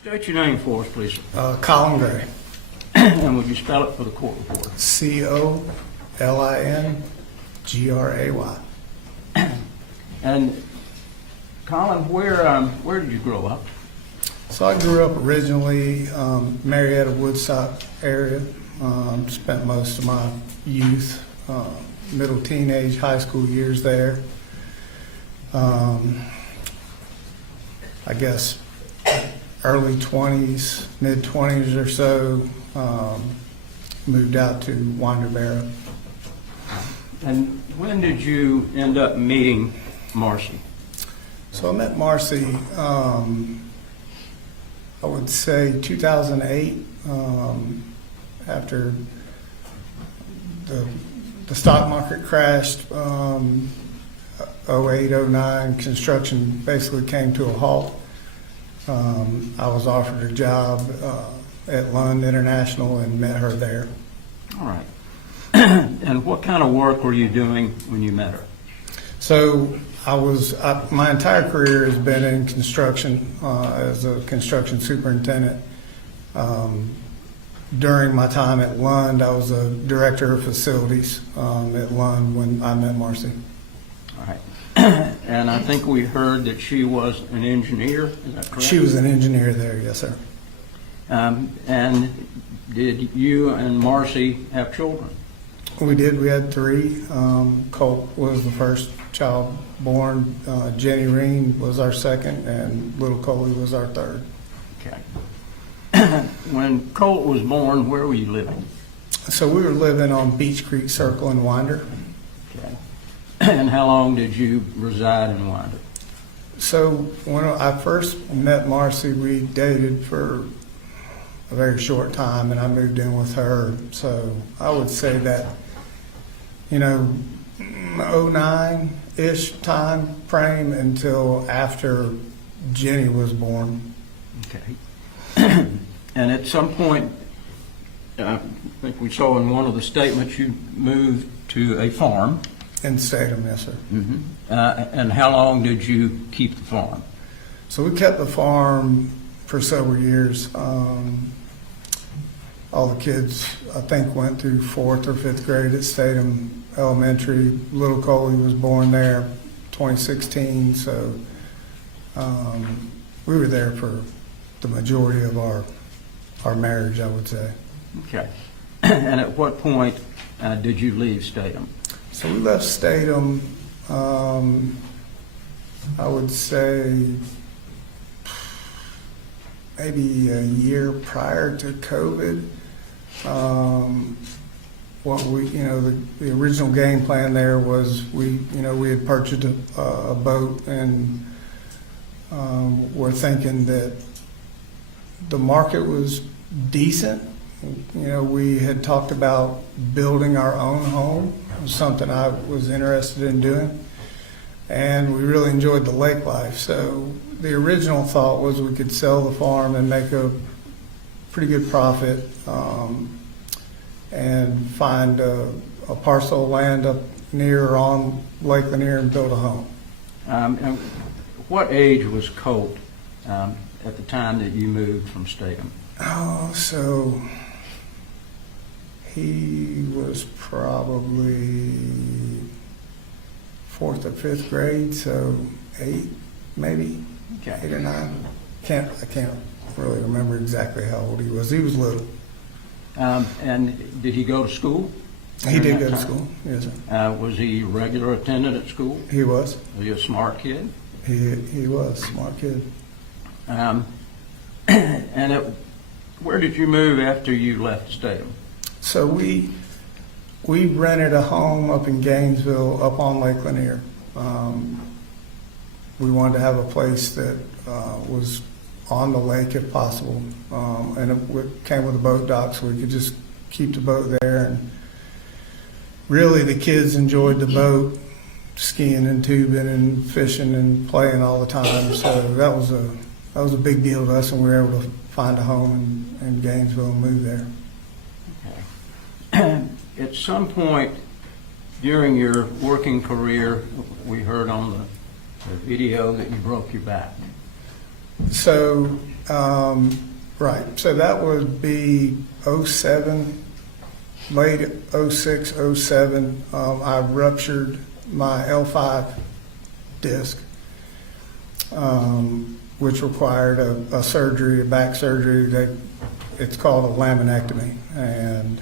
State your name for us, please. Colin Gray. And would you spell it for the court reporter? Colingray. And Colin, where did you grow up? So I grew up originally Marietta, Woodstock area. Spent most of my youth, middle teenage, high school years there. I guess early 20s, mid 20s or so, moved out to Barrow. And when did you end up meeting Marcee? So I met Marcee, I would say 2008, after the stock market crashed, 08, 09, construction basically came to a halt. I was offered a job at Lund International and met her there. All right. And what kind of work were you doing when you met her? So my entire career has been in construction as a construction superintendent. During my time at Lund, I was a director of facilities at Lund when I met Marcee. All right. And I think we heard that she was an engineer, is that correct? She was an engineer there, yes, sir. And did you and Marcee have children? We did. We had 3. Colt was the first child born. Jenny Reen was our second, and little Coley was our third. Okay. When Colt was born, where were you living? So we were living on Beach Creek Circle in Winder. Okay. And how long did you reside in Winder? So when I first met Marcee, we dated for a very short time, and I moved in with her. So I would say that, 09-ish time frame until after Jenny was born. Okay. And at some point, I think we saw in one of the statements you moved to a farm. In Statham, yes, sir. Mm-hmm. And how long did you keep the farm? So we kept the farm for several years. All the kids, I think, went through 4th or 5th grade at Statham Elementary. Little Coley was born there 2016, so we were there for the majority of our marriage, I would say. Okay. And at what point did you leave Statham? So we left Statham, I would say, maybe a year prior to COVID. The original game plan there was we had purchased a boat, and we're thinking that the market was decent. We had talked about building our own home. It was something I was interested in doing, and we really enjoyed the lake life. So the original thought was we could sell the farm and make a pretty good profit, and find a parcel of land up near or on Lake Lanier and build a home. And what age was Colt at the time that you moved from Statham? Oh, so he was probably 4th or 5th grade, so 8, maybe. Okay. 8 or 9. I can't really remember exactly how old he was. He was little. And did he go to school? He did go to school, yes, sir. Was he a regular attendant at school? He was. Was he a smart kid? He was a smart kid. And where did you move after you left Statham? So we rented a home up in Gainesville, up on Lake Lanier. We wanted to have a place that was on the lake if possible, and it came with a boat dock, so we could just keep the boat there. And really, the kids enjoyed the boat, skiing and tubing and fishing and playing all the time. So that was a big deal to us, and we were able to find a home in Gainesville and move there. Okay. At some point during your working career, we heard on the video that you broke your back. So Right, so that would be '07, late '06, '07. I ruptured my L5 disc, which required a surgery, a back surgery. It's called a laminectomy, and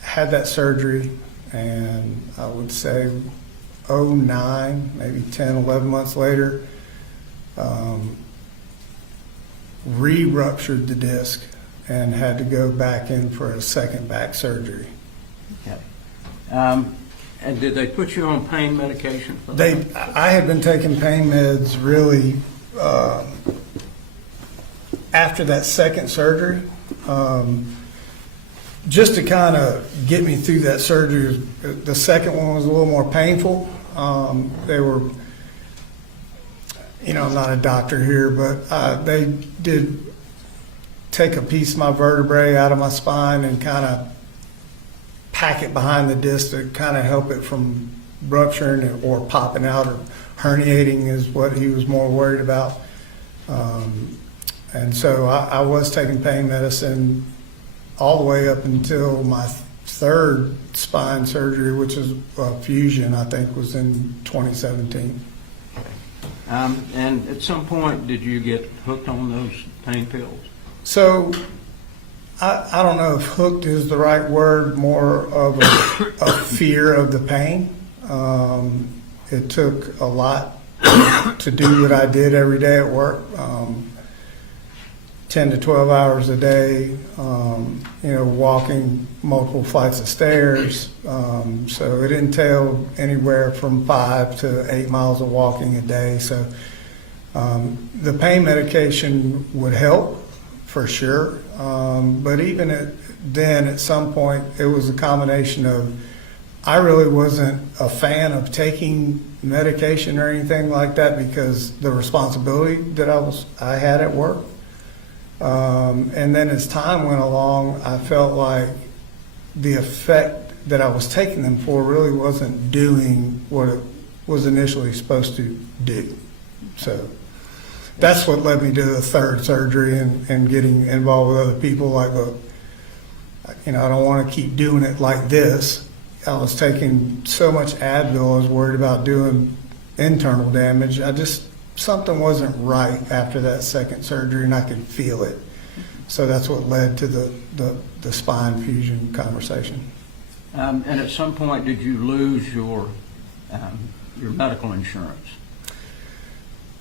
had that surgery, and I would say '09, maybe 10, 11 months later, re-ruptured the disc and had to go back in for a second back surgery. Okay. And did they put you on pain medication for that? I had been taking pain meds really after that second surgery, just to kind of get me through that surgery. The second one was a little more painful. They were, I'm not a doctor here, but they did take a piece of my vertebrae out of my spine and kind of pack it behind the disc to kind of help it from rupturing or popping out, or herniating is what he was more worried about. And so I was taking pain medicine all the way up until my third spine surgery, which is a fusion, I think was in 2017. And at some point, did you get hooked on those pain pills? So I don't know if hooked is the right word, more of a fear of the pain. It took a lot to do what I did every day at work, 10 to 12 hours a day, walking multiple flights of stairs. So it entailed anywhere from 5 to 8 miles of walking a day. So the pain medication would help for sure. But even then, at some point, it was a combination of, I really wasn't a fan of taking medication or anything like that because the responsibility that I had at work. And then as time went along, I felt like the effect that I was taking them for really wasn't doing what it was initially supposed to do. So that's what led me to the third surgery and getting involved with other people. Like, look, I don't want to keep doing it like this. I was taking so much Advil, I was worried about doing internal damage. Something wasn't right after that second surgery, and I could feel it. So that's what led to the spine fusion conversation. And at some point, did you lose your medical insurance?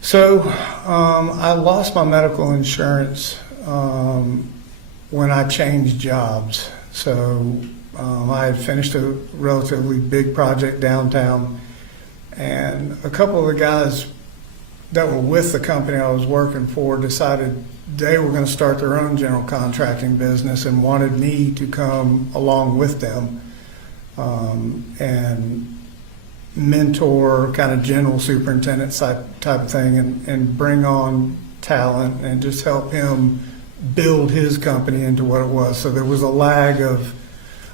So I lost my medical insurance when I changed jobs. So I had finished a relatively big project downtown, and a couple of the guys that were with the company I was working for decided they were going to start their own general contracting business and wanted me to come along with them and mentor, kind of general superintendent type of thing, and bring on talent and just help him build his company into what it was. So there was a lag of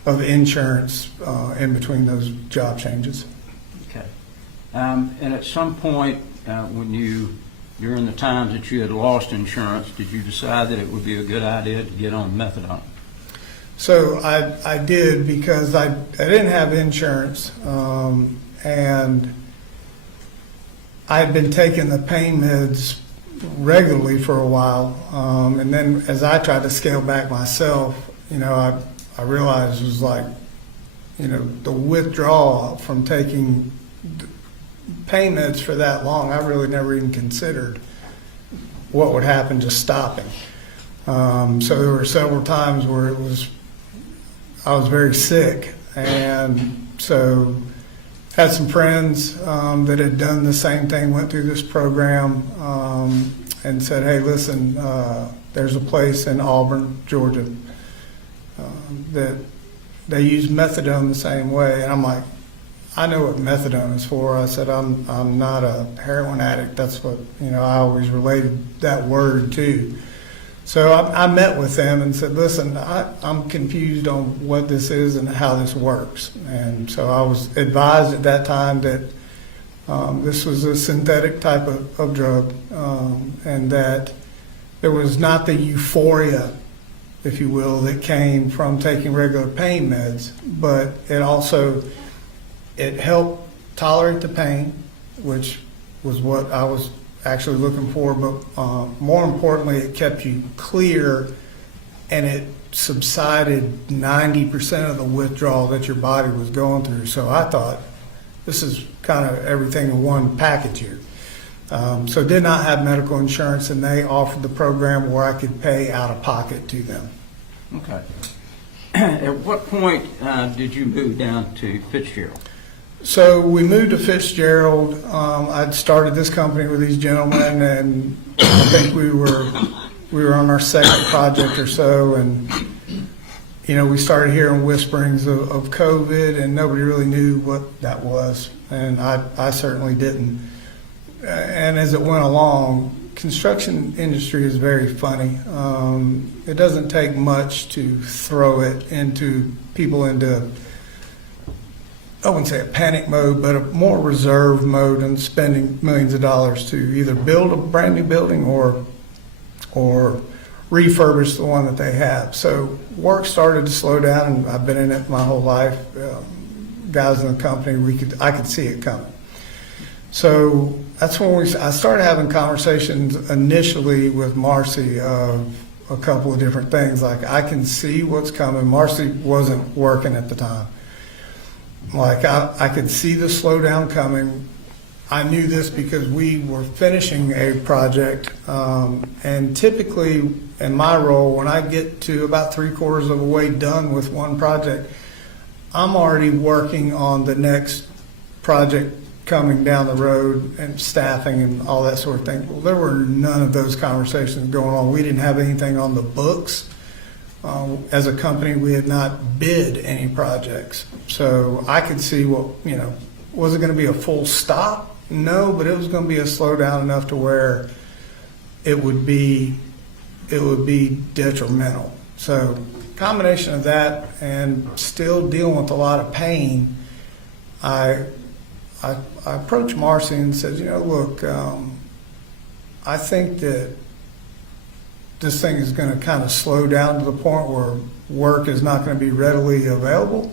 insurance in between those job changes. Okay. And at some point, during the times that you had lost insurance, did you decide that it would be a good idea to get on methadone? So I did, because I didn't have insurance, and I had been taking the pain meds regularly for a while, and then as I tried to scale back myself, I realized it was like, the withdrawal from taking pain meds for that long, I really never even considered what would happen just stopping. So there were several times where I was very sick, and so had some friends that had done the same thing, went through this program, and said, hey, listen, there's a place in Auburn, Georgia, that they use methadone the same way. And I'm like, I know what methadone is for. I said, I'm not a heroin addict. That's what, I always related that word to. So I met with them and said, listen, I'm confused on what this is and how this works. And so I was advised at that time that This was a synthetic type of drug, and that there was not the euphoria, if you will, that came from taking regular pain meds, but it helped tolerate the pain, which was what I was actually looking for, but more importantly, it kept you clear, and it subsided 90% of the withdrawal that your body was going through. So I thought, this is kind of everything in one package here. So did not have medical insurance, and they offered the program where I could pay out of pocket to them. Okay. At what point did you move down to Fitzgerald? So we moved to Fitzgerald. I'd started this company with these gentlemen, and I think we were on our second project or so, and we started hearing whisperings of COVID, and nobody really knew what that was, and I certainly didn't. And as it went along, construction industry is very funny. It doesn't take much to throw it into people into, I wouldn't say a panic mode, but a more reserved mode, and spending millions of dollars to either build a brand new building or refurbish the one that they have. So work started to slow down, and I've been in it my whole life. Guys in the company, I could see it coming. So that's when I started having conversations initially with Marcee of a couple of different things. Like, I can see what's coming. Marcee wasn't working at the time. Like, I could see the slowdown coming. I knew this because we were finishing a project, and typically in my role, when I get to about 3/4 of the way done with one project, I'm already working on the next project coming down the road and staffing and all that sort of thing. Well, there were none of those conversations going on. We didn't have anything on the books. As a company, we had not bid any projects. So I could see was it going to be a full stop? No, but it was going to be a slowdown enough to where it would be detrimental. So combination of that and still dealing with a lot of pain, I approached Marcee and said, look, I think that this thing is going to kind of slow down to the point where work is not going to be readily available.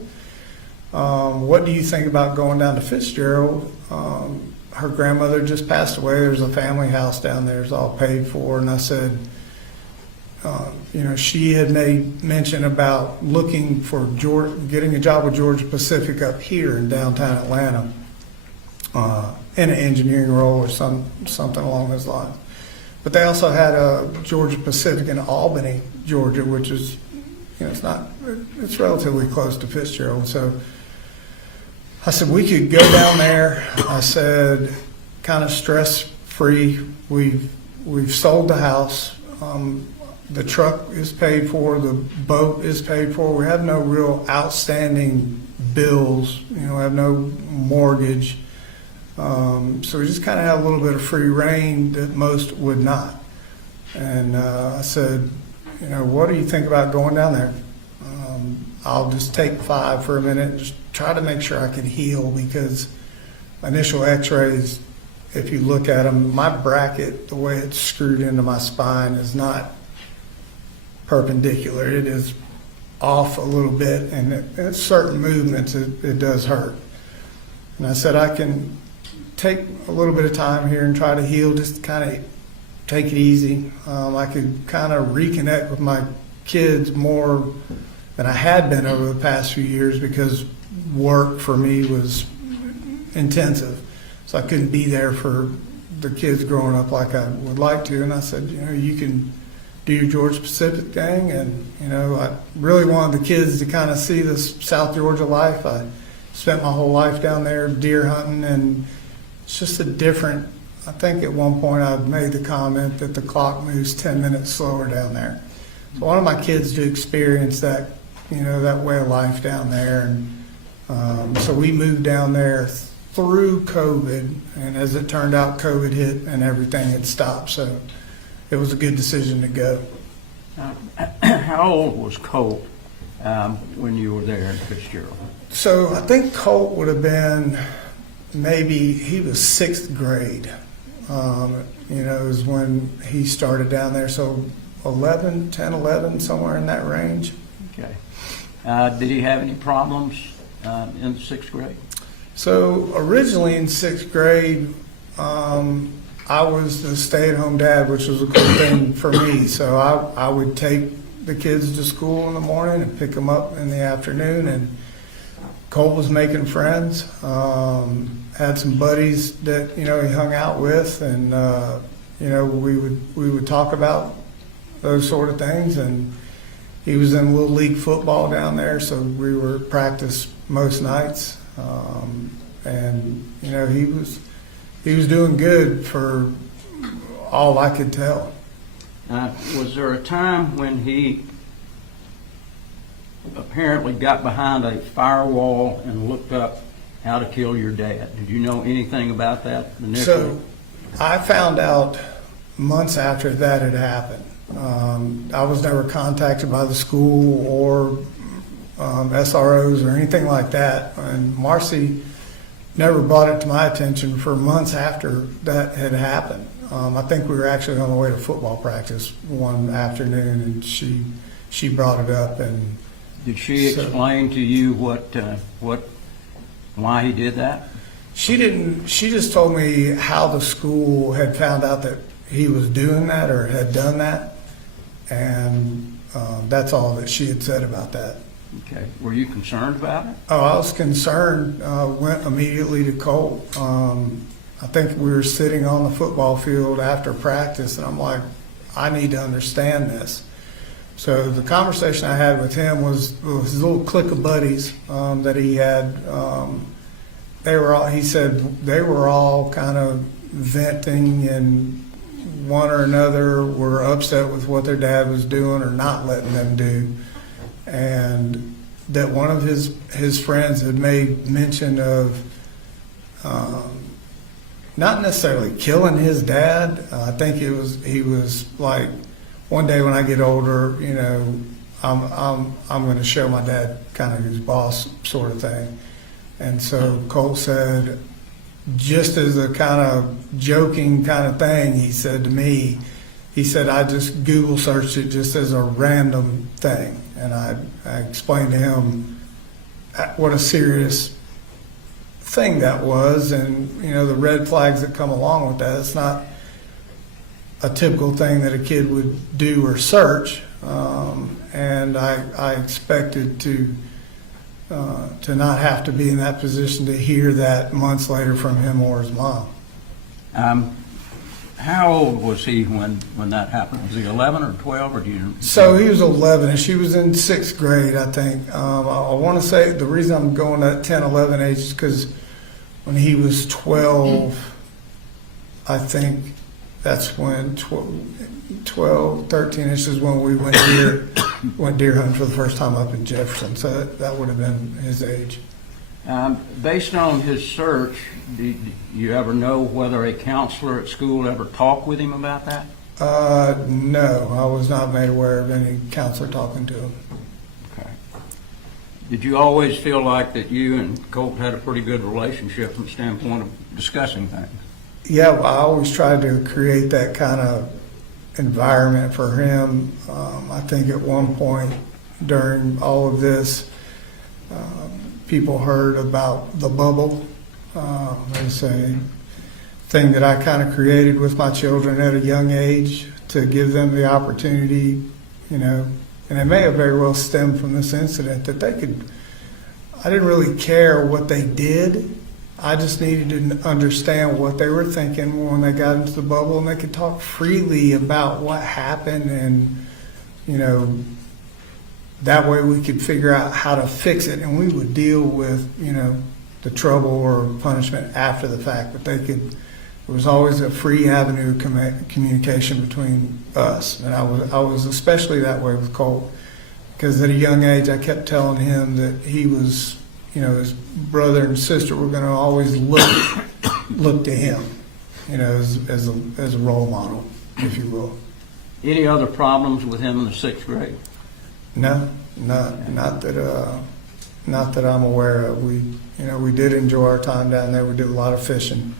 What do you think about going down to Fitzgerald? Her grandmother just passed away. There's a family house down there. It's all paid for. And I said, she had made mention about looking for getting a job with Georgia Pacific up here in downtown Atlanta, in an engineering role or something along those lines. But they also had a Georgia Pacific in Albany, Georgia, which is, it's relatively close to Fitzgerald. So I said, we could go down there. I said, kind of stress-free. We've sold the house. The truck is paid for. The boat is paid for. We have no real outstanding bills. We have no mortgage. So we just kind of have a little bit of free reign that most would not. And I said, what do you think about going down there? I'll just take 5 for a minute and just try to make sure I can heal, because initial x-rays, if you look at them, my bracket, the way it's screwed into my spine, is not perpendicular. It is off a little bit, and at certain movements it does hurt. And I said, I can take a little bit of time here and try to heal, just kind of take it easy. I could kind of reconnect with my kids more than I had been over the past few years, because work for me was intensive. So I couldn't be there for the kids growing up like I would like to. And I said, you can do your Georgia Pacific thing. And, I really wanted the kids to kind of see this South Georgia life. I spent my whole life down there deer hunting, and it's just a different, I think at one point I made the comment that the clock moves 10 minutes slower down there. So I wanted my kids to experience that, that way of life down there. And so we moved down there through COVID, and as it turned out, COVID hit and everything had stopped. So it was a good decision to go. How old was Colt when you were there in Fitzgerald? So I think Colt would have been maybe he was sixth grade. Is when he started down there. So 10, 11, somewhere in that range. Okay. Did he have any problems in sixth grade? So originally in sixth grade, I was the stay-at-home dad, which was a cool thing for me. So I would take the kids to school in the morning and pick them up in the afternoon. And Colt was making friends, had some buddies that, he hung out with, and, we would talk about those sort of things. And he was in Little League football down there, so we were at practice most nights. He was doing good for all I could tell. Was there a time when he apparently got behind a firewall and looked up how to kill your dad? Did you know anything about that initially? So I found out months after that had happened. I was never contacted by the school or SROs or anything like that. And Marcee never brought it to my attention for months after that had happened. I think we were actually on the way to football practice one afternoon, and she brought it up. And did she explain to you why he did that? She didn't. She just told me how the school had found out that he was doing that or had done that, and that's all that she had said about that. Okay. Were you concerned about it? Oh, I was concerned. Went immediately to Colt. I think we were sitting on the football field after practice, and I'm like, I need to understand this. So the conversation I had with him was his little clique of buddies that he had. He said they were all kind of venting, and one or another were upset with what their dad was doing or not letting them do. And that one of his friends had made mention of not necessarily killing his dad. I think he was like, one day when I get older, I'm going to show my dad kind of who's boss sort of thing. And so Colt said, just as a kind of joking kind of thing, he said to me, he said, I just Google searched it just as a random thing. And I explained to him what a serious thing that was, and the red flags that come along with that. It's not a typical thing that a kid would do or search, and I expected to not have to be in that position to hear that months later from him or his mom. How old was he when that happened? Was he 11 or 12, or do you? So he was 11, and she was in sixth grade, I think. I want to say the reason I'm going at 10, 11 age is because when he was 12, I think that's when 12, 13-ish is when we went deer hunting for the first time up in Jefferson. So that would have been his age. Based on his search, did you ever know whether a counselor at school ever talked with him about that? No, I was not made aware of any counselor talking to him. Okay. Did you always feel like that you and Colt had a pretty good relationship from the standpoint of discussing things? Yeah, I always tried to create that kind of environment for him. I think at one point during all of this, people heard about the bubble. It's a thing that I kind of created with my children at a young age to give them the opportunity, and it may have very well stemmed from this incident that I didn't really care what they did. I just needed to understand what they were thinking when they got into the bubble, and they could talk freely about what happened, and that way we could figure out how to fix it, and we would deal with the trouble or punishment after the fact. But there was always a free avenue of communication between us, and I was especially that way with Colt, because at a young age I kept telling him that he was, his brother and sister were going to always look to him, as a role model, if you will. Any other problems with him in the sixth grade? No, not that not that I'm aware of. We did enjoy our time down there. We did a lot of fishing.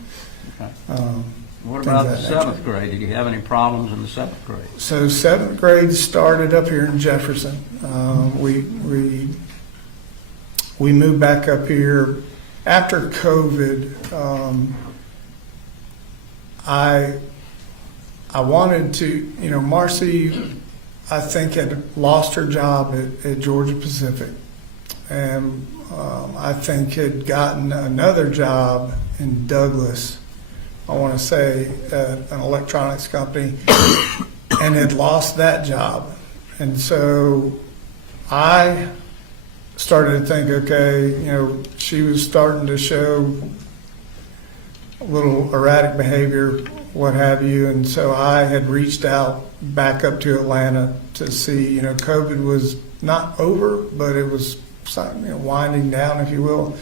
Okay. Um, What things about of the that nature. 7th grade? Did you have any problems in the 7th grade? So 7th grade started up here in Jefferson. We moved back up here after COVID. I wanted to, Marcee, I think, had lost her job at Georgia Pacific, and I think had gotten another job in Douglas, I want to say, at an electronics company, and had lost that job. And so I started to think, okay, she was starting to show a little erratic behavior, what have you. And so I had reached out back up to Atlanta to see, COVID was not over, but it was winding down, if you will,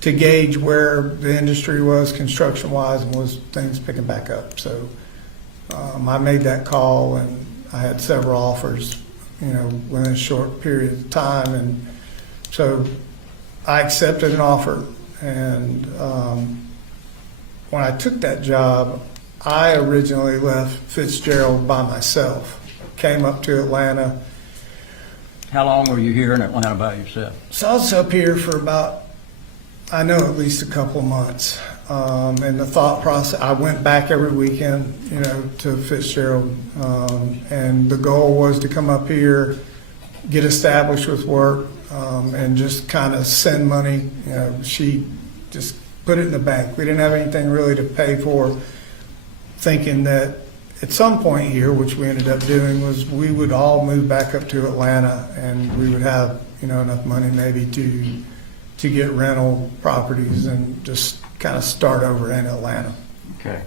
to gauge where the industry was construction-wise and was things picking back up. So I made that call, and I had several offers, within a short period of time. And so I accepted an offer. And when I took that job, I originally left Fitzgerald by myself, came up to Atlanta. How long were you here in Atlanta by yourself? So I was up here for about, I know, at least a couple of months. And the thought process, I went back every weekend, to Fitzgerald. And the goal was to come up here, get established with work, and just kind of send money. She just put it in the bank. We didn't have anything really to pay for, thinking that at some point here, which we ended up doing, was we would all move back up to Atlanta, and we would have, enough money maybe to get rental properties and just kind of start over in Atlanta. Okay.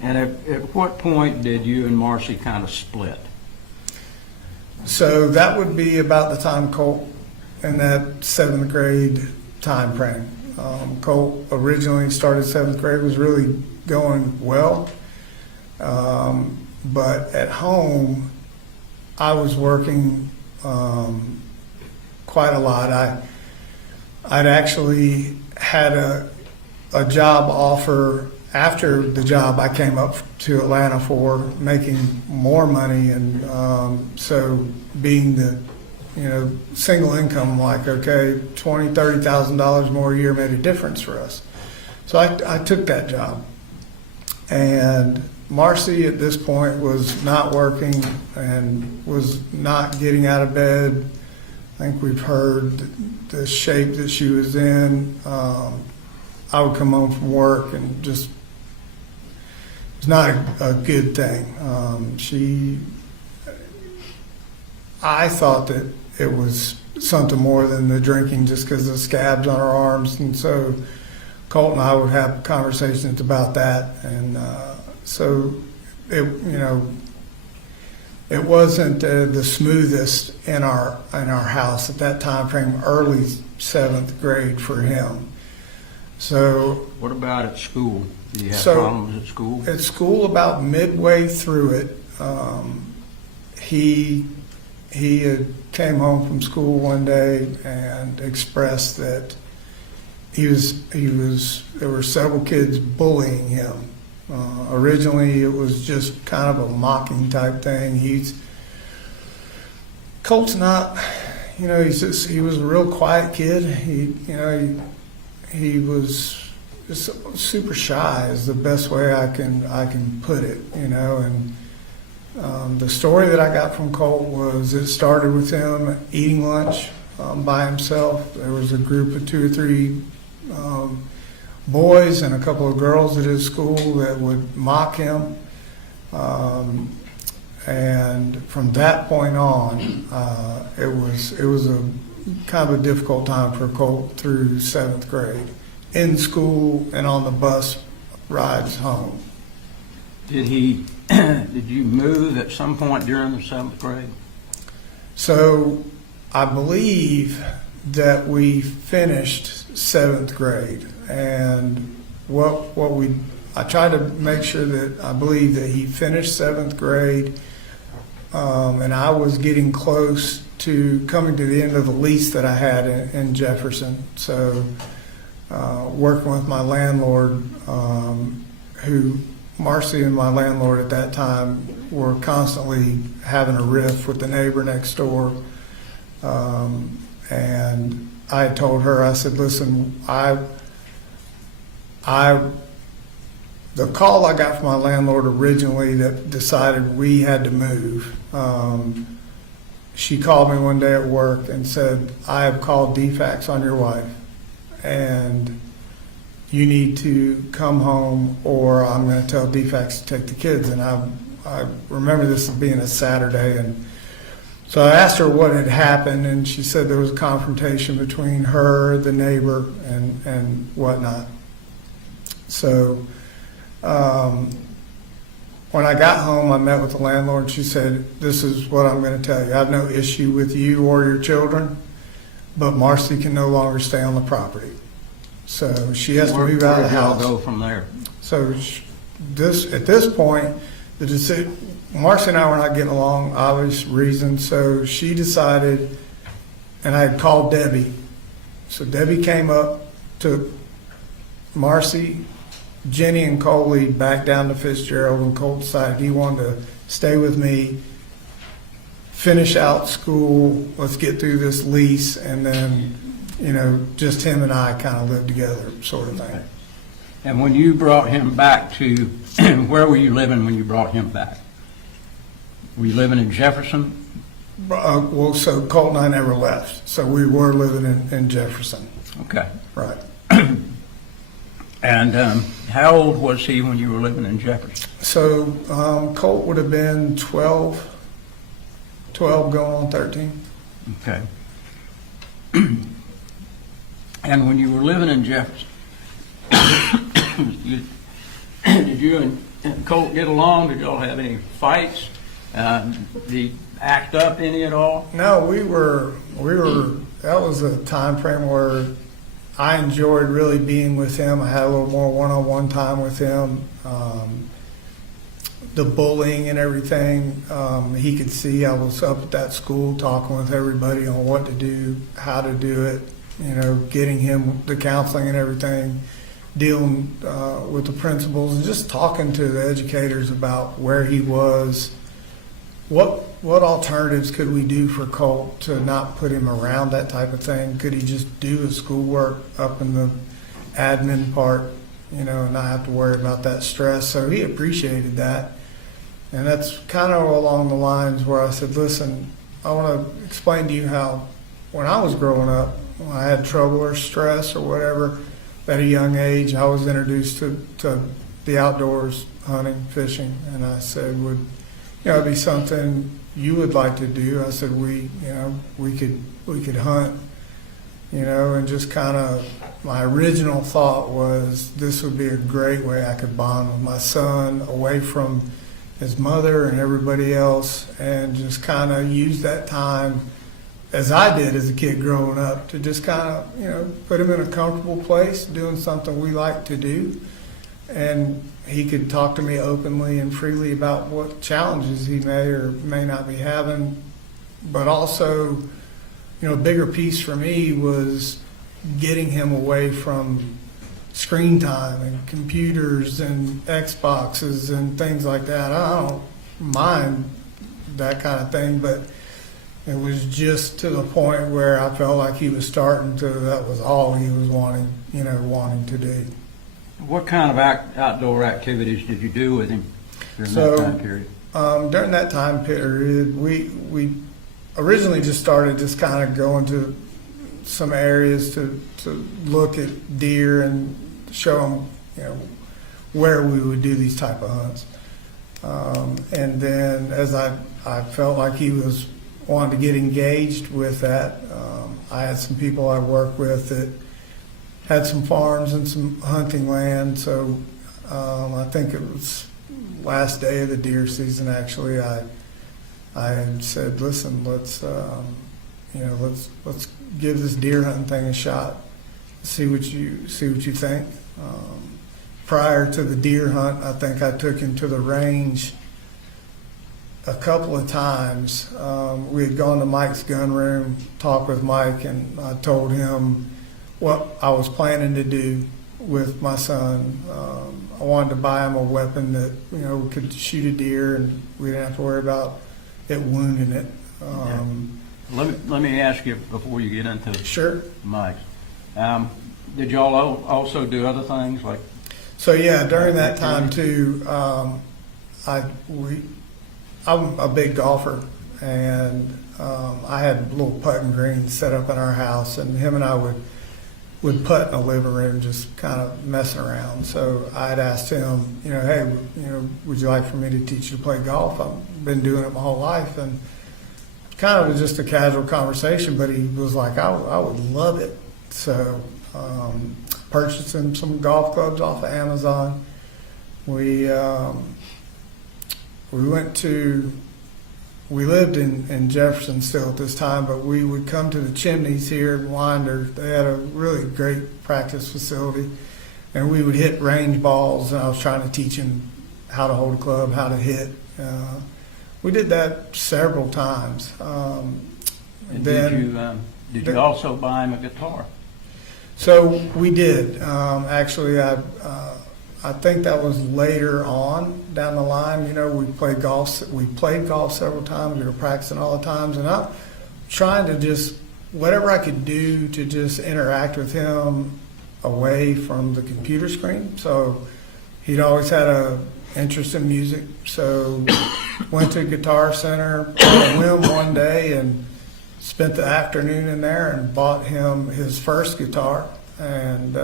And at what point did you and Marcee kind of split? So that would be about the time Colt, in that 7th grade time frame. Colt originally started 7th grade, was really going well. But at home, I was working quite a lot. I'd actually had a job offer after the job I came up to Atlanta for, making more money. And so being the single income, like, okay, $20,000, $30,000 more a year made a difference for us. So I took that job. And Marcee at this point was not working and was not getting out of bed. I think we've heard the shape that she was in. I would come home from work and just, it's not a good thing. I thought that it was something more than the drinking, just because of the scabs on her arms. And so Colt and I would have conversations about that. And so it wasn't the smoothest in our house at that time frame, early 7th grade for him. So What about at school? Did you have So- problems at school? at school, about midway through it, he had came home from school one day and expressed that there were several kids bullying him. Originally, it was just kind of a mocking type thing. Colt's not, he was a real quiet kid. He was just super shy, is the best way I can put it, and the story that I got from Colt was it started with him eating lunch by himself. There was a group of 2 or 3 boys and a couple of girls at his school that would mock him. And from that point on, it was a kind of a difficult time for Colt through 7th grade, in school and on the bus rides home. Did you move at some point during the 7th grade? So I believe that we finished 7th grade, and I tried to make sure that I believe that he finished 7th grade. and I was getting close to coming to the end of the lease that I had in Jefferson. So working with my landlord, who Marcee and my landlord at that time were constantly having a riff with the neighbor next door. And I had told her, I said, listen, the call I got from my landlord originally that decided we had to move, she called me one day at work and said, I have called DFAX on your wife, and you need to come home or I'm going to tell DFAX to take the kids. And I remember this as being a Saturday, and so I asked her what had happened, and she said there was a confrontation between her, the neighbor, and whatnot. So when I got home, I met with the landlord, and she said, this is what I'm going to tell you. I have no issue with you or your children, but Marcee can no longer stay on the property. So she has to move out of the house. Where did y'all go from there? So at this point, the decision, Marcee and I were not getting along, obvious reasons. So she decided, and I had called Debbie. So Debbie came up, took Marcee, Jenny, and Coley back down to Fitzgerald, and Colt decided he wanted to stay with me, finish out school, let's get through this lease, and then, just him and I kind of live together, sort of thing. Okay. And when you brought him back to, where were you living when you brought him back? Were you living in Jefferson? Well, so Colt and I never left, so we were living in Jefferson. Okay. Right. And how old was he when you were living in Jefferson? So Colt would have been 12 going on 13. Okay. And when you were living in Jefferson, did you and Colt get along? Did y'all have any fights? Did he act up any at all? No, we were, that was a time frame where I enjoyed really being with him. I had a little more one-on-one time with him. The bullying and everything, he could see I was up at that school talking with everybody on what to do, how to do it, getting him the counseling and everything, dealing with the principals, and just talking to the educators about where he was. What alternatives could we do for Colt to not put him around that type of thing? Could he just do his schoolwork up in the admin part, and not have to worry about that stress? So he appreciated that. And that's kind of along the lines where I said, listen, I want to explain to you how when I was growing up, when I had trouble or stress or whatever, at a young age, I was introduced to the outdoors, hunting, fishing, and I said, would it be something you would like to do? I said, we could hunt, and just kind of, my original thought was this would be a great way I could bond with my son away from his mother and everybody else, and just kind of use that time as I did as a kid growing up to just kind of, put him in a comfortable place doing something we like to do. And he could talk to me openly and freely about what challenges he may or may not be having. But also, a bigger piece for me was getting him away from screen time and computers and Xboxes and things like that. I don't mind that kind of thing, but it was just to the point where I felt like he was starting to, that was all he was wanting to do. What kind of outdoor activities did you do with him during that time period? During that time period, we originally just started just kind of going to some areas to look at deer and show them, where we would do these type of hunts. And then as I felt like he was wanting to get engaged with that, I had some people I worked with that had some farms and some hunting land. So I think it was last day of the deer season, actually, I had said, listen, let's give this deer hunting thing a shot. See what you think. Prior to the deer hunt, I think I took him to the range a couple of times. We had gone to Mike's gun room, talked with Mike, and I told him what I was planning to do with my son. I wanted to buy him a weapon that, you know, could shoot a deer and we didn't have to worry about it wounding it. Let me ask you before you get into Sure. Mike's. Did y'all also do other things like? So yeah, during that time too, I'm a big golfer, and I had little putting greens set up in our house, and him and I would putt in the living room, just kind of messing around. So I'd asked him, you know, hey, you know, would you like for me to teach you to play golf? I've been doing it my whole life, and kind of was just a casual conversation, but he was like, I would love it. So purchased him some golf clubs off of Amazon. We lived in Jefferson still at this time, but we would come to the Chimneys here in Winder. They had a really great practice facility, and we would hit range balls, and I was trying to teach him how to hold a club, how to hit. We did that several times. Did you also buy him a guitar? So we did. Actually, I think that was later on down the line. You know, we played golf several times. We were practicing all the times, and I'm trying to just whatever I could do to just interact with him away from the computer screen. So he'd always had a interest in music. So went to Guitar Center on a whim one day and spent the afternoon in there and bought him his first guitar. And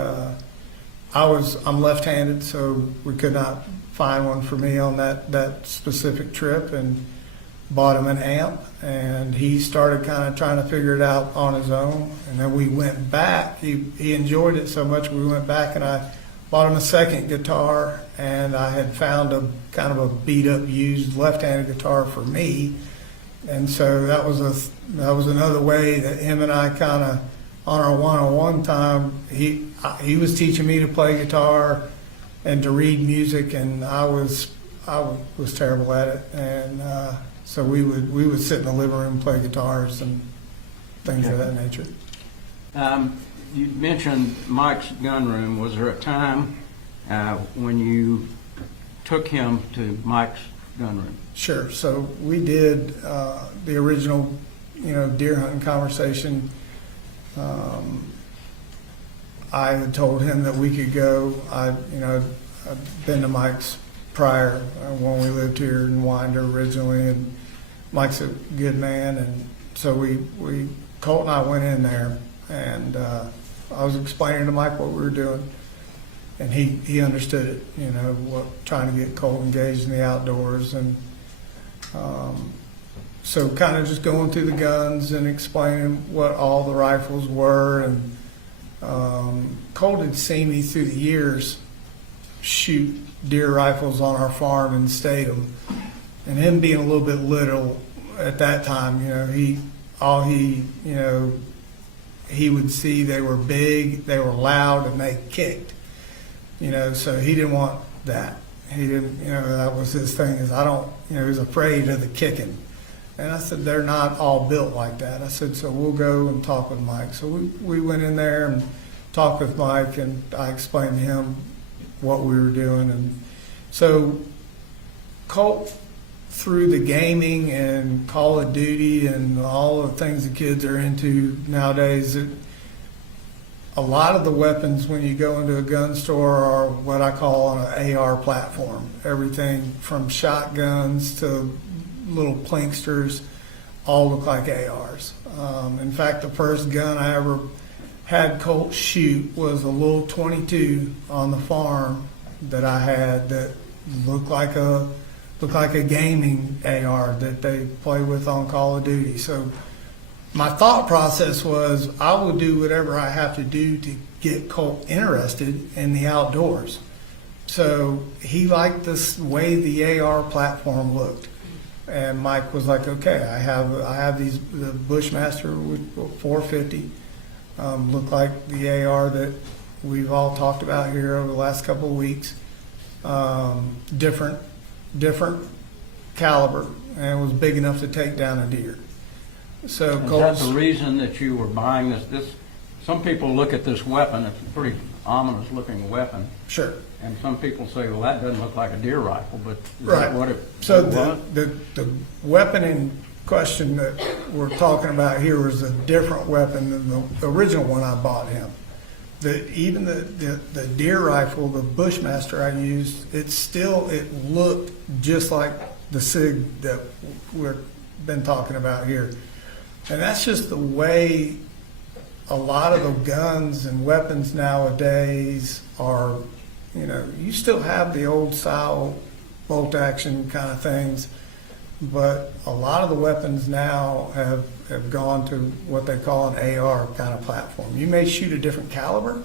I'm left-handed, so we could not find one for me on that specific trip, and bought him an amp, and he started kind of trying to figure it out on his own. And then we went back. He enjoyed it so much, we went back and I bought him a second guitar, and I had found a kind of a beat-up used left-handed guitar for me. And so that was another way that him and I kind of, on our one-on-one time, he was teaching me to play guitar and to read music, and I was terrible at it. And so we would sit in the living room and play guitars and things of that nature. You mentioned Mike's gun room. Was there a time when you took him to Mike's gun room? Sure. So we did the original, you know, deer hunting conversation. I had told him that we could go. I'd been to Mike's prior when we lived here in Winder originally, and Mike's a good man, and so Colt and I went in there, and I was explaining to Mike what we were doing, and he understood it. You know, trying to get Colt engaged in the outdoors, and so kind of just going through the guns and explaining what all the rifles were. And Colt had seen me through the years shoot deer rifles on our farm in Statham, and him being a little bit little at that time, you know, he would see they were big, they were loud, and they kicked, you know, so he didn't want that. He didn't, you know, that was his thing, is he was afraid of the kicking. And I said, they're not all built like that. I said, so we'll go and talk with Mike. So we went in there and talked with Mike, and I explained to him what we were doing. And so Colt, through the gaming and Call of Duty and all the things the kids are into nowadays, a lot of the weapons when you go into a gun store are what I call an AR platform. Everything from shotguns to little plinksters all look like ARs. In fact, the first gun I ever had Colt shoot was a little 22 on the farm that I had that looked like a gaming AR that they play with on Call of Duty. So my thought process was I will do whatever I have to do to get Colt interested in the outdoors. So he liked the way the AR platform looked. And Mike was like, okay, I have the Bushmaster with 450, look like the AR that we've all talked about here over the last couple of weeks. Different caliber. and was big enough to take down a deer. So Is that Colt's, the reason that you were buying this? Some people look at this weapon, it's a pretty ominous looking weapon, sure. and some people say, well, that doesn't look like a deer rifle, but is Right. that what it So was? the weapon in question that we're talking about here was a different weapon than the original one I bought him. Even the deer rifle, the Bushmaster I used, it looked just like the Sig that we've been talking about here. And that's just the way a lot of the guns and weapons nowadays are. You still have the old style bolt action kind of things, but a lot of the weapons now have gone to what they call an AR kind of platform. You may shoot a different caliber,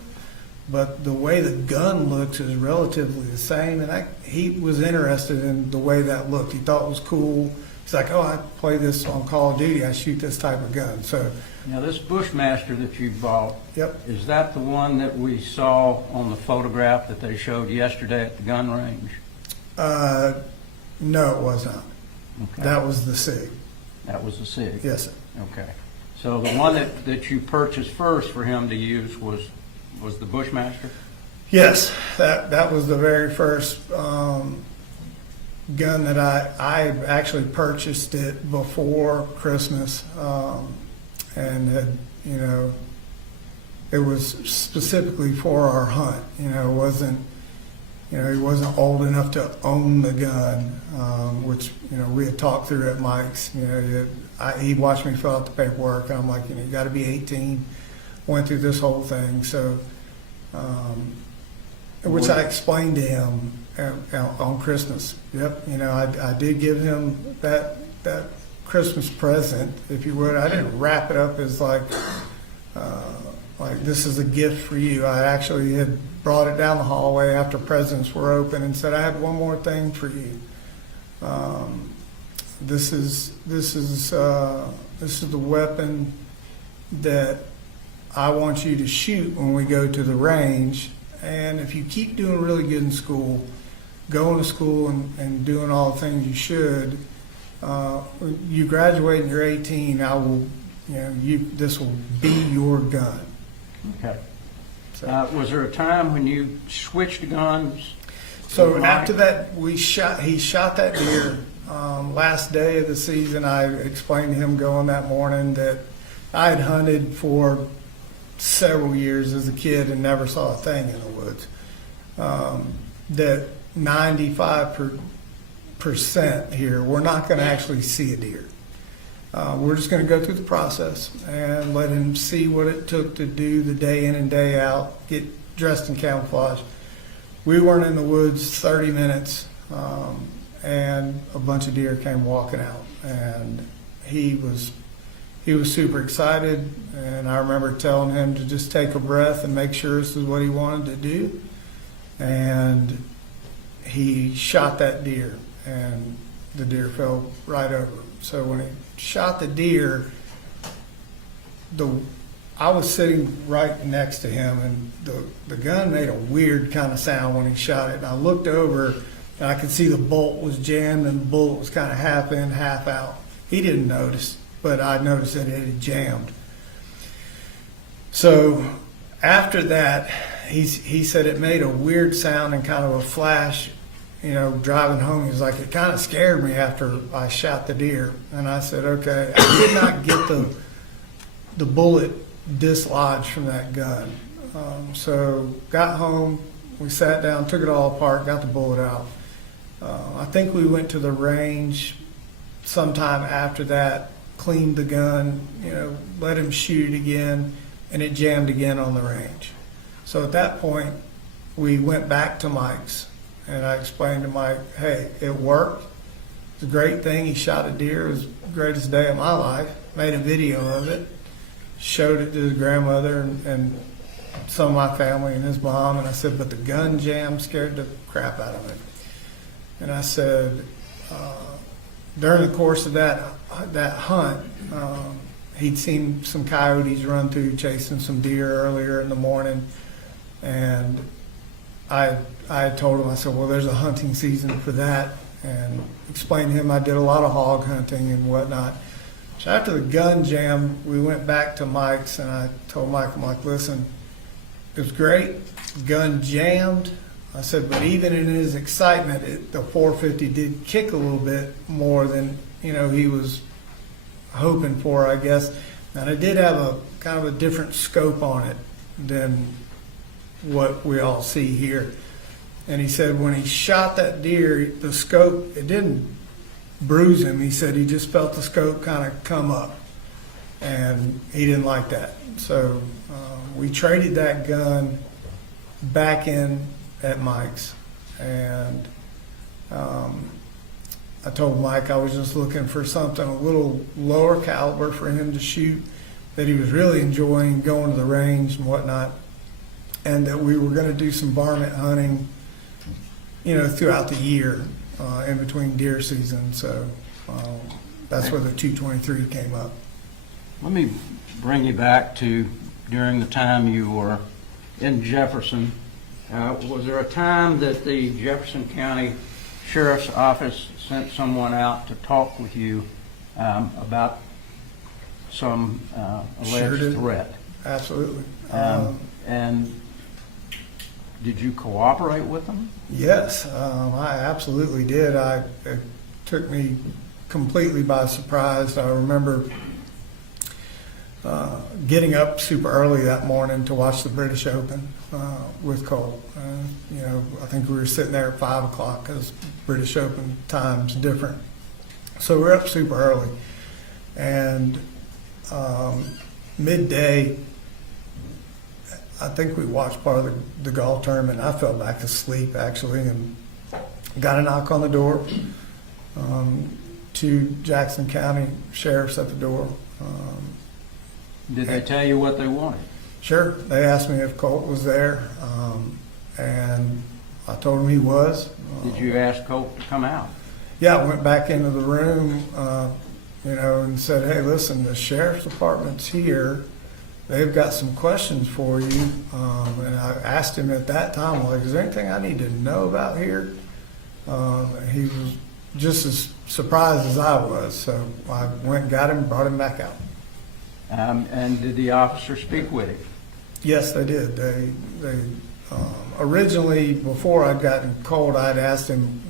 but the way the gun looks is relatively the same. And he was interested in the way that looked. He thought it was cool. He's like, oh, I play this on Call of Duty. I shoot this type of gun. So, Now, this Bushmaster that you bought, yep. is that the one that we saw on the photograph that they showed yesterday at the gun range? No, it was not. Okay. That was the Sig. That was the Sig? Yes, sir. Okay. So the one that you purchased first for him to use was the Bushmaster? Yes, that was the very first gun that I actually purchased it before Christmas, and had, it was specifically for our hunt. It wasn't, he wasn't old enough to own the gun, which we had talked through at Mike's. He watched me fill out the paperwork, and I'm like, you got to be 18. Went through this whole thing, so which I explained to him on Christmas. Yep, I did give him that Christmas present, if you would. I didn't wrap it up as like this is a gift for you. I actually had brought it down the hallway after presents were open and said, I have one more thing for you. This is the weapon that I want you to shoot when we go to the range. And if you keep doing really good in school, going to school and doing all the things you should, you graduate and you're 18, I will, this will be your gun. Okay. So, Was there a time when you switched guns? so with after Mike? that, he shot that deer. Last day of the season, I explained to him going that morning that I had hunted for several years as a kid and never saw a thing in the woods. That 95% here, we're not going to actually see a deer. We're just going to go through the process and let him see what it took to do the day in and day out, get dressed in camouflage. We weren't in the woods 30 minutes, and a bunch of deer came walking out, and he was super excited. And I remember telling him to just take a breath and make sure this is what he wanted to do. And he shot that deer, and the deer fell right over him. So when he shot the deer, I was sitting right next to him, and the gun made a weird kind of sound when he shot it. And I looked over, and I could see the bolt was jammed, and the bullet was kind of half in, half out. He didn't notice, but I noticed that it had jammed. So after that, he said it made a weird sound and kind of a flash, driving home. He was like, it kind of scared me after I shot the deer. And I said, okay. I did not get the bullet dislodged from that gun. So got home, we sat down, took it all apart, got the bullet out. I think we went to the range sometime after that, cleaned the gun, let him shoot it again, and it jammed again on the range. So at that point, we went back to Mike's, and I explained to Mike, hey, it worked. It's a great thing. He shot a deer. It was the greatest day of my life. Made a video of it, showed it to his grandmother and some of my family and his mom, and I said, but the gun jam scared the crap out of him. And I said, during the course of that hunt, he'd seen some coyotes run through chasing some deer earlier in the morning, and I told him, I said, well, there's a hunting season for that and explained to him I did a lot of hog hunting and whatnot. So after the gun jam, we went back to Mike's, and I told Mike, I'm like, listen, it was great, gun jammed. I said, but even in his excitement, the 450 did kick a little bit more than, he was hoping for, I guess. And I did have a kind of a different scope on it than what we all see here. And he said when he shot that deer, the scope, it didn't bruise him. He said he just felt the scope kind of come up, and he didn't like that. So we traded that gun back in at Mike's, and I told Mike I was just looking for something a little lower caliber for him to shoot, that he was really enjoying going to the range and whatnot, and that we were going to do some varmint hunting, throughout the year in between deer season. So that's where the 223 came up. Let me bring you back to during the time you were in Jefferson. Was there a time that the Jefferson County Sheriff's Office sent someone out to talk with you about some alleged threat? Absolutely. And did you cooperate with them? Yes, I absolutely did. It took me completely by surprise. I remember getting up super early that morning to watch the British Open with Colt. I think we were sitting there at 5 o'clock because British Open time's different. So we're up super early. And midday, I think we watched part of the golf tournament. I fell back asleep, actually, and got a knock on the door. Two Jackson County sheriffs at the door. Did they tell you what they wanted? Sure. They asked me if Colt was there, and I told them he was. Did you ask Colt to come out? Yeah, I went back into the room, and said, hey, listen, the sheriff's department's here. They've got some questions for you. And I asked him at that time, like, is there anything I need to know about here? He was just as surprised as I was. So I went and got him, brought him back out. And did the officer speak with him? Yes, they did. They originally, before I'd gotten Colt, I'd asked him,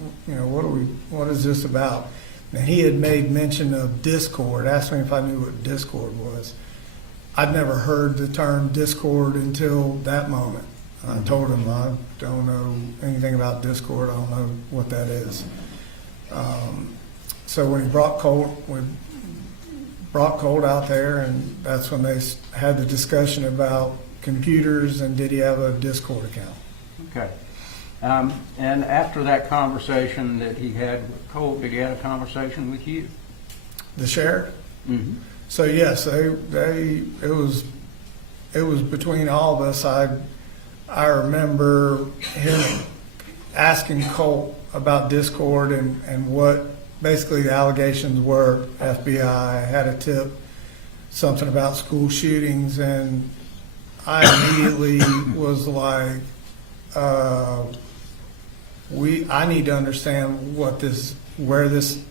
what is this about? And he had made mention of Discord, asked me if I knew what Discord was. I'd never heard the term Discord until that moment. I told him I don't know anything about Discord. I don't know what that is. So when he brought Colt, we brought Colt out there, and that's when they had the discussion about computers and did he have a Discord account. Okay. And after that conversation that he had with Colt, did he have a conversation with you? The sheriff? Mm-hmm. So yes, it was between all of us. I remember him asking Colt about Discord and what basically the allegations were. FBI had a tip, something about school shootings, and I immediately was like, I need to understand where this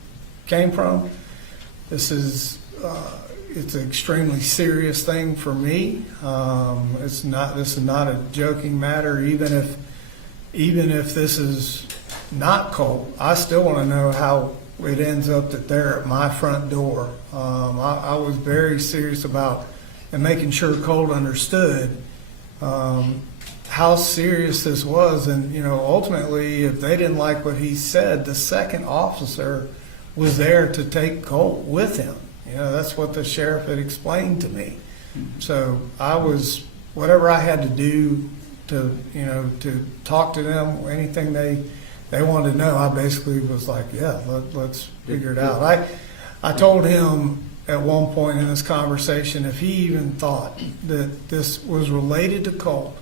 came from. This is it's an extremely serious thing for me. This is not a joking matter. Even if this is not Colt, I still want to know how it ends up that they're at my front door. I was very serious about and making sure Colt understood how serious this was. And ultimately, if they didn't like what he said, the second officer was there to take Colt with him. That's what the sheriff had explained to me. So I was, whatever I had to do to talk to them, anything they wanted to know, I basically was like, yeah, let's figure it out. I told him at one point in this conversation, if he even thought that this was related to Colt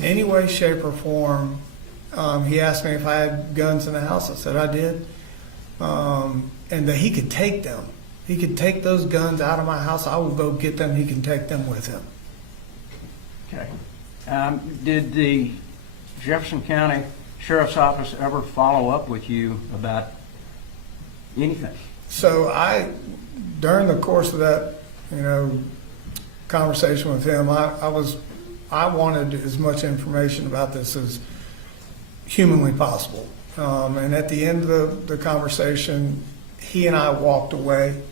in any way, shape, or form, he asked me if I had guns in the house. I said I did. And that he could take them. He could take those guns out of my house. I will go get them. He can take them with him. Okay. Did the Jefferson County sheriff's office ever follow up with you about anything? So during the course of that, conversation with him, I wanted as much information about this as humanly possible. And at the end of the conversation, he and I walked away,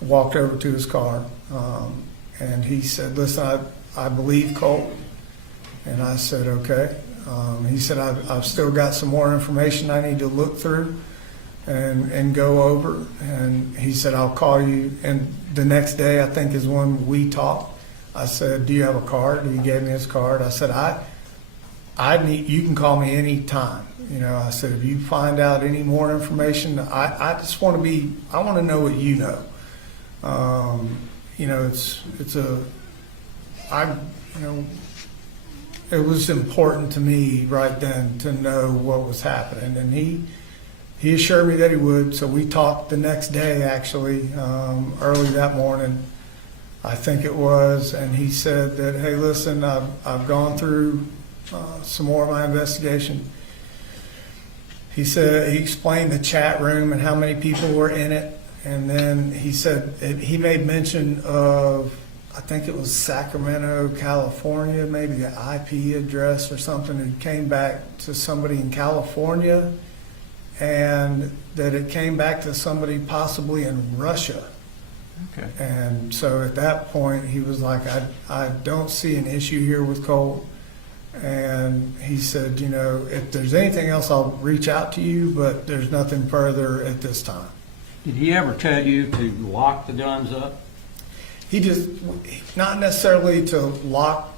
walked over to his car, and he said, "Listen, I believe Colt." And I said, "Okay." He said, I've still got some more information I need to look through and go over. And he said, "I'll call you." And the next day, I think, is when we talked. I said, "Do you have a card?" He gave me his card. I said, you can call me any time. I said, if you find out any more information, I just want to know what you know. It was important to me right then to know what was happening. And he assured me that he would. So we talked the next day, actually, early that morning, I think it was. And he said that, "Hey, listen, I've gone through some more of my investigation." He said, he explained the chat room and how many people were in it. And then he said, he made mention of, I think it was Sacramento, California, maybe the IP address or something. It came back to somebody in California, and that it came back to somebody possibly in Russia. Okay. And so at that point, he was like, I don't see an issue here with Colt. And he said, if there's anything else, I'll reach out to you, but there's nothing further at this time. Did he ever tell you to lock the guns up? He just, not necessarily to lock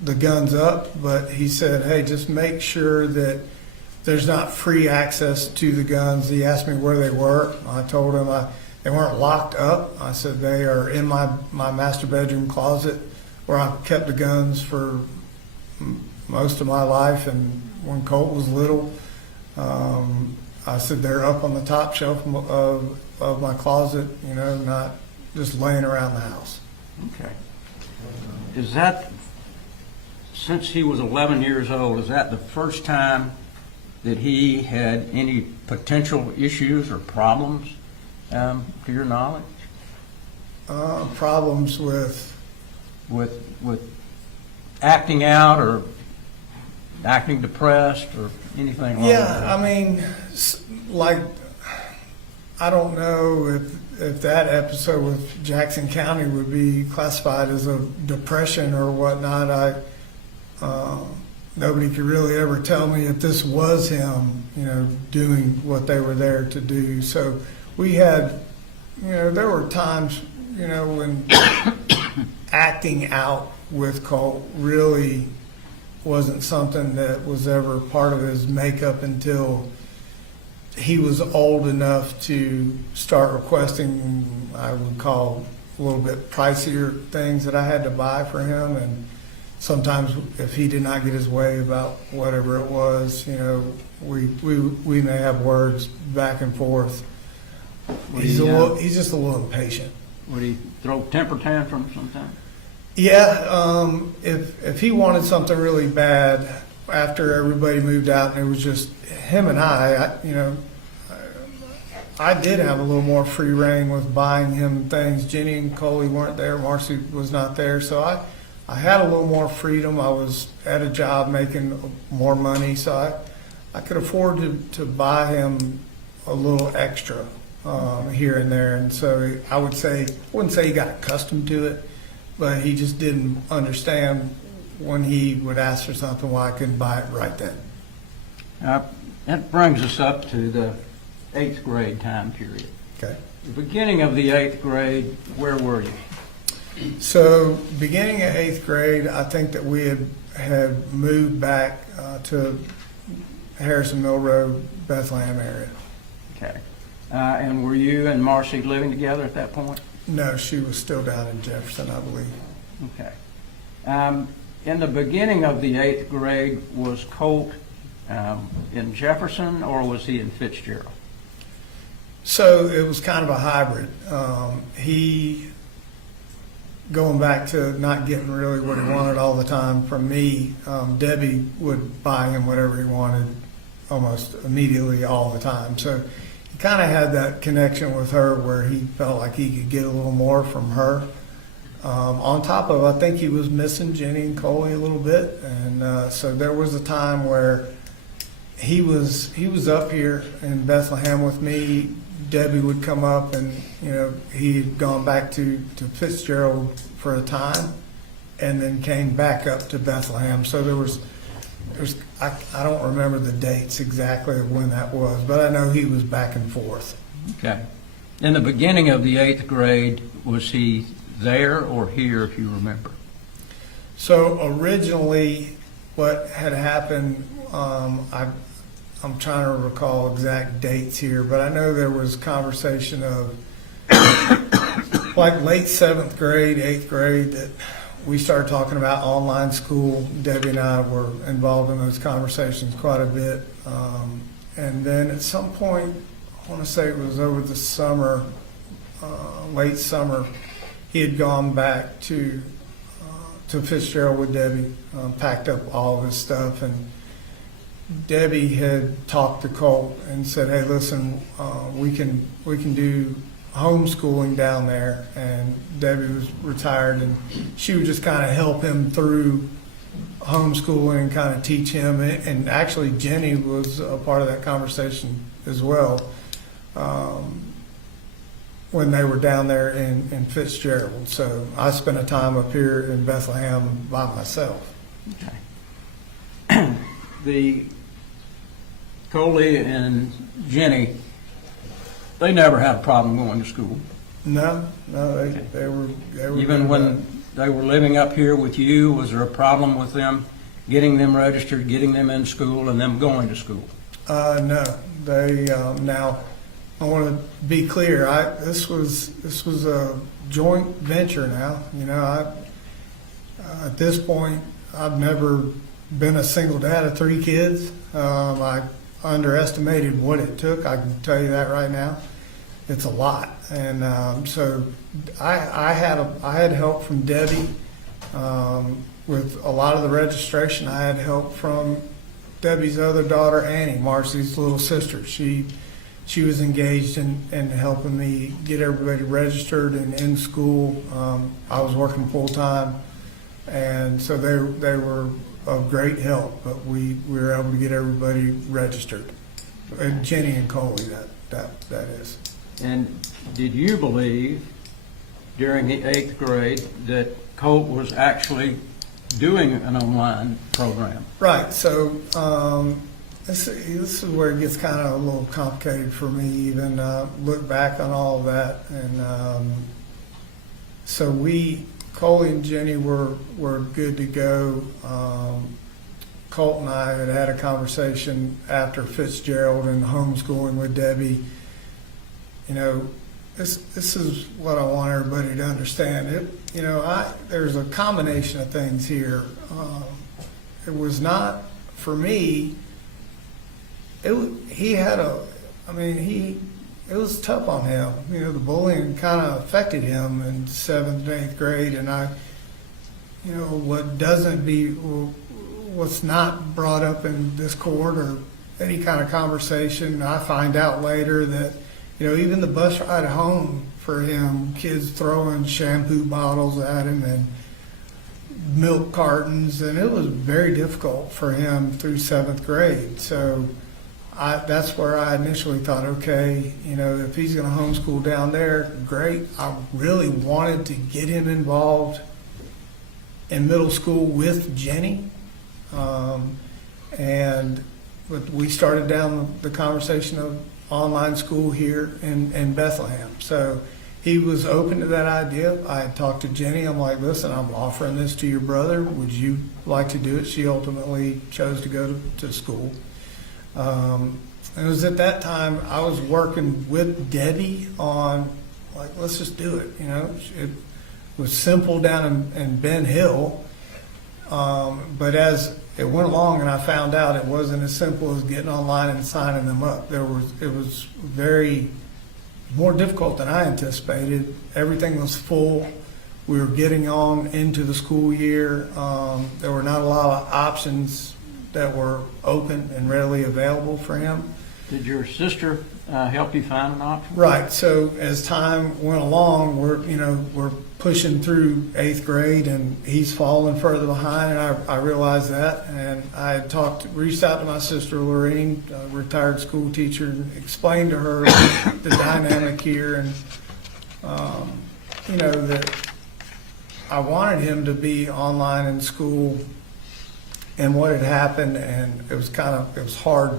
the guns up, but he said, "Hey, just make sure that there's not free access to the guns." He asked me where they were. I told him they weren't locked up. I said, "They are in my master bedroom closet where I kept the guns for most of my life. And when Colt was little, I said they're up on the top shelf of my closet, not just laying around the house." Okay. Is that, since he was 11 years old, is that the first time that he had any potential issues or problems, to your knowledge? Problems with acting out or acting depressed or anything like that? Yeah, I mean, I don't know if that episode with Jackson County would be classified as a depression or whatnot. Nobody could really ever tell me if this was him, doing what they were there to do. So we had, there were times, when acting out with Colt really wasn't something that was ever part of his makeup until he was old enough to start requesting, I would call, a little bit pricier things that I had to buy for him. And sometimes if he did not get his way about whatever it was, we may have words back and forth. He's just a little impatient. Would he throw temper tantrums sometimes? Yeah, if he wanted something really bad after everybody moved out and it was just him and I did have a little more free reign with buying him things. Jenny and Coley weren't there. Marcee was not there. So I had a little more freedom. I was at a job making more money. So I could afford to buy him a little extra here and there. And so I wouldn't say he got accustomed to it, but he just didn't understand when he would ask for something why I couldn't buy it right then. That brings us up to the 8th grade time period. Okay. The beginning of the 8th grade, where were you? So beginning of 8th grade, I think that we had moved back to Harrison Mill Road, Bethlehem area. Okay. And were you and Marcee living together at that point? No, she was still down in Jefferson, I believe. Okay. In the beginning of the 8th grade, was Colt in Jefferson or was he in Fitzgerald? So it was kind of a hybrid. Going back to not getting really what he wanted all the time from me, Debbie would buy him whatever he wanted almost immediately all the time. So he kind of had that connection with her where he felt like he could get a little more from her. On top of, I think he was missing Jenny and Coley a little bit, and so there was a time where he was up here in Bethlehem with me. Debbie would come up, and he had gone back to Fitzgerald for a time, and then came back up to Bethlehem. So there's I don't remember the dates exactly of when that was, but I know he was back and forth. Okay. In the beginning of the 8th grade, was he there or here, if you remember? So originally, what had happened, I'm trying to recall exact dates here, but I know there was conversation of like late 7th grade, 8th grade, that we started talking about online school. Debbie and I were involved in those conversations quite a bit. And then at some point, I want to say it was over the summer, late summer, he had gone back to Fitzgerald with Debbie, packed up all of his stuff, and Debbie had talked to Colt and said, "Hey, listen, we can do homeschooling down there." And Debbie was retired, and she would just kind of help him through homeschooling and kind of teach him. And actually, Jenny was a part of that conversation as well when they were down there in Fitzgerald. So I spent a time up here in Bethlehem by myself. Okay. The Coley and Jenny, they never had a problem going to school. No, they were Even when they were living up here with you, was there a problem with them getting them registered, getting them in school, and them going to school? No, they now. I want to be clear. This was a joint venture. Now, at this point, I've never been a single dad of 3 kids. I underestimated what it took. I can tell you that right now. It's a lot, and so I had help from Debbie with a lot of the registration. I had help from Debbie's other daughter, Annie, Marcee's little sister. She was engaged in helping me get everybody registered and in school. I was working full time, and so they were of great help. But we were able to get everybody registered, and Jenny and Coley, that is. And did you believe during the 8th grade that Colt was actually doing an online program? Right. So this is where it gets kind of a little complicated for me, even look back on all of that. And so Coley and Jenny were good to go. Colt and I had a conversation after Fitzgerald and homeschooling with Debbie. This is what I want everybody to understand. There's a combination of things here. It was not, for me, it was tough on him. The bullying kind of affected him in 7th and 8th grade, and what's not brought up in this court or any kind of conversation, I find out later that even the bus ride home for him, kids throwing shampoo bottles at him and milk cartons, and it was very difficult for him through 7th grade. So that's where I initially thought, okay, if he's going to homeschool down there, great. I really wanted to get him involved in middle school with Jenny, but we started down the conversation of online school here in Bethlehem. So he was open to that idea. I had talked to Jenny. I'm like, listen, I'm offering this to your brother. Would you like to do it? She ultimately chose to go to school. And it was at that time I was working with Debbie on, like, let's just do it. It was simple down in Ben Hill. But as it went along and I found out it wasn't as simple as getting online and signing them up. It was very more difficult than I anticipated. Everything was full. We were getting on into the school year. There were not a lot of options that were open and readily available for him. Did your sister help you find an option? Right. So as time went along, we're pushing through 8th grade, and he's falling further behind, and I realized that. And I had reached out to my sister Lorraine, a retired school teacher, and explained to her the dynamic here, and that I wanted him to be online in school, and what had happened, and it was harder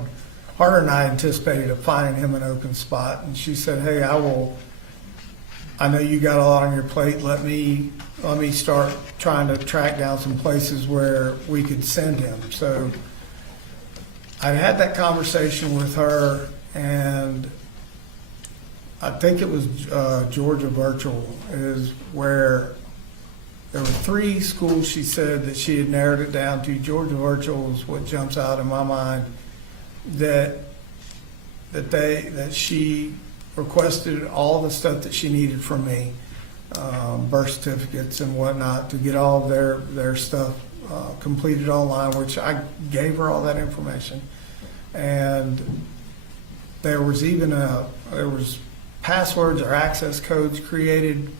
than I anticipated of finding him an open spot. And she said, "Hey, I know you got a lot on your plate. Let me start trying to track down some places where we could send him." So I had that conversation with her, and I think it was Georgia Virtual is where there were 3 schools she said that she had narrowed it down to. Georgia Virtual is what jumps out in my mind, that she requested all the stuff that she needed from me, birth certificates and whatnot, to get all of their stuff completed online, which I gave her all that information. And there was passwords or access codes created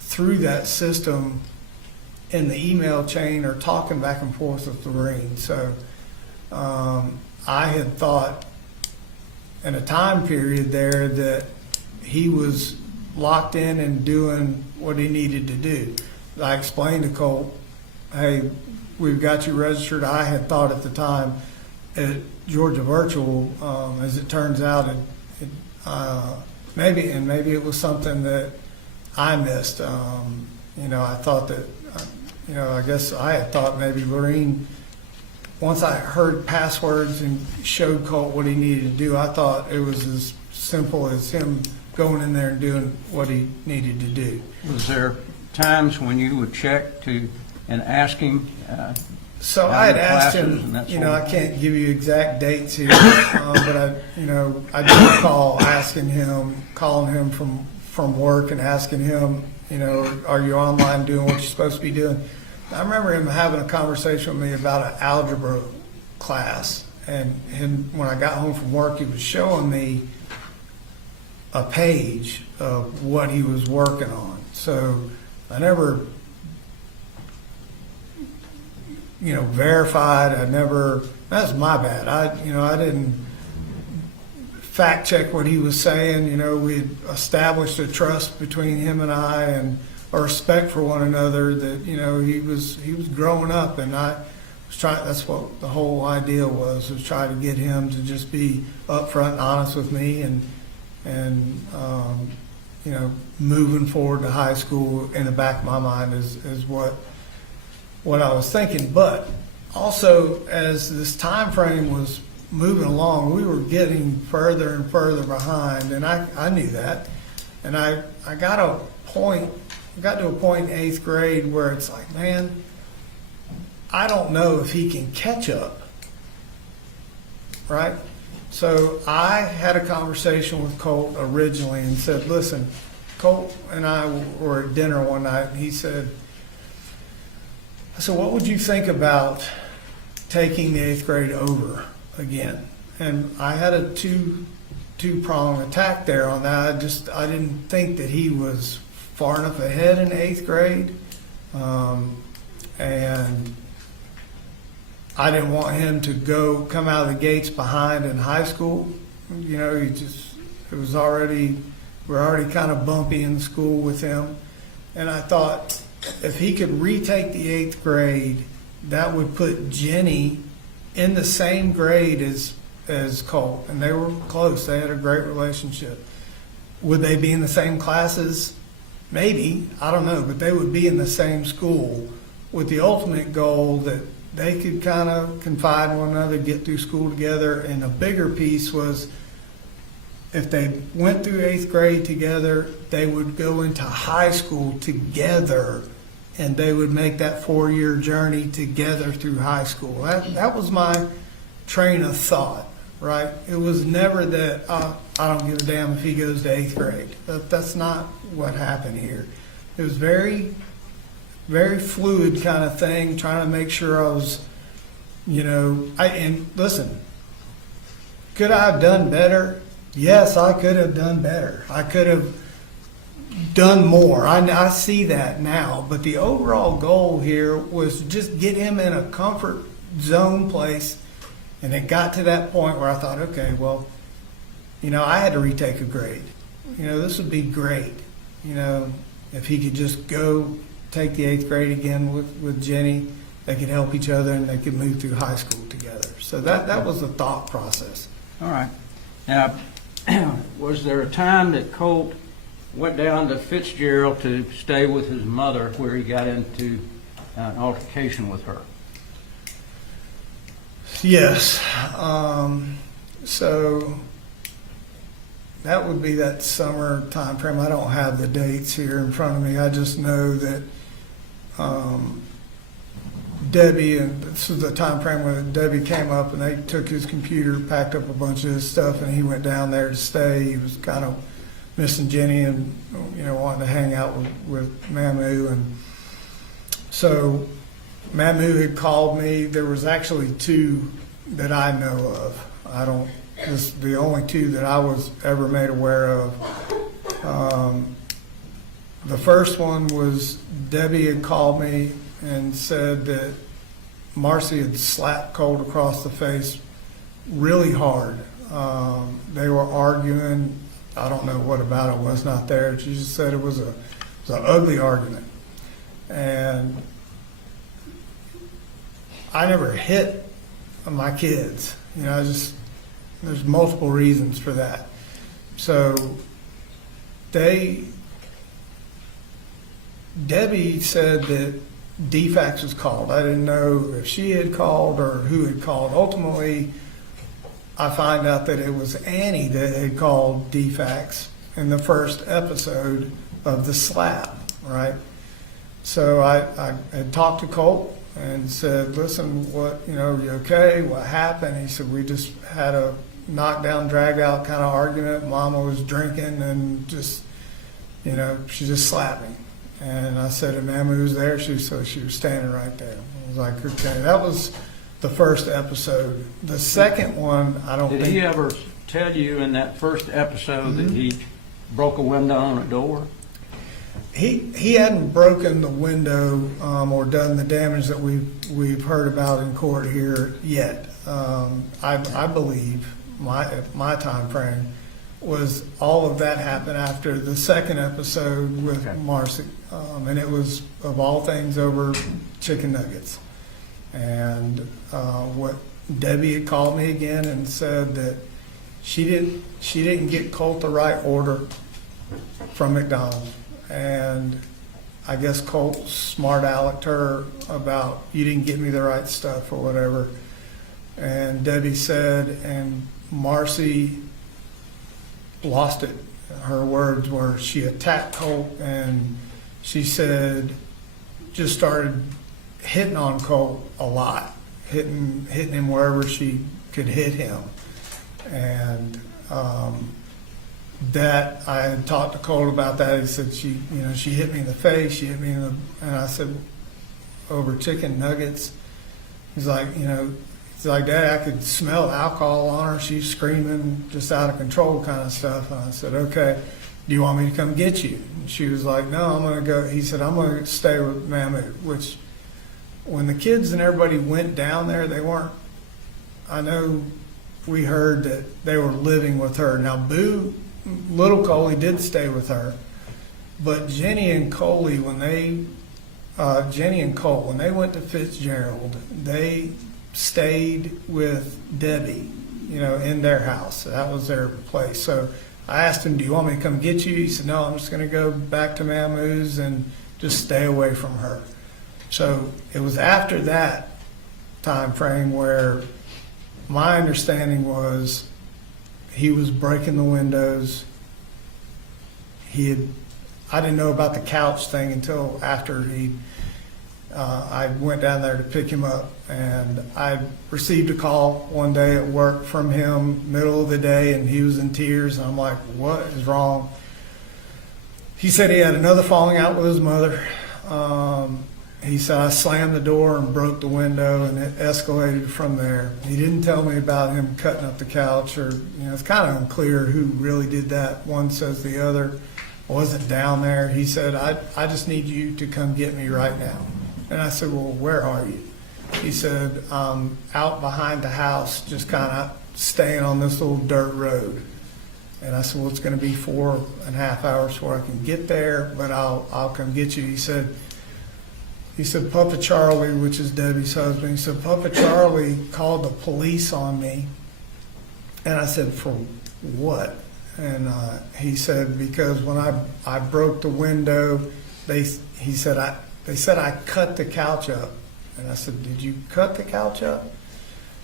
through that system in the email chain, or talking back and forth with Lorraine. So I had thought in a time period there that he was locked in and doing what he needed to do. I explained to Colt, "Hey, we've got you registered." I had thought at the time at Georgia Virtual, as it turns out, maybe it was something that I missed. I thought that, I guess I had thought maybe Lorraine, once I heard passwords and showed Colt what he needed to do, I thought it was as simple as him going in there and doing what he needed to do. Was there times when you would check and ask him? So I had asked him, I can't give you exact dates here, but I did recall calling him from work and asking him, "Are you online doing what you're supposed to be doing?" I remember him having a conversation with me about an algebra class, and when I got home from work, he was showing me a page of what he was working on. So I never, verified. That's my bad. I didn't fact check what he was saying. We established a trust between him and I, and a respect for one another, that he was growing up, and I was trying. That's what the whole idea was try to get him to just be upfront and honest with me, and moving forward to high school in the back of my mind is what I was thinking. But also, as this time frame was moving along, we were getting further and further behind, and I knew that. And I got to a point in 8th grade where it's like, man, I don't know if he can catch up, right? So I had a conversation with Colt originally and said, "Listen," Colt and I were at dinner one night, and I said, "What would you think about taking the 8th grade over again?" And I had a two-prong attack there on that. I didn't think that he was far enough ahead in 8th grade, and I didn't want him to come out of the gates behind in high school. We're already kind of bumpy in school with him, and I thought if he could retake the 8th grade, that would put Jenny in the same grade as Colt, and they were close. They had a great relationship. Would they be in the same classes? Maybe, I don't know, but they would be in the same school, with the ultimate goal that they could kind of confide in one another, get through school together. And a bigger piece was, if they went through 8th grade together, they would go into high school together, and they would make that 4-year journey together through high school. That was my train of thought, right? It was never that, I don't give a damn if he goes to 8th grade. That's not what happened here. It was very, very fluid kind of thing, trying to make sure I was And listen, could I have done better? Yes, I could have done better. I could have done more. I see that now. But the overall goal here was just get him in a comfort zone place. And it got to that point where I thought, okay, well, I had to retake a grade. This would be great. If he could just go take the 8th grade again with Jenny, they could help each other and they could move through high school together. So that was the thought process. All right. Now, was there a time that Colt went down to Fitzgerald to stay with his mother where he got into an altercation with her? Yes. So that would be that summer time frame. I don't have the dates here in front of me. I just know that Debbie, and this was the time frame when Debbie came up and they took his computer, packed up a bunch of his stuff, and he went down there to stay. He was kind of missing Jenny and wanting to hang out with Mamu. And so Mamu had called me. There was actually 2 that I know of. This is the only 2 that I was ever made aware of. The first one was Debbie had called me and said that Marcee had slapped Colt across the face really hard. They were arguing. I don't know what about it, was not there. She just said it was an ugly argument. And I never hit my kids. There's multiple reasons for that. So Debbie said that DFAX was called. I didn't know if she had called or who had called. Ultimately, I find out that it was Annie that had called DFAX in the first episode of the slap, right? So I had talked to Colt and said, listen, you okay? What happened? He said, we just had a knockdown, drag out kind of argument. Mama was drinking and just, she just slapped me. And I said, and Mamu was there. She was standing right there. I was like, okay, that was the first episode. The second one, I don't think. Did he ever tell you in that first episode that he broke a window on a door? He hadn't broken the window or done the damage that we've heard about in court here yet. I believe my time frame was all of that happened after the second episode with Marcee, and it was of all things over chicken nuggets. And what Debbie had called me again and said that she didn't get Colt the right order from McDonald's. And I guess Colt smart alecked her about, you didn't get me the right stuff or whatever. And Debbie said, and Marcee lost it. Her words were, she attacked Colt, and she said, just started hitting on Colt a lot, hitting him wherever she could hit him. And that I had talked to Colt about that. He said she hit me in the face, she hit me and I said, over chicken nuggets. He's like, Dad, I could smell alcohol on her. She's screaming, just out of control kind of stuff. And I said, okay, do you want me to come get you? And she was like, no, I'm going to go. He said, I'm going to stay with Mamu, which when the kids and everybody went down there, they weren't, I know we heard that they were living with her. Now, little Coley did stay with her, but Jenny and Colt, when they went to Fitzgerald, they stayed with Debbie, in their house. That was their place. So I asked him, do you want me to come get you? He said, no, I'm just going to go back to Mamu's and just stay away from her. So it was after that time frame where my understanding was he was breaking the windows. I didn't know about the couch thing until after I went down there to pick him up, and I received a call one day at work from him, middle of the day, and he was in tears. And I'm like, what is wrong? He said he had another falling out with his mother, he said, I slammed the door and broke the window, and it escalated from there. He didn't tell me about him cutting up the couch, or, it's kind of unclear who really did that. One says the other wasn't down there. He said, I just need you to come get me right now. And I said, well, where are you? He said, out behind the house, just kind of staying on this little dirt road. And I said, well, it's going to be 4.5 hours before I can get there, but I'll come get you. He said, Papa Charlie, which is Debbie's husband, he said, Papa Charlie called the police on me. And I said, for what? And he said, because when I broke the window, they said I cut the couch up. And I said, did you cut the couch up?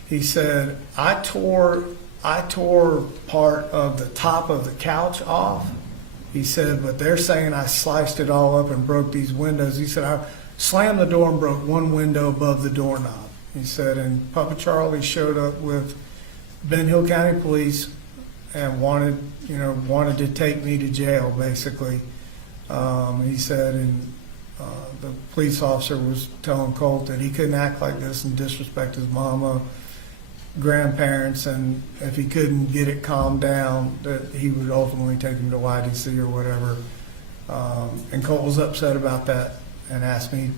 He said, I tore part of the top of the couch off. He said, but they're saying I sliced it all up and broke these windows. He said, I slammed the door and broke one window above the doorknob. He said, and Papa Charlie showed up with Ben Hill County Police and wanted to take me to jail, basically. He said, and the police officer was telling Colt that he couldn't act like this and disrespect his mama, grandparents, and if he couldn't get it calmed down, that he would ultimately take him to YDC or whatever. And Colt was upset about that and asked me,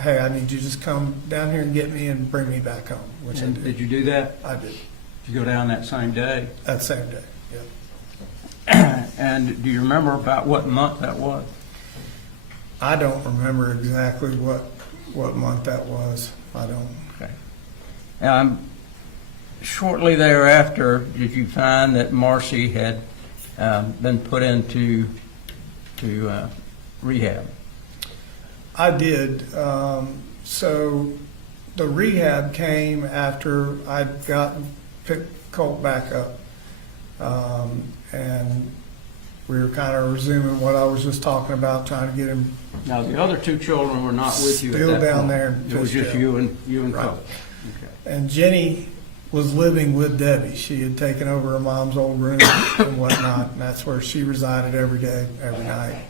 hey, I need you to just come down here and get me and bring me back home, which I did. Did you do that? I did. Did you go down that same day? That same day, yeah. And do you remember about what month that was? I don't remember exactly what month that was. I don't. Okay. Shortly thereafter, did you find that Marcee had been put into rehab? I did. So the rehab came after I'd picked Colt back up. And we were kind of resuming what I was just talking about, trying to get him. Now, the other two children were not with you at that Still down point. there in It was just Fitzgerald. you and Right. Colt. Okay. And Jenny was living with Debbie. She had taken over her mom's old room and whatnot, and that's where she resided every day, every night.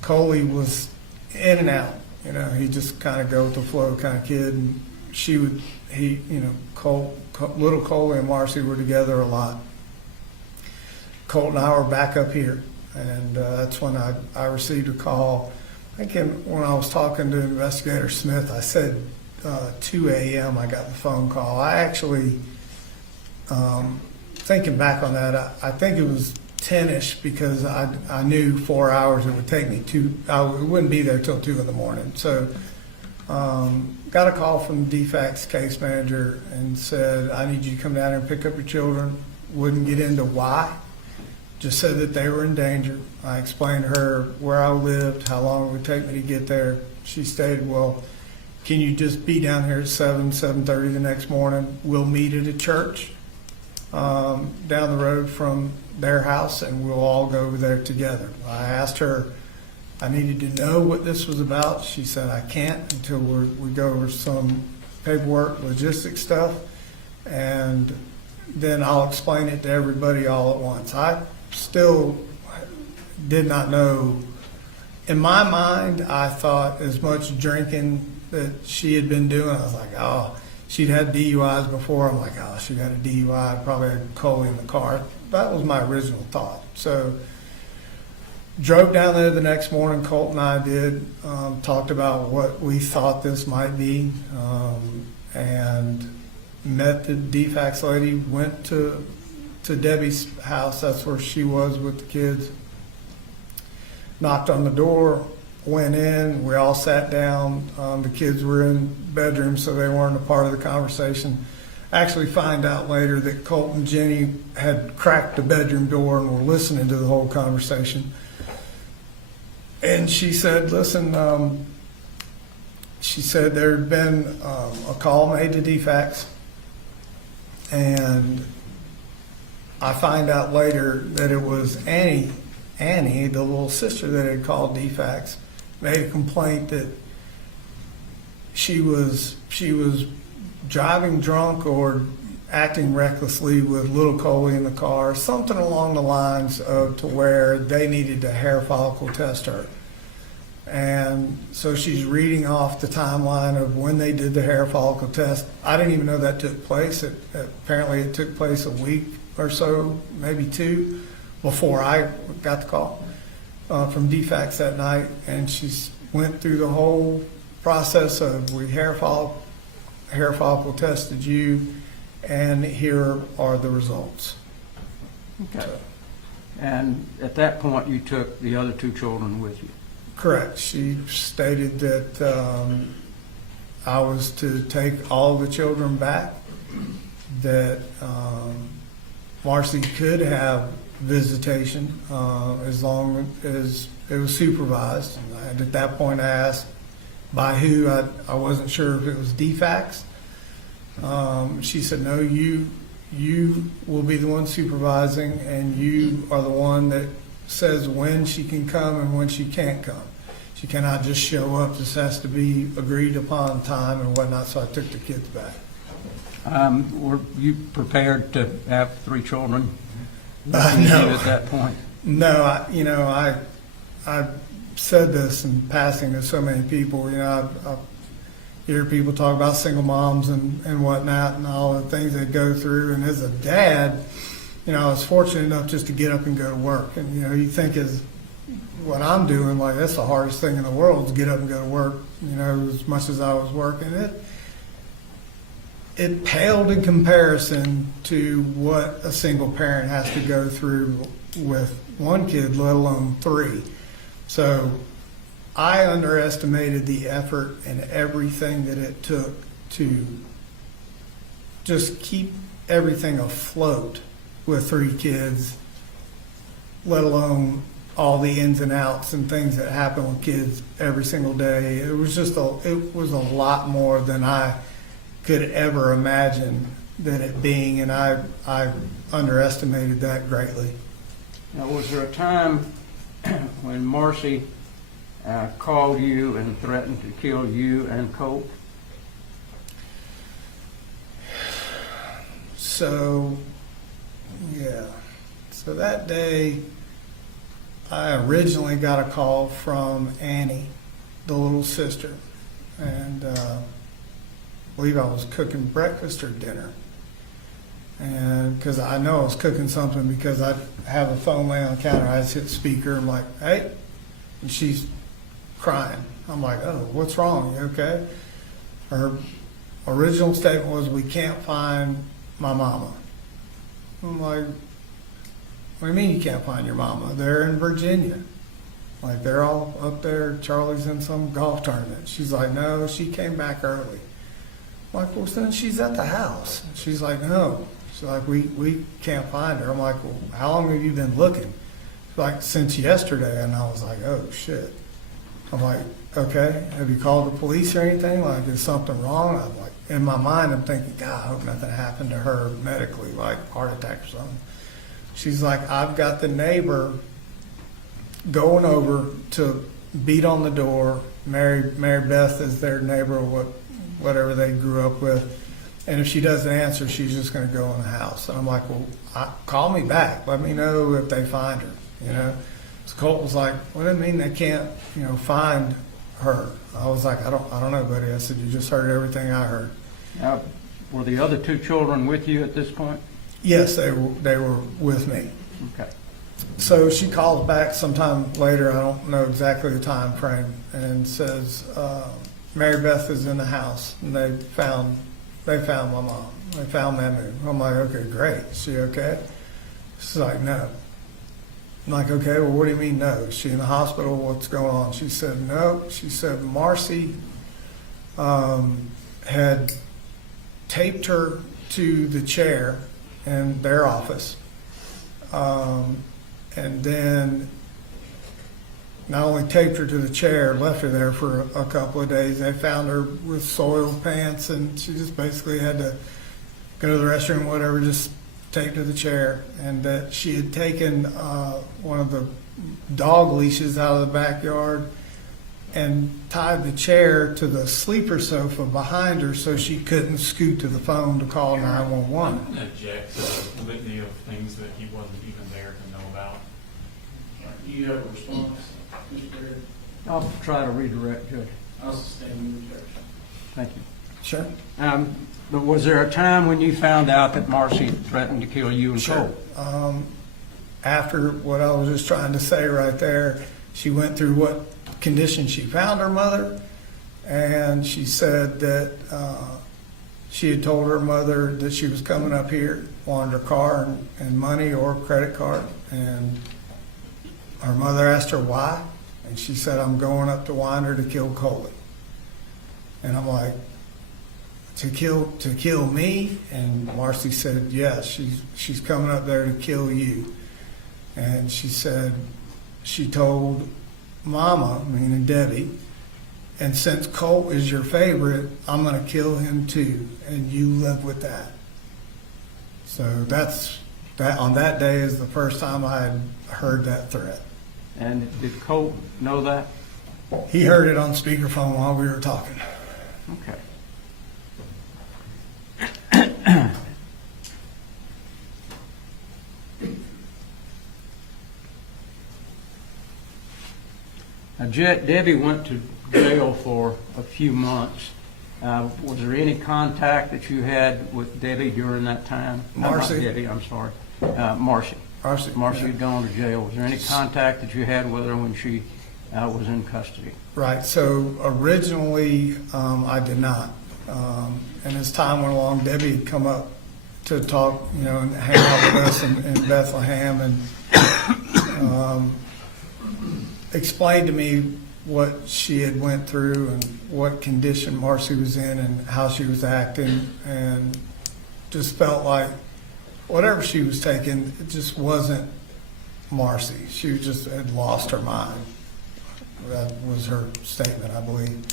Coley was in and out. He just kind of go with the flow kind of kid. And little Coley and Marcee were together a lot. Colt and I were back up here, and that's when I received a call. I think when I was talking to Investigator Smith, I said 2 a.m. I got the phone call. I actually, thinking back on that, I think it was 10-ish because I knew 4 hours it would take me I wouldn't be there till 2 in the morning. So got a call from the DFACS case manager and said, I need you to come down here and pick up your children. Wouldn't get into why. Just said that they were in danger. I explained to her where I lived, how long it would take me to get there. She stated, well, can you just be down here at 7:30 the next morning? We'll meet at a church down the road from their house, and we'll all go over there together. I asked her, I needed to know what this was about. She said, I can't until we go over some paperwork, logistics stuff, and then I'll explain it to everybody all at once. I still did not know. In my mind, I thought as much drinking that she had been doing, I was like, oh, she'd had DUIs before. I'm like, oh, she got a DUI, probably had Coley in the car. That was my original thought. So drove down there the next morning, Colt and I did, talked about what we thought this might be, and met the DFACS lady, went to Debbie's house. That's where she was with the kids. Knocked on the door, went in, we all sat down. The kids were in bedrooms, so they weren't a part of the conversation. Actually find out later that Colt and Jenny had cracked the bedroom door and were listening to the whole conversation. And she said, listen, she said there had been a call made to DFACS, and I find out later that it was Annie, the little sister that had called DFACS, made a complaint that she was driving drunk or acting recklessly with little Coley in the car, something along the lines of to where they needed to hair follicle test her. And so she's reading off the timeline of when they did the hair follicle test. I didn't even know that took place. Apparently it took place a week or so, maybe two, before I got the call from DFACS that night. And she went through the whole process of we hair follicle tested you, and here are the results. Okay. And at that point, you took the other two children with you? Correct. She stated that I was to take all the children back, that Marcee could have visitation as long as it was supervised. And at that point, I asked by who. I wasn't sure if it was DFACS. She said, no, you will be the one supervising, and you are the one that says when she can come and when she can't come. She cannot just show up. This has to be agreed upon time and whatnot, so I took the kids back. Were you prepared to have three children No. at that point? No, I said this in passing to so many people. I hear people talk about single moms and whatnot and all the things they go through. And as a dad, I was fortunate enough just to get up and go to work. And, you think as what I'm doing, like that's the hardest thing in the world is get up and go to work, as much as I was working. It paled in comparison to what a single parent has to go through with one kid, let alone three. So I underestimated the effort and everything that it took to just keep everything afloat with three kids, let alone all the ins and outs and things that happen with kids every single day. It was a lot more than I could ever imagine that it being, and I underestimated that greatly. Now, was there a time when Marcee called you and threatened to kill you and Colt? So, yeah. So that day, I originally got a call from Annie, the little sister, and I believe I was cooking breakfast or dinner. And because I know I was cooking something, because I have the phone laying on the counter, I just hit speaker. I'm like, hey, and she's crying. I'm like, oh, what's wrong? You okay? Her original statement was, we can't find my mama. I'm like, what do you mean you can't find your mama? They're in Virginia. Like, they're all up there. Charlie's in some golf tournament. She's like, no, she came back early. I'm like, well, then she's at the house. She's like, no. She's like, we can't find her. I'm like, well, how long have you been looking? She's like, since yesterday. And I was like, oh, shit. I'm like, okay, have you called the police or anything? Like, is something wrong? I'm like, in my mind, I'm thinking, God, I hope nothing happened to her medically, like heart attack or something. She's like, I've got the neighbor going over to beat on the door. Mary Beth is their neighbor, whatever they grew up with. And if she doesn't answer, she's just going to go in the house. And I'm like, well, call me back. Let me know if they find her, So Colt was like, what do you mean they can't, find her? I was like, I don't know, buddy. I said, you just heard everything I heard. Now, were the other two children with you at this point? Yes, they were with me. Okay. So she calls back sometime later, I don't know exactly the time frame, and says, Mary Beth is in the house, and they found my mom. They found Mamu. I'm like, okay, great. Is she okay? She's like, no. I'm like, okay, well, what do you mean no? Is she in the hospital? What's going on? She said, no. She said Marcee had taped her to the chair in their office. And then not only taped her to the chair, left her there for a couple of days. They found her with soiled pants, and she just basically had to go to the restroom, whatever, just taped to the chair. And that she had taken one of the dog leashes out of the backyard and tied the chair to the sleeper sofa behind her so she couldn't scoot to the phone to call 911. I'm going to object to the litany of things that he wasn't even there to know about. Do you have a response, Mr. Gray? I'll try to redirect, Judge. I'll sustain the objection. Thank you. Sure. But was there a time when you found out that Marcee threatened to kill you and Sure. Colt? After what I was just trying to say right there, she went through what condition she found her mother, and she said that she had told her mother that she was coming up here, wanted her car and money or credit card, and her mother asked her why, and she said, "I'm going up to Winder to kill Colin." And I'm like, to kill me? And Marcee said, yes, she's coming up there to kill you. And she said, she told Mama, meaning Debbie, and since Colt is your favorite, I'm going to kill him too, and you live with that. So that on that day is the first time I had heard that threat. And did Colt know that? He heard it on speakerphone while we were talking. Okay. Now, Debbie went to jail for a few months. Was there any contact that you had with Debbie during that time? Not Marcee. Debbie, I'm sorry. Marcee. Marcee, Had gone to jail. Was there any contact that you had with her when she was in custody? Right, so originally, I did not. And as time went along, Debbie had come up to talk, and hang out with us in Bethlehem, and explained to me what she had went through and what condition Marcee was in and how she was acting, and just felt like whatever she was taking, it just wasn't Marcee. She just had lost her mind. That was her statement, I believe.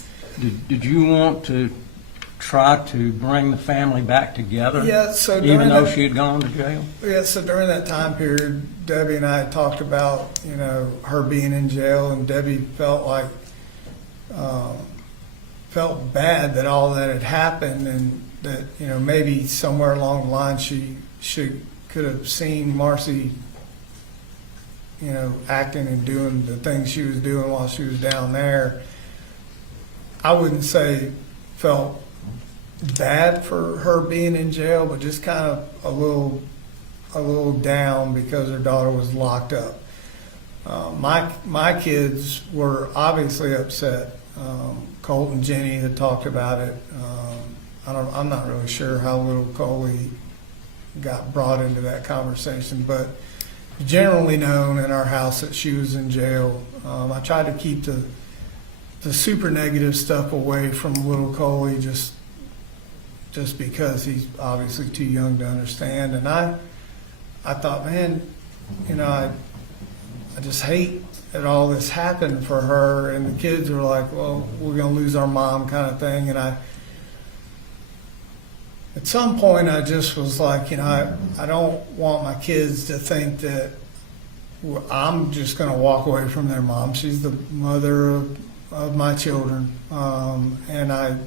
Did you want to try to bring the family back together? Yeah, so even during though that- she had gone to jail? Yeah, so during that time period, Debbie and I had talked about, her being in jail, and Debbie felt like, felt bad that all that had happened, and that, maybe somewhere along the line she could have seen Marcee, acting and doing the things she was doing while she was down there. I wouldn't say felt bad for her being in jail, but just kind of a little down because her daughter was locked up. My kids were obviously upset. Colt and Jenny had talked about it. I'm not really sure how little Coley got brought into that conversation, but generally known in our house that she was in jail. I tried to keep the super negative stuff away from little Coley, just because he's obviously too young to understand. And I thought, man, I just hate that all this happened for her. And the kids were like, well, we're going to lose our mom kind of thing. And at some point, I just was like, I don't want my kids to think that I'm just going to walk away from their mom. She's the mother of my children. And I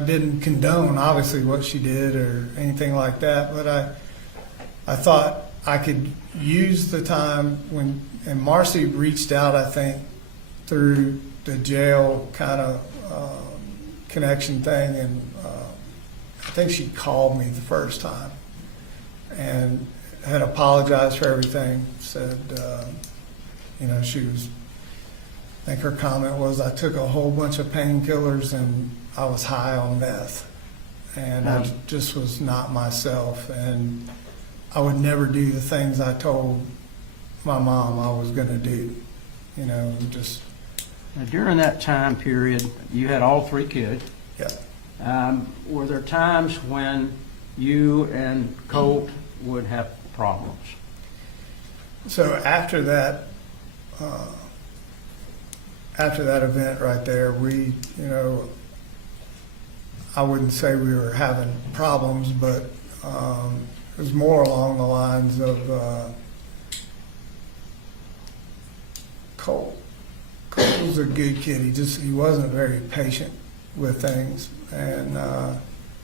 didn't condone, obviously, what she did or anything like that. But I thought I could use the time and Marcee reached out, I think, through the jail kind of connection thing. And I think she called me the first time and had apologized for everything. Said, she was, I think her comment was, I took a whole bunch of painkillers and I was high on meth. And I just was not myself. And I would never do the things I told my mom I was going to do. Just. Now, during that time period, you had all three kids. Yeah. Were there times when you and Colt would have problems? So after that event right there, we, I wouldn't say we were having problems, but it was more along the lines of Colt. Colt was a good kid. He wasn't very patient with things, and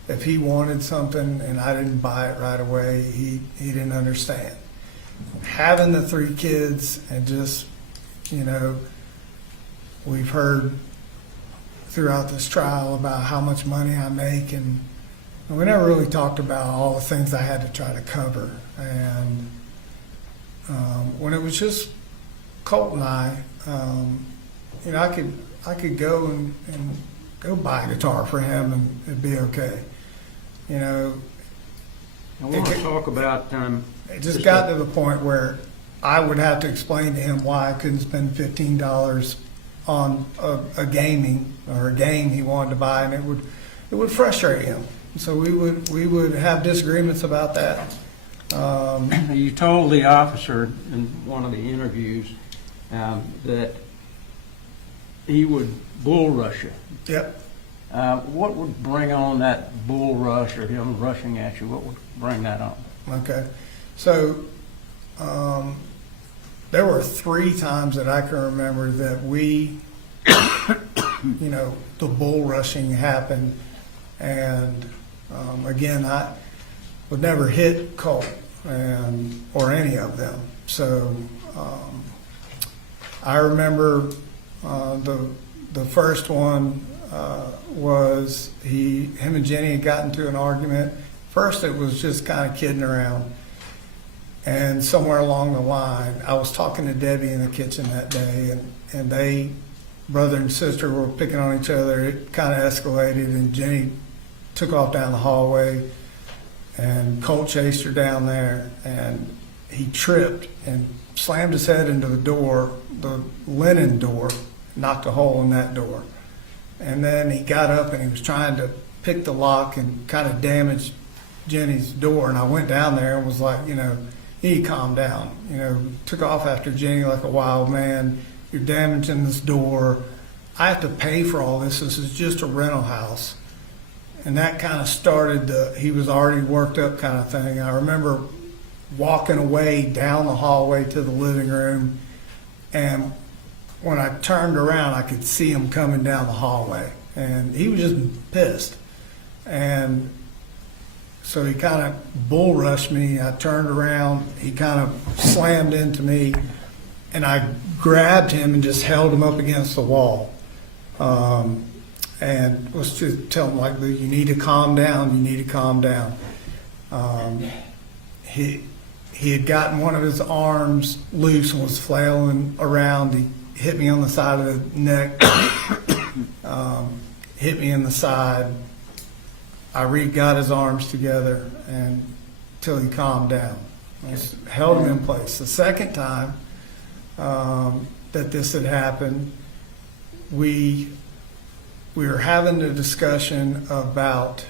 if he wanted something and I didn't buy it right away, he didn't understand. Having the three kids and just, we've heard throughout this trial about how much money I make, and we never really talked about all the things I had to try to cover. And when it was just Colt and I, I could go and go buy a guitar for him and it'd be okay. I want to talk about, It just got to the point where I would have to explain to him why I couldn't spend $15 on a game he wanted to buy, and it would frustrate him. So we would have disagreements about that. you told the officer in one of the interviews that he would bull rush you. Yep. What would bring on that bull rush or him rushing at you? What would bring that on? Okay. So there were 3 times that I can remember that we, the bull rushing happened. And again, I would never hit Colt or any of them. So I remember the first one was him and Jenny had gotten into an argument. First, it was just kind of kidding around. And somewhere along the line, I was talking to Debbie in the kitchen that day, and they, brother and sister, were picking on each other. It kind of escalated, and Jenny took off down the hallway, and Colt chased her down there, and he tripped and slammed his head into the door, the linen door, knocked a hole in that door. And then he got up and he was trying to pick the lock and kind of damaged Jenny's door. And I went down there and was like, you need to calm down. Took off after Jenny like a wild man. You're damaging this door. I have to pay for all this. This is just a rental house. And that kind of started he was already worked up kind of thing. I remember walking away down the hallway to the living room, and when I turned around, I could see him coming down the hallway, and he was just pissed. And so he kind of bull rushed me. I turned around, he kind of slammed into me, and I grabbed him and just held him up against the wall. And was to tell him, like, you need to calm down, you need to calm down. He had gotten one of his arms loose and was flailing around. He hit me on the side of the neck, hit me in the side. I got his arms together until he calmed down. I just held him in place. The second time that this had happened, we were having a discussion about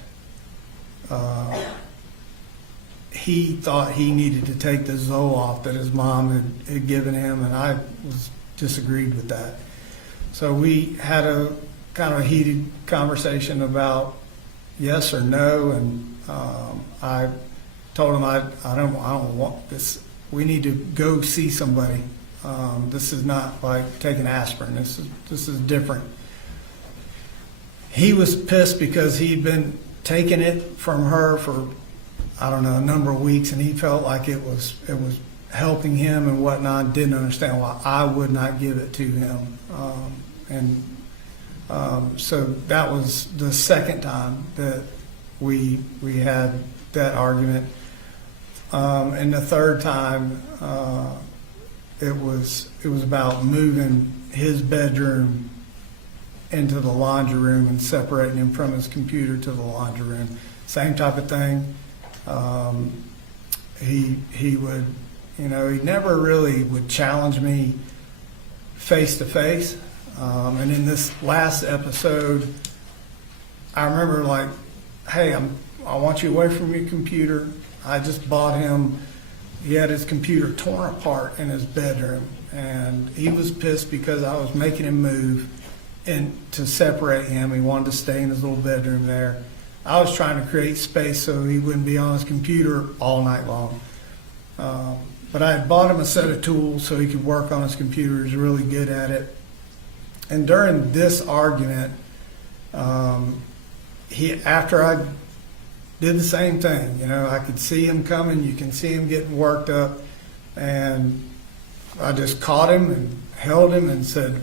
he thought he needed to take the Zoloft that his mom had given him, and I disagreed with that. So we had a kind of a heated conversation about yes or no, and I told him I don't want this. We need to go see somebody. This is not like taking aspirin. This is different. He was pissed because he'd been taking it from her for, I don't know, a number of weeks, and he felt like it was helping him and whatnot. Didn't understand why I would not give it to him. So that was the second time that we had that argument. And the third time, it was about moving his bedroom into the laundry room and separating him from his computer to the laundry room. Same type of thing. He would, he never really would challenge me face to face. And in this last episode, I remember like, hey, I want you away from your computer. I just bought him, he had his computer torn apart in his bedroom, and he was pissed because I was making him move and to separate him. He wanted to stay in his little bedroom there. I was trying to create space so he wouldn't be on his computer all night long. But I had bought him a set of tools so he could work on his computer. He's really good at it. And during this argument, after I did the same thing, I could see him coming. You can see him getting worked up, and I just caught him and held him and said,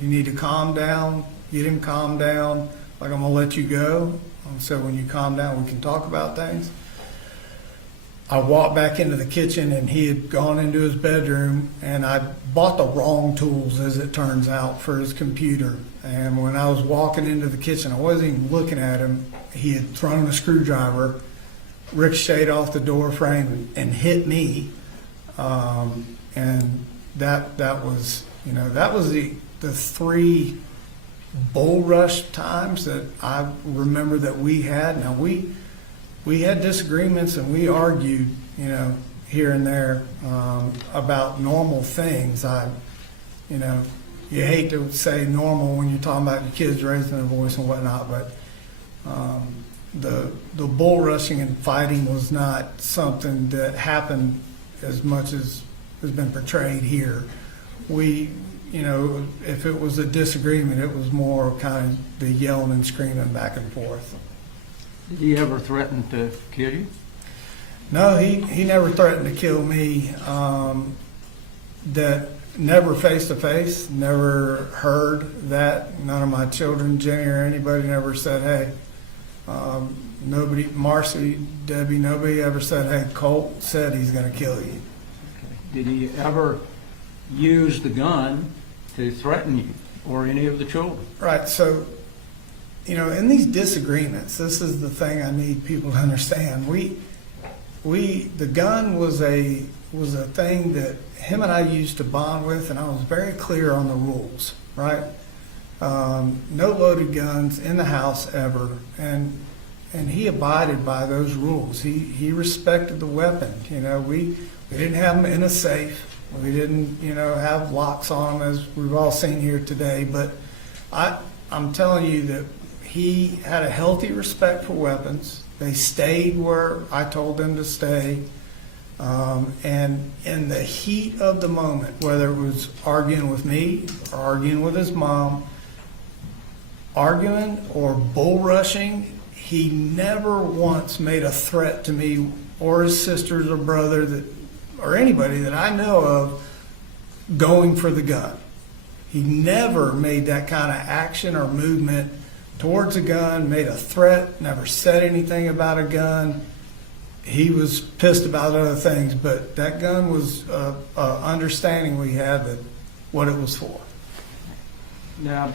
you need to calm down, get him calmed down, like I'm gonna let you go. So when you calm down, we can talk about things. I walked back into the kitchen and he had gone into his bedroom, and I bought the wrong tools, as it turns out, for his computer. And when I was walking into the kitchen, I wasn't even looking at him. He had thrown a screwdriver, ricocheted off the door frame and hit me. And that was, that was the three bull rush times that I remember that we had. Now we had disagreements and we argued, here and there, about normal things. You hate to say normal when you're talking about your kids raising their voice and whatnot, but the bull rushing and fighting was not something that happened as much as has been portrayed here. If it was a disagreement, it was more kind of the yelling and screaming back and forth. Did he ever threaten to kill you? No, he never threatened to kill me. That never face to face, never heard that. None of my children, Jenny or anybody, never said, hey, nobody, Marcee, Debbie, nobody ever said, hey, Colt said he's going to kill you. Okay. Did he ever use the gun to threaten you or any of the children? Right. So, in these disagreements, this is the thing I need people to understand. The gun was a thing that him and I used to bond with, and I was very clear on the rules, right? No loaded guns in the house ever, and he abided by those rules. He respected the weapon. We didn't have them in a safe. We didn't, have locks on them as we've all seen here today. But I'm telling you that he had a healthy respect for weapons. They stayed where I told them to stay. And in the heat of the moment, whether it was arguing with me or arguing with his mom, arguing or bull rushing, he never once made a threat to me or his sisters or brother or anybody that I know of going for the gun. He never made that kind of action or movement towards a gun, made a threat, never said anything about a gun. He was pissed about other things, but that gun was understanding we had that what it was for. Now,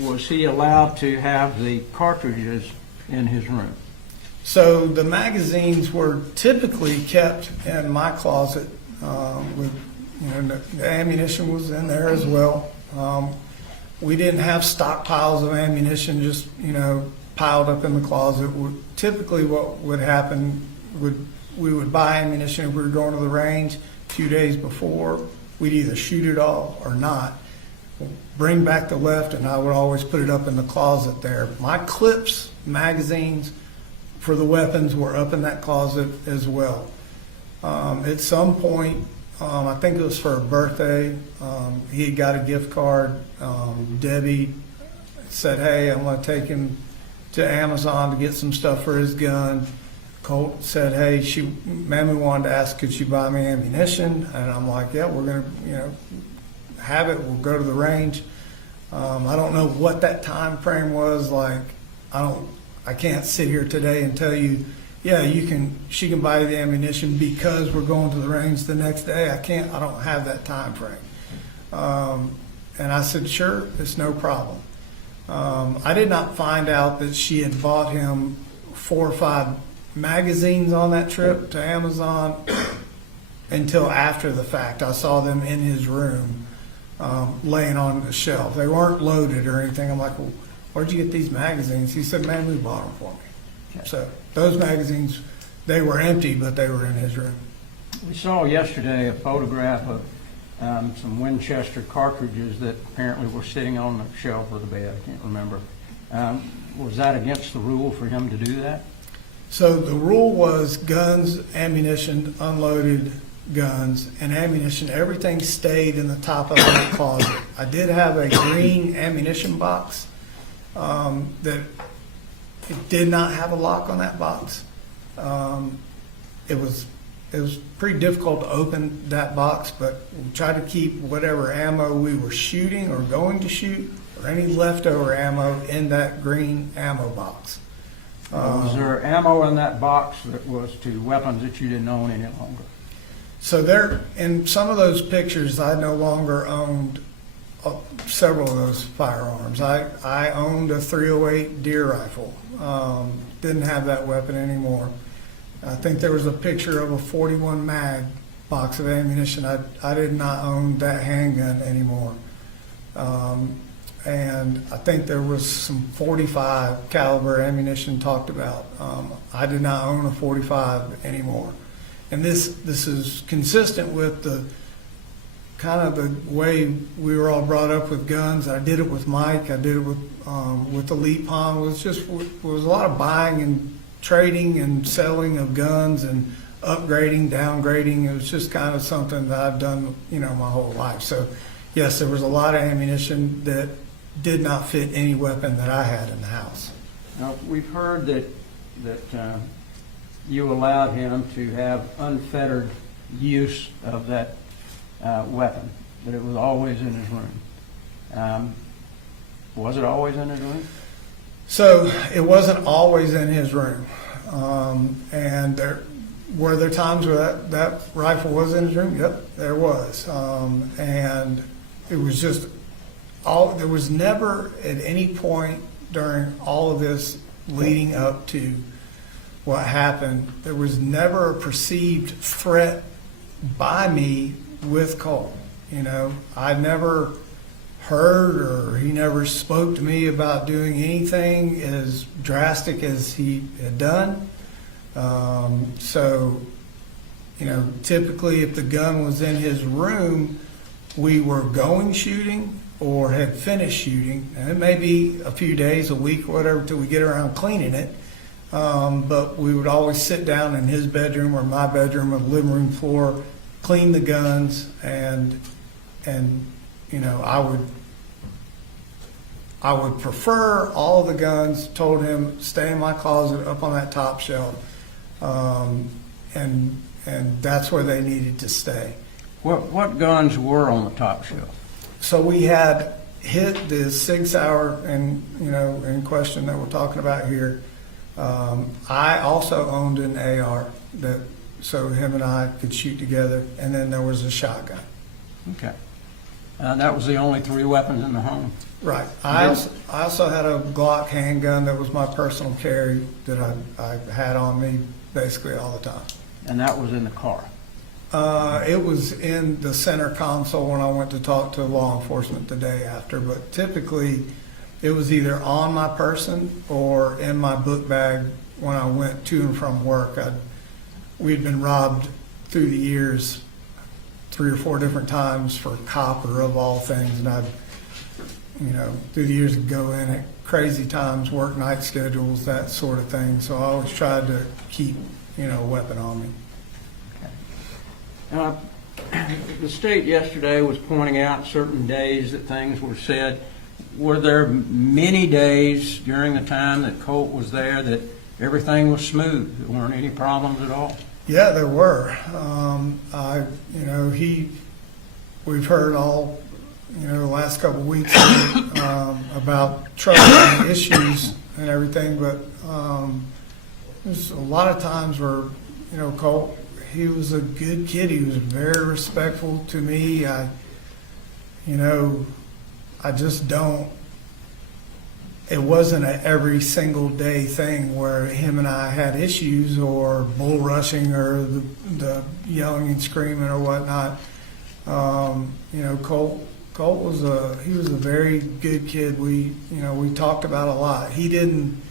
was he allowed to have the cartridges in his room? So the magazines were typically kept in my closet. The ammunition was in there as well. We didn't have stockpiles of ammunition just piled up in the closet. Typically, what would happen we would buy ammunition if we were going to the range a few days before. We'd either shoot it all or not. Bring back the left, and I would always put it up in the closet there. My clips, magazines for the weapons were up in that closet as well. At some point, I think it was for a birthday, he had got a gift card. Debbie said, hey, I'm going to take him to Amazon to get some stuff for his gun. Colt said, hey, Mammy wanted to ask, could she buy me ammunition? And I'm like, yeah, we're going to, have it. We'll go to the range. I don't know what that time frame was like. I can't sit here today and tell you, yeah, she can buy the ammunition because we're going to the range the next day. I don't have that time frame. And I said, sure, it's no problem. I did not find out that she had bought him 4 or 5 magazines on that trip to Amazon until after the fact. I saw them in his room, laying on the shelf. They weren't loaded or anything. I'm like, well, where'd you get these magazines? He said, man, we bought them for me. Okay. So those magazines, they were empty, but they were in his room. We saw yesterday a photograph of some Winchester cartridges that apparently were sitting on the shelf of the bed. I can't remember. Was that against the rule for him to do that? So the rule was guns, ammunition, unloaded guns, and ammunition. Everything stayed in the top of that closet. I did have a green ammunition box that it did not have a lock on that box. It was it was pretty difficult to open that box, but we tried to keep whatever ammo we were shooting or going to shoot, or any leftover ammo in that green ammo box. Was there ammo in that box that was to weapons that you didn't own any longer? So there, in some of those pictures, I no longer owned several of those firearms. I owned a .308 deer rifle. Didn't have that weapon anymore. I think there was a picture of a 41 mag box of ammunition. I did not own that handgun anymore. And I think there was some 45 caliber ammunition talked about. I did not own a 45 anymore. And this is consistent with the kind of the way we were all brought up with guns. I did it with Mike. I did it with Elite Pond. It was a lot of buying and trading and selling of guns and upgrading, downgrading. It was just kind of something that I've done, my whole life. So yes, there was a lot of ammunition that did not fit any weapon that I had in the house. Now, we've heard that you allowed him to have unfettered use of that weapon, that it was always in his room. Was it always in his room? So it wasn't always in his room. And were there times where that rifle was in his room? Yep, there was. And it was just there was never at any point during all of this leading up to what happened, there was never a perceived threat by me with Colt. I never heard, or he never spoke to me about doing anything as drastic as he had done. So, typically if the gun was in his room, we were going shooting or had finished shooting, and it may be a few days, a week, or whatever, till we get around cleaning it. But we would always sit down in his bedroom or my bedroom or the living room floor, clean the guns, and I would prefer all the guns. Told him stay in my closet up on that top shelf, and that's where they needed to stay. What guns were on the top shelf? So we had hit the Sig Sauer in question that we're talking about here. I also owned an AR so him and I could shoot together, and then there was a shotgun. Okay. That was the only 3 weapons in the home? Right. I also had a Glock handgun that was my personal carry that I had on me basically all the time. And that was in the car? It was in the center console when I went to talk to law enforcement the day after, but typically it was either on my person or in my book bag when I went to and from work. We'd been robbed through the years 3 or 4 different times for copper of all things, and I'd, through the years, go in at crazy times, work night schedules, that sort of thing. So I always tried to keep, a weapon on me. The state yesterday was pointing out certain days that things were said. Were there many days during the time that Colt was there that everything was smooth? There weren't any problems at all? Yeah, there were. We've heard all, the last couple of weeks about trouble and issues and everything, but there's a lot of times where, Colt, he was a good kid. He was very respectful to me. I just don't. It wasn't an every single day thing where him and I had issues or bull rushing or the yelling and screaming or whatnot. Colt was a very good kid. We talked about a lot. Him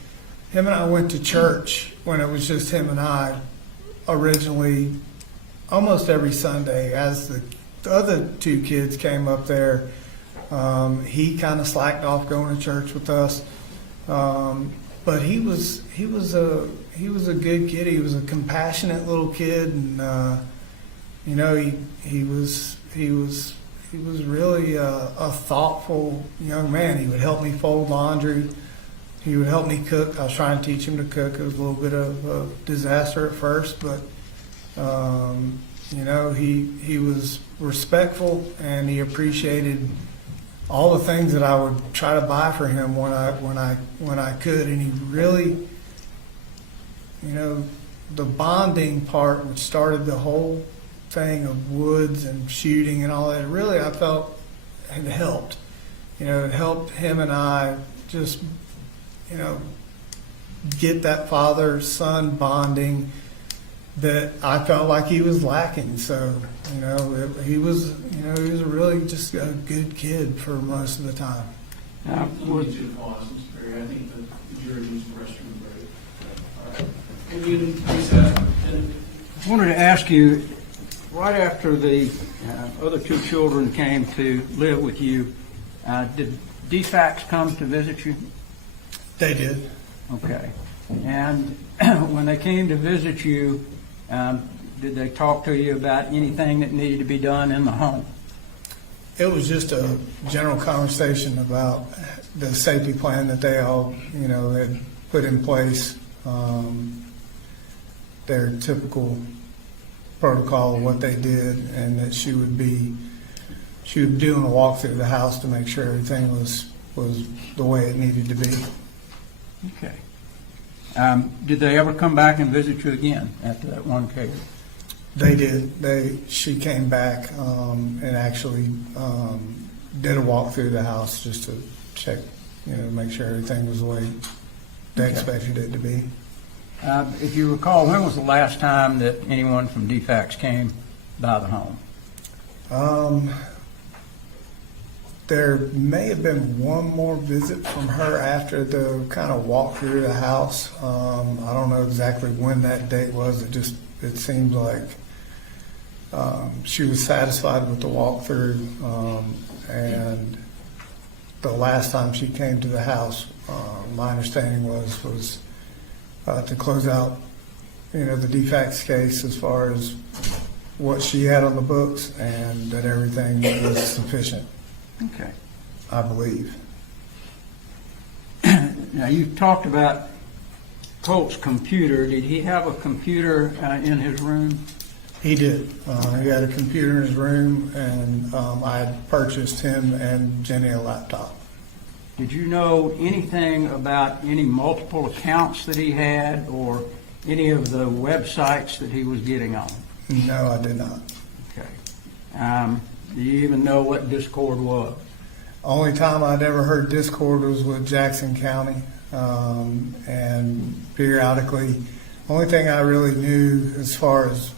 and I went to church when it was just him and I originally almost every Sunday. As the other 2 kids came up there, he kind of slacked off going to church with us, but he was a good kid. He was a compassionate little kid, and he was really a thoughtful young man. He would help me fold laundry. He would help me cook. I was trying to teach him to cook. It was a little bit of a disaster at first, but You know, he was respectful, and he appreciated all the things that I would try to buy for him when I could, and he really, you know, the bonding part, which started the whole thing of woods and shooting and all that, really I felt had helped. You know, it helped him and I just, you know, get that father-son bonding that I felt like he was lacking. So, you know, he was really just a good kid for most of the time. Let me get you to pause, Mr. Perry. I think the jury needs a restroom break. All right. Can you, Lisa, I wanted to ask you, right after the other two children came to live with you, did DFACS come to visit you? They did. Okay. And when they came to visit you, did they talk to you about anything that needed to be done in the home? It was just a general conversation about the safety plan that they all, you know, had put in place, their typical protocol of what they did, and that she would be doing a walk through the house to make sure everything was the way it needed to be. Okay. Did they ever come back and visit you again after that one case? They did. She came back and actually did a walk through the house just to check, you know, make sure everything was the way they expected it to be. If you recall, when was the last time that anyone from DFACS came by the home? There may have been one more visit from her after the kind of walk through the house. I don't know exactly when that date was. It seems like she was satisfied with the walkthrough, and the last time she came to the house, my understanding was to close out, you know, the DFACS case as far as what she had on the books, and that everything was sufficient. Okay. I believe. Now, you talked about Colt's computer. Did he have a computer in his room? He did. He had a computer in his room, and I had purchased him and Jenny a laptop. Did you know anything about any multiple accounts that he had, or any of the websites that he was getting on? No, I did not. Okay. Do you even know what Discord was? Only time I'd ever heard Discord was with Jackson County, and periodically, only thing I really knew as far as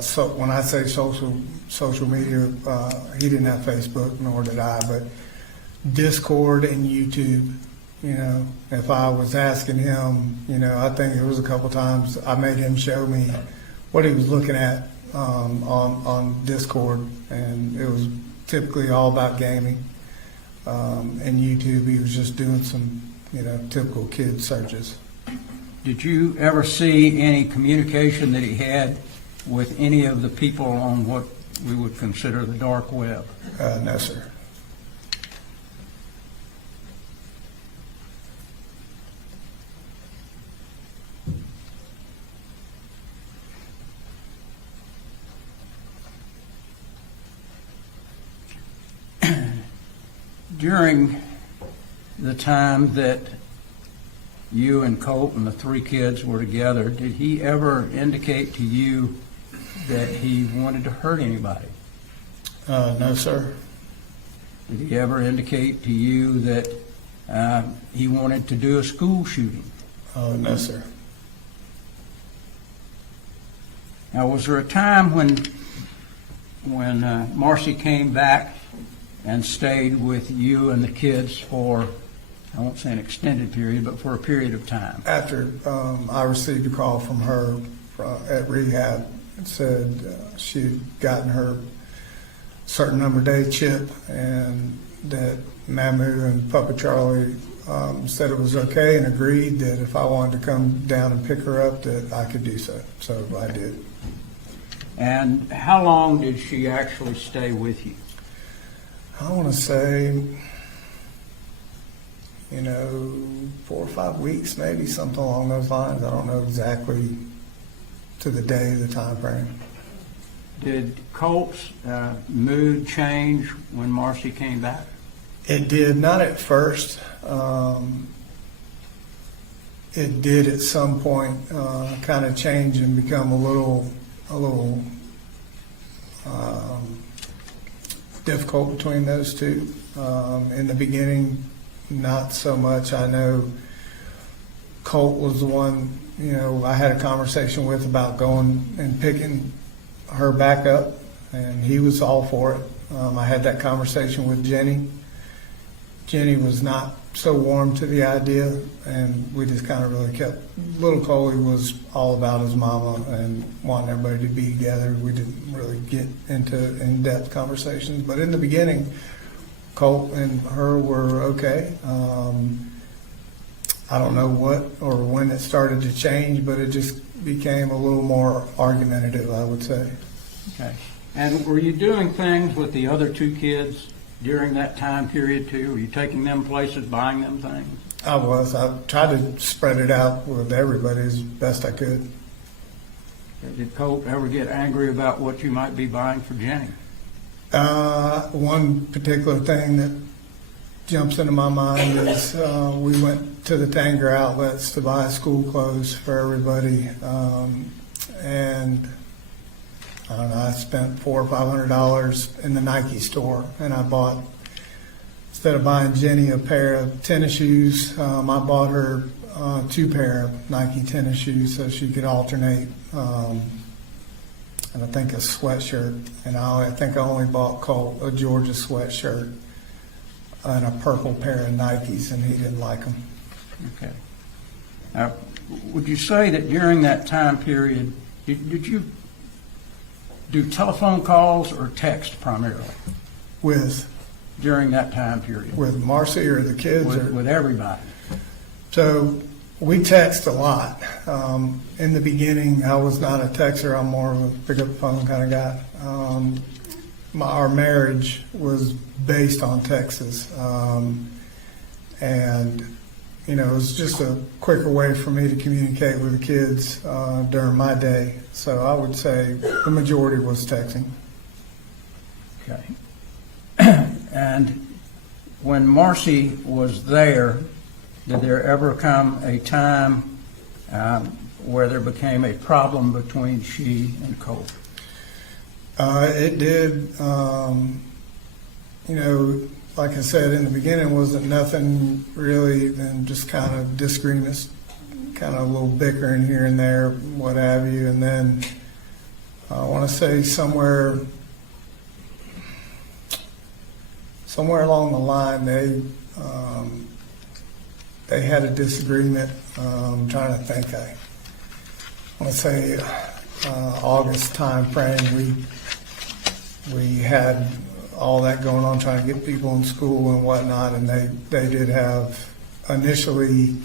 so when I say social media, he didn't have Facebook, nor did I, but Discord and YouTube. You know, if I was asking him, you know, I think it was a couple times I made him show me what he was looking at on Discord, and it was typically all about gaming. And YouTube, he was just doing some, you know, typical kid searches. Did you ever see any communication that he had with any of the people on what we would consider the dark web? No, sir. During the time that you and Colt and the three kids were together, did he ever indicate to you that he wanted to hurt anybody? No, sir. Did he ever indicate to you that he wanted to do a school shooting? No, sir. Now, was there a time when Marcee came back and stayed with you and the kids for, I won't say an extended period, but for a period of time? After I received a call from her at rehab, it said she had gotten her certain number day chip, and that Mamu and Papa Charlie said it was okay and agreed that if I wanted to come down and pick her up, that I could do so. So I did. And how long did she actually stay with you? I want to say, you know, 4 or 5 weeks, maybe something along those lines. I don't know exactly to the day, the time frame. Did Colt's mood change when Marcee came back? It did, not at first. It did at some point kind of change and become a little difficult between those two. In the beginning, not so much. I know Colt was the one, I had a conversation with about going and picking her back up, and he was all for it. I had that conversation with Jenny. Jenny was not so warm to the idea, and we just kind of really kept. Little Coley was all about his mama and wanting everybody to be together. We didn't really get into in-depth conversations, but in the beginning, Colt and her were okay. I don't know what or when it started to change, but it just became a little more argumentative, I would say. Okay. And were you doing things with the other two kids during that time period too? Were you taking them places, buying them things? I was. I tried to spread it out with everybody as best I could. Did Colt ever get angry about what you might be buying for Jenny? One particular thing that jumps into my mind is we went to the Tanger outlets to buy school clothes for everybody, and I don't know, I spent $400 or $500 in the Nike store, and I bought, instead of buying Jenny a pair of tennis shoes, I bought her 2 pair of Nike tennis shoes so she could alternate, and I think a sweatshirt, and I think I only bought Colt a Georgia sweatshirt and a purple pair of Nikes, and he didn't like them. Okay. Now, would you say that during that time period, did you do telephone calls or text primarily With during that time period? Marcee or the kids? With everybody. So we text a lot. In the beginning, I was not a texter. I'm more of a pick up the phone kind of guy. Our marriage was based on texts. And, it was just a quicker way for me to communicate with the kids during my day. So I would say the majority was texting. Okay. And when Marcee was there, did there ever come a time where there became a problem between she and Colt? It did. Like I said in the beginning, wasn't nothing really than just kind of disagreements, kind of a little bickering here and there, what have you. And then I want to say somewhere along the line, they had a disagreement. I'm trying to think. I want to say August time frame. We had all that going on, trying to get people in school and whatnot, and they did have, initially,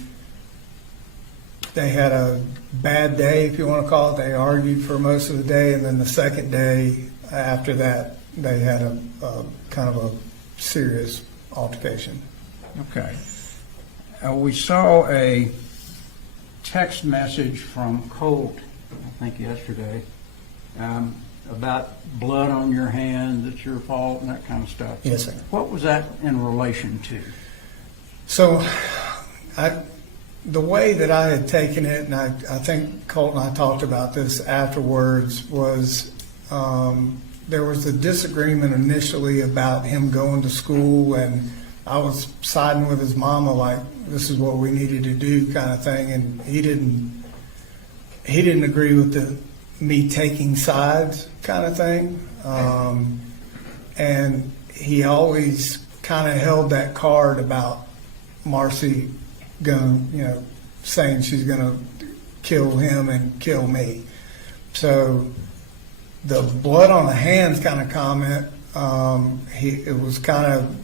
they had a bad day, if you want to call it. They argued for most of the day, and then the second day after that, they had a kind of a serious altercation. Okay. We saw a text message from Colt, I think yesterday, about blood on your hand, that's your fault, and that kind of stuff. Yes, sir. What was that in relation to? So, the way that I had taken it, and I think Colt and I talked about this afterwards, was there was a disagreement initially about him going to school, and I was siding with his mama like this is what we needed to do kind of thing, and he didn't agree with me taking sides kind of thing, and he always kind of held that card about Marcee going, saying she's going to kill him and kill me. So the blood on the hands kind of comment, it was kind of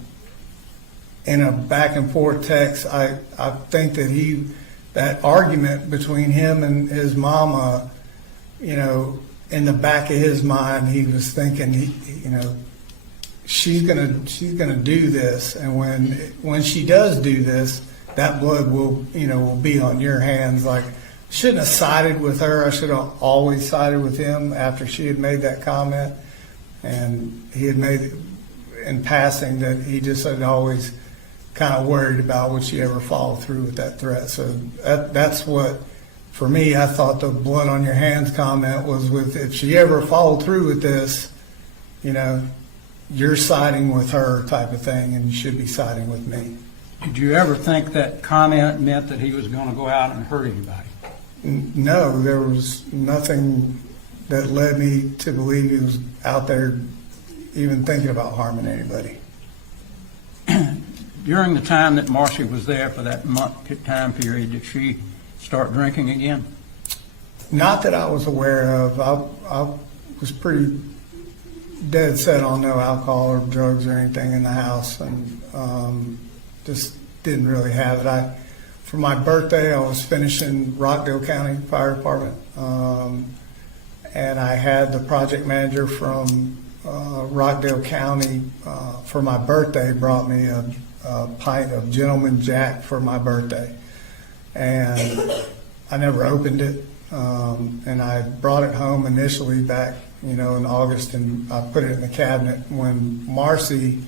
in a back and forth text. I think that that argument between him and his mama, in the back of his mind, he was thinking, she's gonna do this, and when she does do this, that blood will be on your hands. Like shouldn't have sided with her. I should have always sided with him after she had made that comment. And he had made it in passing that he just had always kind of worried about would she ever follow through with that threat. So that's what, for me, I thought the blood on your hands comment was with, if she ever followed through with this, you know, you're siding with her type of thing, and you should be siding with me. Did you ever think that comment meant that he was going to go out and hurt anybody? No, there was nothing that led me to believe he was out there even thinking about harming anybody. During the time that Marcee was there for that month time period, did she start drinking again? Not that I was aware of. I was pretty dead set on no alcohol or drugs or anything in the house, and just didn't really have it. For my birthday, I was finishing Rockdale County Fire Department, and I had the project manager from Rockdale County for my birthday brought me a pint of Gentleman Jack for my birthday, and I never opened it, and I brought it home initially back, in August, and I put it in the cabinet. When Marcee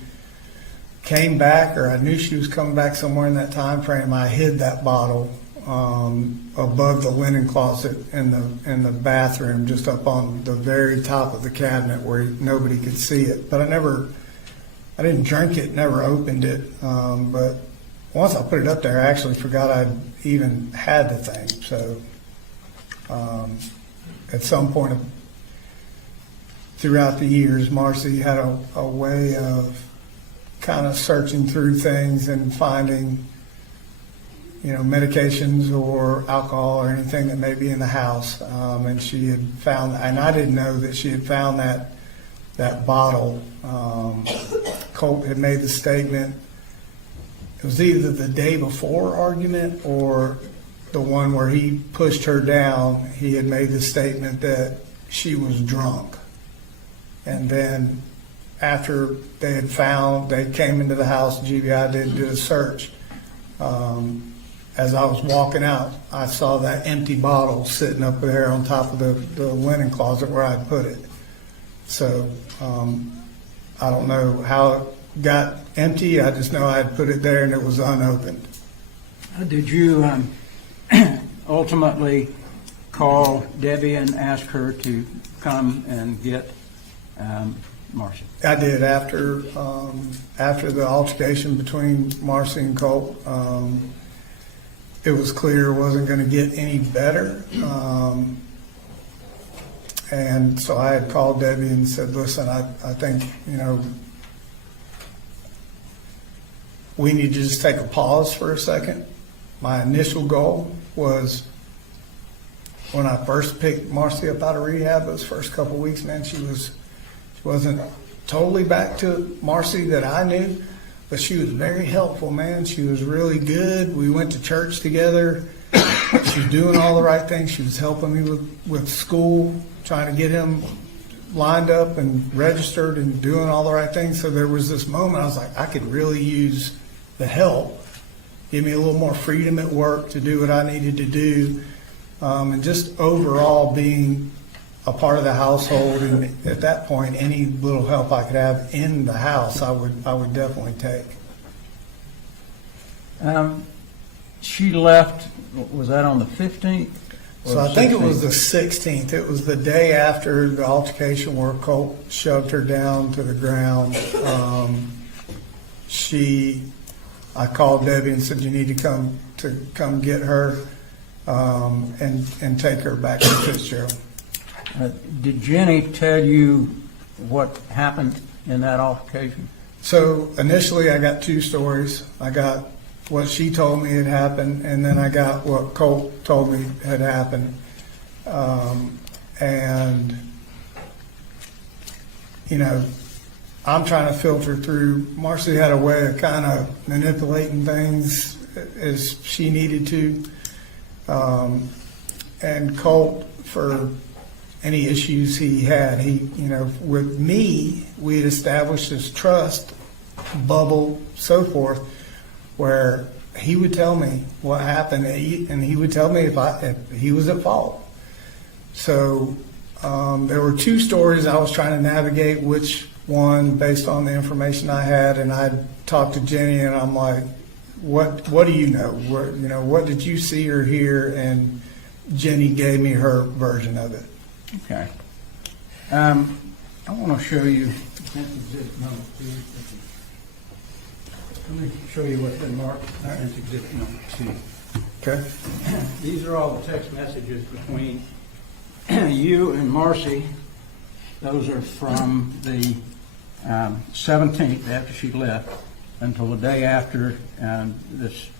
came back, or I knew she was coming back somewhere in that time frame, I hid that bottle above the linen closet in the bathroom, just up on the very top of the cabinet where nobody could see it. But I didn't drink it, never opened it. But once I put it up there, I actually forgot I'd even had the thing. So at some point throughout the years, Marcee had a way of kind of searching through things and finding, medications or alcohol or anything that may be in the house. And she had found, and I didn't know that she had found that bottle. Colt had made the statement. It was either the day before argument or the one where he pushed her down. He had made the statement that she was drunk. And then after they came into the house, GBI did a search. As I was walking out, I saw that empty bottle sitting up there on top of the linen closet where I'd put it. So I don't know how it got empty. I just know I had put it there and it was unopened. Did you ultimately call Debbie and ask her to come and get Marcee? I did after the altercation between Marcee and Colt. It was clear it wasn't going to get any better. And so I had called Debbie and said, listen, I think, we need to just take a pause for a second. My initial goal was, when I first picked Marcee up out of rehab, those first couple of weeks, man, she wasn't totally back to Marcee that I knew, but she was very helpful, man. She was really good. We went to church together. She was doing all the right things. She was helping me with school, trying to get him lined up and registered and doing all the right things. So there was this moment I was like, I could really use the help, give me a little more freedom at work to do what I needed to do, and just overall being a part of the household. And at that point, any little help I could have in the house, I would definitely take. She left, was that on the 15th? So I think it was the 16th. It was the day after the altercation where Colt shoved her down to the ground. I called Debbie and said, you need to come get her and take her back to Fitzgerald. Did Jenny tell you what happened in that altercation? So initially I got two stories. I got what she told me had happened, and then I got what Colt told me had happened. And, I'm trying to filter through. Marcee had a way of kind of manipulating things as she needed to. And Colt, for any issues he had, with me, we had established this trust bubble, so forth, where he would tell me what happened, and he would tell me if he was at fault. So there were two stories I was trying to navigate which one based on the information I had, and I talked to Jenny, and I'm like, what do you know? What did you see or hear? And Jenny gave me her version of it. Okay. I want to show you. Let me show you what's been marked as exhibit number 2. Okay. These are all the text messages between you and Marcee. Those are from the 17th, after she left, until the day after this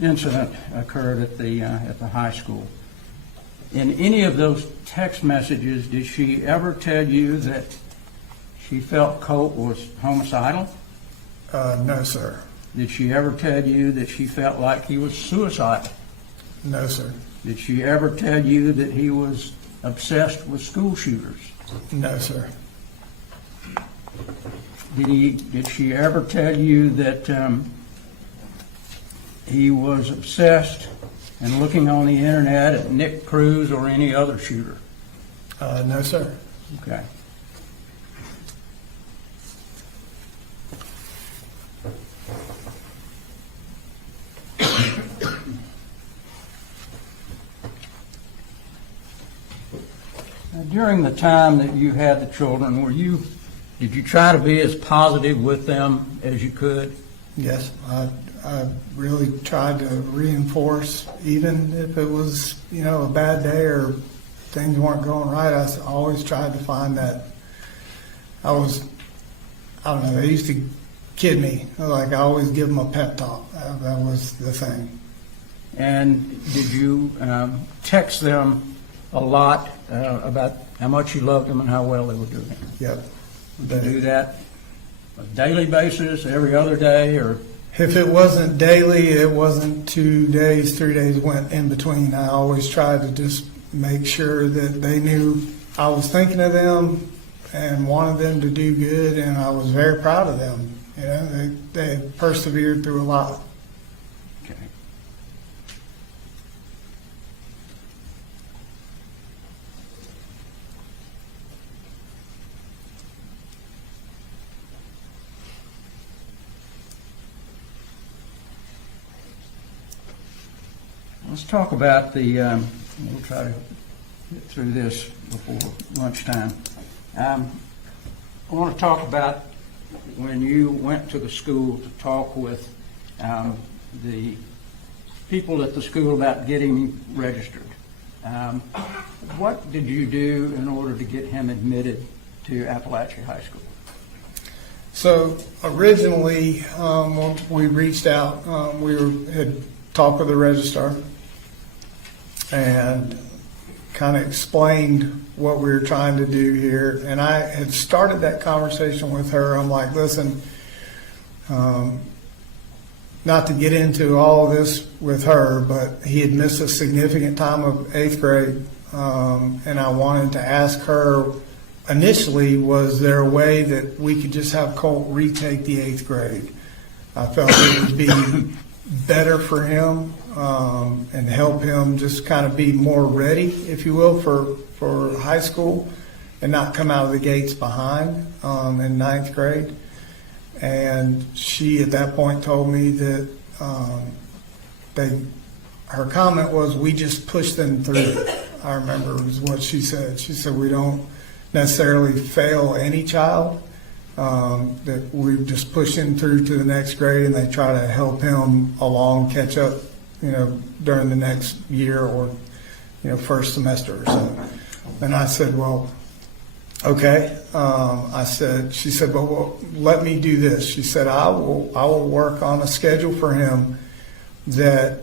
incident occurred at the high school. In any of those text messages, did she ever tell you that she felt Colt was homicidal? No, sir. Did she ever tell you that she felt like he was suicidal? No, sir. Did she ever tell you that he was obsessed with school shooters? No, sir. Did she ever tell you that he was obsessed and looking on the internet at Nick Cruz or any other shooter? No, sir. Okay. During the time that you had the children, did you try to be as positive with them as you could? Yes, I really tried to reinforce, even if it was, a bad day or things weren't going right, I always tried to find that I don't know, they used to kid me. Like, I always give them a pep talk. That was the thing. And did you text them a lot about how much you loved them and how well they were doing? Yep. Would you do that on a daily basis, every other day, or? If it wasn't daily, it wasn't 2 days, 3 days went in between. I always tried to just make sure that they knew I was thinking of them and wanted them to do good, and I was very proud of them. They persevered through a lot. Okay. Let's talk about we'll try to get through this before lunchtime. I want to talk about when you went to the school to talk with the people at the school about getting him registered. What did you do in order to get him admitted to Apalachee High School? So originally, when we reached out, had talked with the registrar and kind of explained what we were trying to do here. And I had started that conversation with her. I'm like, listen, not to get into all of this with her, but he had missed a significant time of 8th grade. And I wanted to ask her initially, was there a way that we could just have Colt retake the 8th grade? I felt it would be better for him and help him just kind of be more ready, if you will, for high school and not come out of the gates behind in 9th grade. And she at that point told me that her comment was, we just push them through. I remember was what she said. She said, we don't necessarily fail any child, that we just push him through to the next grade and they try to help him along, catch up, during the next year or, first semester or so. And I said, well, okay. She said, well, let me do this. She said, I will work on a schedule for him that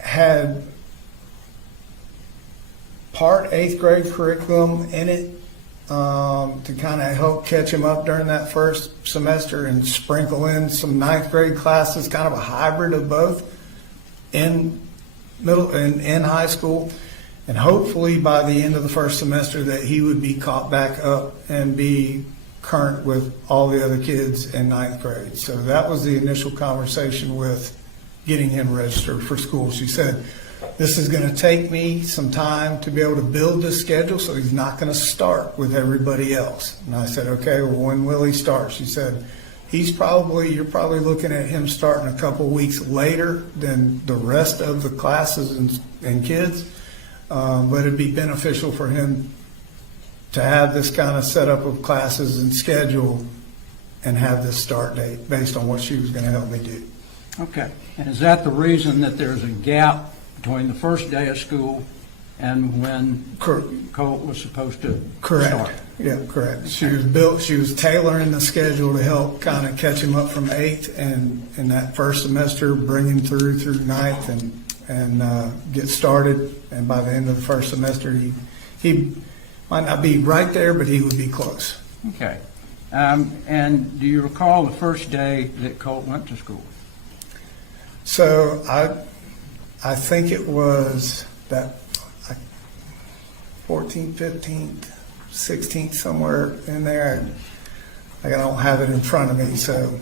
had part 8th grade curriculum in it to kind of help catch him up during that first semester and sprinkle in some 9th grade classes, kind of a hybrid of both in middle and in high school. And hopefully by the end of the first semester that he would be caught back up and be current with all the other kids in ninth grade. So that was the initial conversation with getting him registered for school. She said, this is going to take me some time to be able to build this schedule, so he's not going to start with everybody else. And I said, okay, well, when will he start? She said, you're probably looking at him starting a couple weeks later than the rest of the classes and kids. But it'd be beneficial for him to have this kind of setup of classes and schedule and have this start date based on what she was going to help me do. Okay. And is that the reason that there's a gap between the first day of school and when Colt was supposed to Correct. start? Yeah, correct. She was tailoring the schedule to help kind of catch him up from eighth and in that first semester, bring him through ninth and get started. And by the end of the first semester, he might not be right there, but he would be close. Okay. And do you recall the first day that Colt went to school? So I think it was that 14th, 15th, 16th, somewhere in there. I don't have it in front of me, so.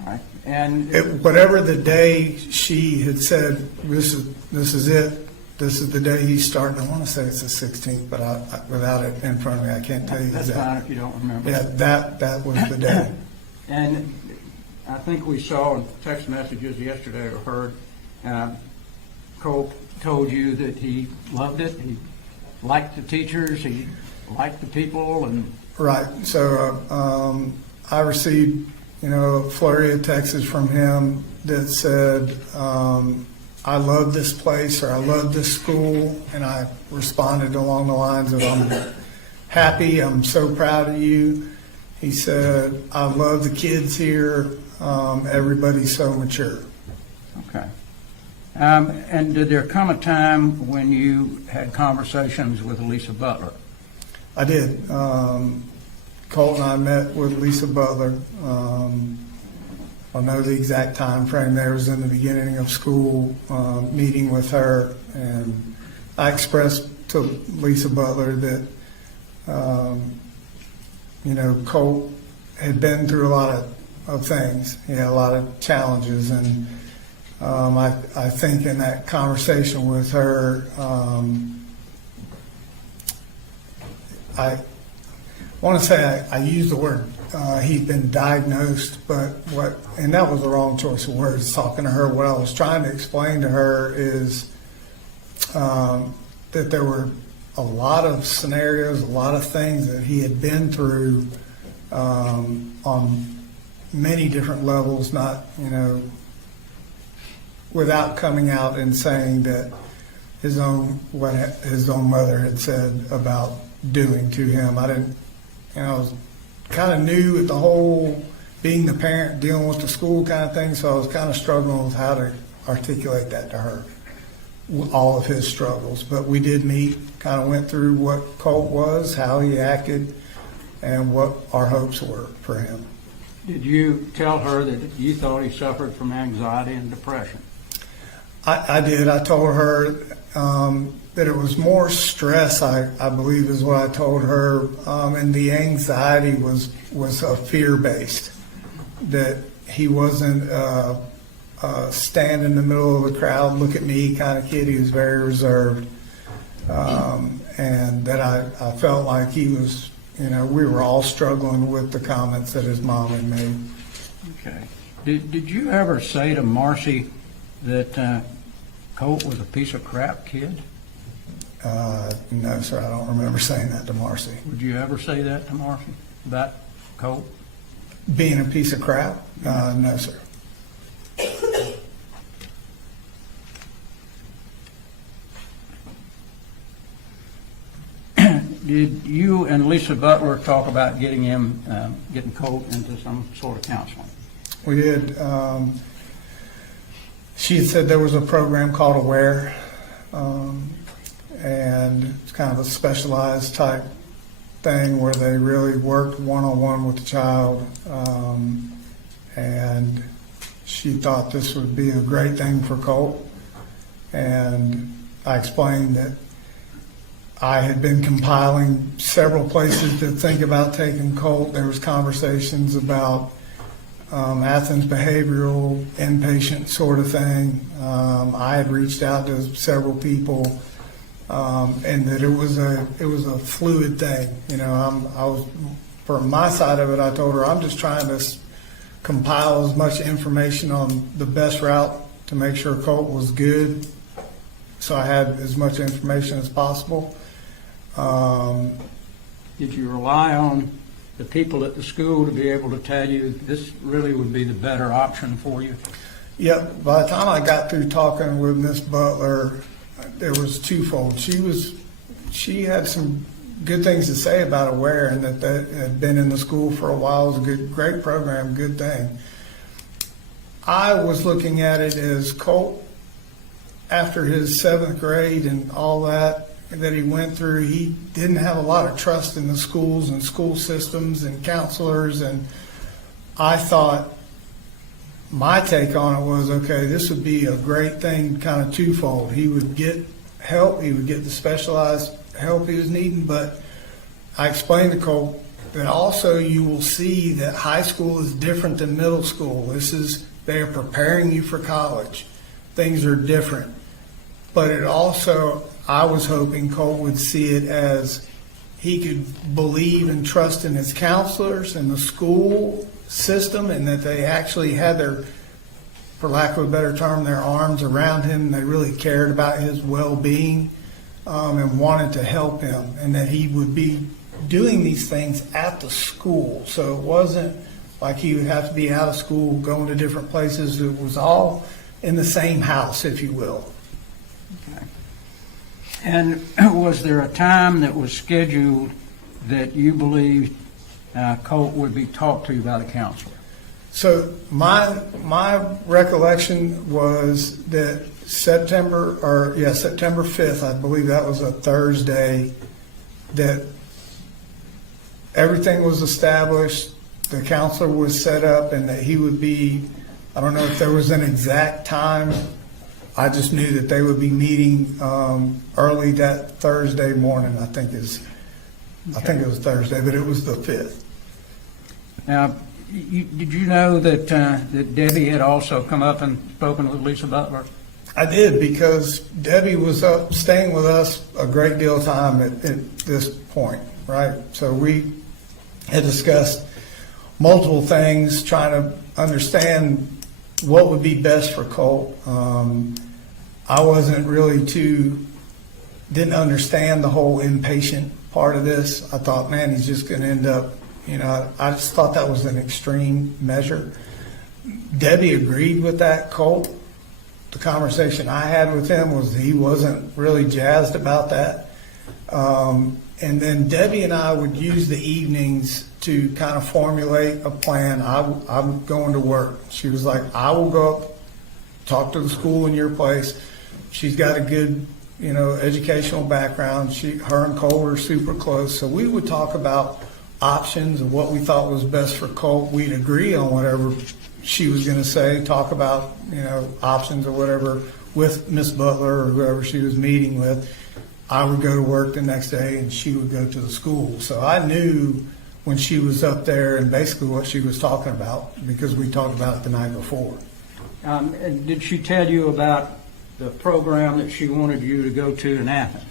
All right. And Whatever the day she had said, this is it, this is the day he's starting, I want to say it's the 16th, but without it in front of me, I can't tell you that's exactly. fine if you don't remember. Yeah, that was the day. And I think we saw in text messages yesterday or heard, Colt told you that he loved it, he liked the teachers, he liked the people, and Right, so I received, a flurry of texts from him that said, I love this place, or I love this school, and I responded along the lines of, I'm happy, I'm so proud of you. He said, I love the kids here, everybody's so mature. okay. And did there come a time when you had conversations with Lisa Butler? I did. Colt and I met with Lisa Butler. I know the exact time frame there was in the beginning of school, meeting with her, and I expressed to Lisa Butler that, Colt had been through a lot of things. He had a lot of challenges, and I think in that conversation with her, I want to say I used the word he'd been diagnosed, and that was the wrong choice of words. Talking to her, what I was trying to explain to her is that there were a lot of scenarios, a lot of things that he had been through on many different levels, not, without coming out and saying that what his own mother had said about doing to him. I was kind of new at the whole being the parent, dealing with the school kind of thing, so I was kind of struggling with how to articulate that to her, all of his struggles. But we did meet, kind of went through what Colt was, how he acted, and what our hopes were for him. Did you tell her that you thought he suffered from anxiety and depression? I did. I told her that it was more stress, I believe is what I told her, and the anxiety was a fear-based, that he wasn't stand in the middle of the crowd, look at me kind of kid. He was very reserved, and that I felt like he was, we were all struggling with the comments that his mom had made. Okay. Did you ever say to Marcee that Colt was a piece of crap kid? No, sir, I don't remember saying that to Marcee. Would you ever say that to Marcee about Colt? Being a piece of crap? No, sir. Did you and Lisa Butler talk about getting Colt into some sort of counseling? We did. She had said there was a program called Aware, and it's kind of a specialized type thing where they really worked one-on-one with the child, and she thought this would be a great thing for Colt. And I explained that I had been compiling several places to think about taking Colt. There was conversations about Athens behavioral, inpatient sort of thing. I had reached out to several people, and that it was a fluid thing. I was, from my side of it, I told her I'm just trying to compile as much information on the best route to make sure Colt was good, so I had as much information as possible. Did you rely on the people at the school to be able to tell you this really would be the better option for you? Yep. By the time I got through talking with Miss Butler, there was twofold. She had some good things to say about Aware, and that had been in the school for a while. It was a great program, good thing. I was looking at it as Colt, after his 7th grade and all that he went through, he didn't have a lot of trust in the schools and school systems and counselors. And I thought, my take on it was, okay, this would be a great thing, kind of twofold. He would get help, he would get the specialized help he was needing, but I explained to Colt that also you will see that high school is different than middle school. They are preparing you for college. Things are different. But it also, I was hoping Colt would see it as he could believe and trust in his counselors and the school system, and that they actually had their, for lack of a better term, their arms around him, and they really cared about his well-being, and wanted to help him, and that he would be doing these things at the school. So it wasn't like he would have to be out of school, going to different places. It was all in the same house, if you will. Okay. And was there a time that was scheduled that you believed Colt would be talked to by the counselor? So my recollection was that September 5th, I believe that was a Thursday, that everything was established, the counselor was set up, and that he would be, I don't know if there was an exact time. I just knew that they would be meeting early that Thursday morning. I think it was Thursday, but it was the 5th. Now, did you know that Debbie had also come up and spoken with Lisa Butler? I did, because Debbie was up staying with us a great deal of time at this point, right? So we had discussed multiple things, trying to understand what would be best for Colt. I wasn't really didn't understand the whole inpatient part of this. I thought, man, he's just going to end up, I just thought that was an extreme measure. Debbie agreed with that. Colt, the conversation I had with him was he wasn't really jazzed about that. And then Debbie and I would use the evenings to kind of formulate a plan. I'm going to work. She was like, I will go up, talk to the school in your place. She's got a good, educational background. Her and Colt were super close. So we would talk about options and what we thought was best for Colt. We'd agree on whatever she was going to say, talk about, options or whatever with Miss Butler or whoever she was meeting with. I would go to work the next day and she would go to the school. So I knew when she was up there and basically what she was talking about, because we talked about it the night before. And did she tell you about the program that she wanted you to go to in Athens?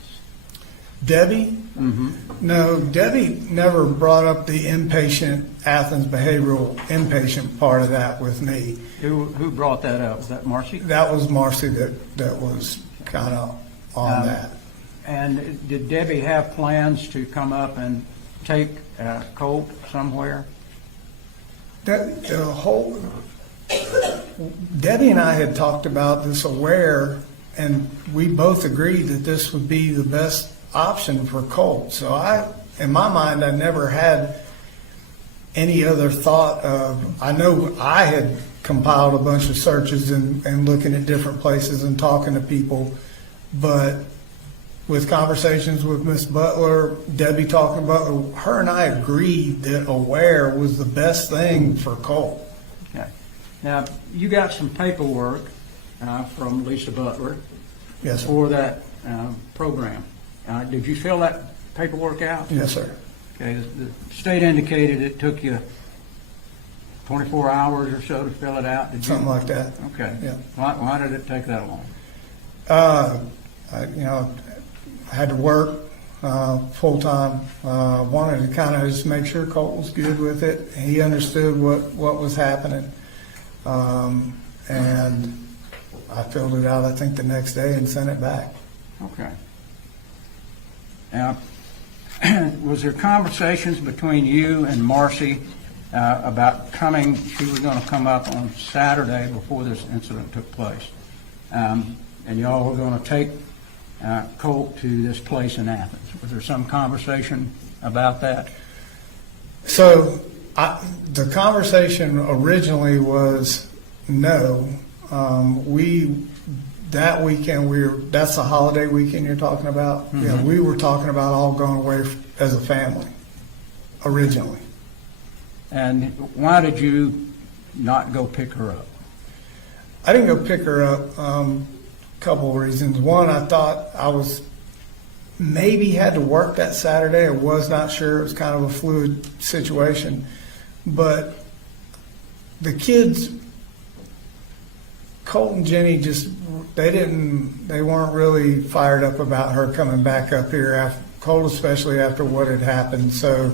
Debbie? Mm-hmm. No, Debbie never brought up the inpatient Athens behavioral inpatient part of that with me. Who brought that up? Was that Marcee? That was Marcee that was kind of on that. And did Debbie have plans to come up and take Colt somewhere? Debbie and I had talked about this Aware, and we both agreed that this would be the best option for Colt. So in my mind, I never had any other thought of, I know I had compiled a bunch of searches and looking at different places and talking to people, but with conversations with Miss Butler, Debbie talking about, her and I agreed that Aware was the best thing for Colt. Okay. Now, you got some paperwork from Lisa Butler Yes, sir. for that program. Did you fill that paperwork out? Yes, sir. Okay, the state indicated it took you 24 hours or so to fill it out. Did you? Something like that. Okay. Yeah. Why did it take that long? I had to work full-time. Wanted to kind of just make sure Colt was good with it. He understood what was happening. And I filled it out, I think, the next day and sent it back. Okay. Now, was there conversations between you and Marcee about coming? She was going to come up on Saturday before this incident took place, and y'all were going to take Colt to this place in Athens. Was there some conversation about that? So the conversation originally was no. That weekend, that's the holiday weekend you're talking about? Mm-hmm. Yeah, we were talking about all going away as a family, originally. And why did you not go pick her up? I didn't go pick her up, a couple of reasons. One, I thought I was maybe had to work that Saturday. I was not sure. It was kind of a fluid situation. But the kids, Colt and Jenny, they weren't really fired up about her coming back up here, Colt especially after what had happened. So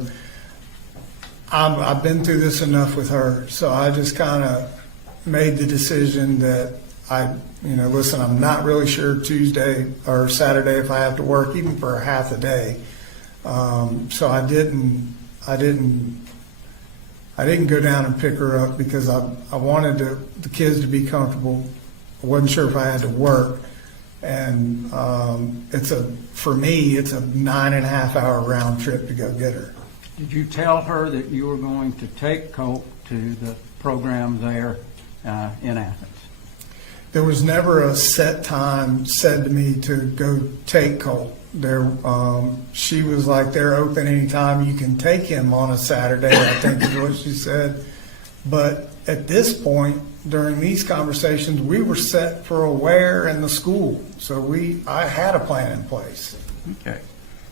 I've been through this enough with her, so I just kind of made the decision that listen, I'm not really sure Tuesday or Saturday if I have to work even for a half a day. So I didn't go down and pick her up because I wanted the kids to be comfortable. I wasn't sure if I had to work, and for me it's a 9.5 hour round trip to go get her. Did you tell her that you were going to take Colt to the program there in Athens? There was never a set time said to me to go take Colt. She was like, they're open anytime. You can take him on a Saturday, I think is what she said. But at this point, during these conversations, we were set for a where in the school. So I had a plan in place. Okay.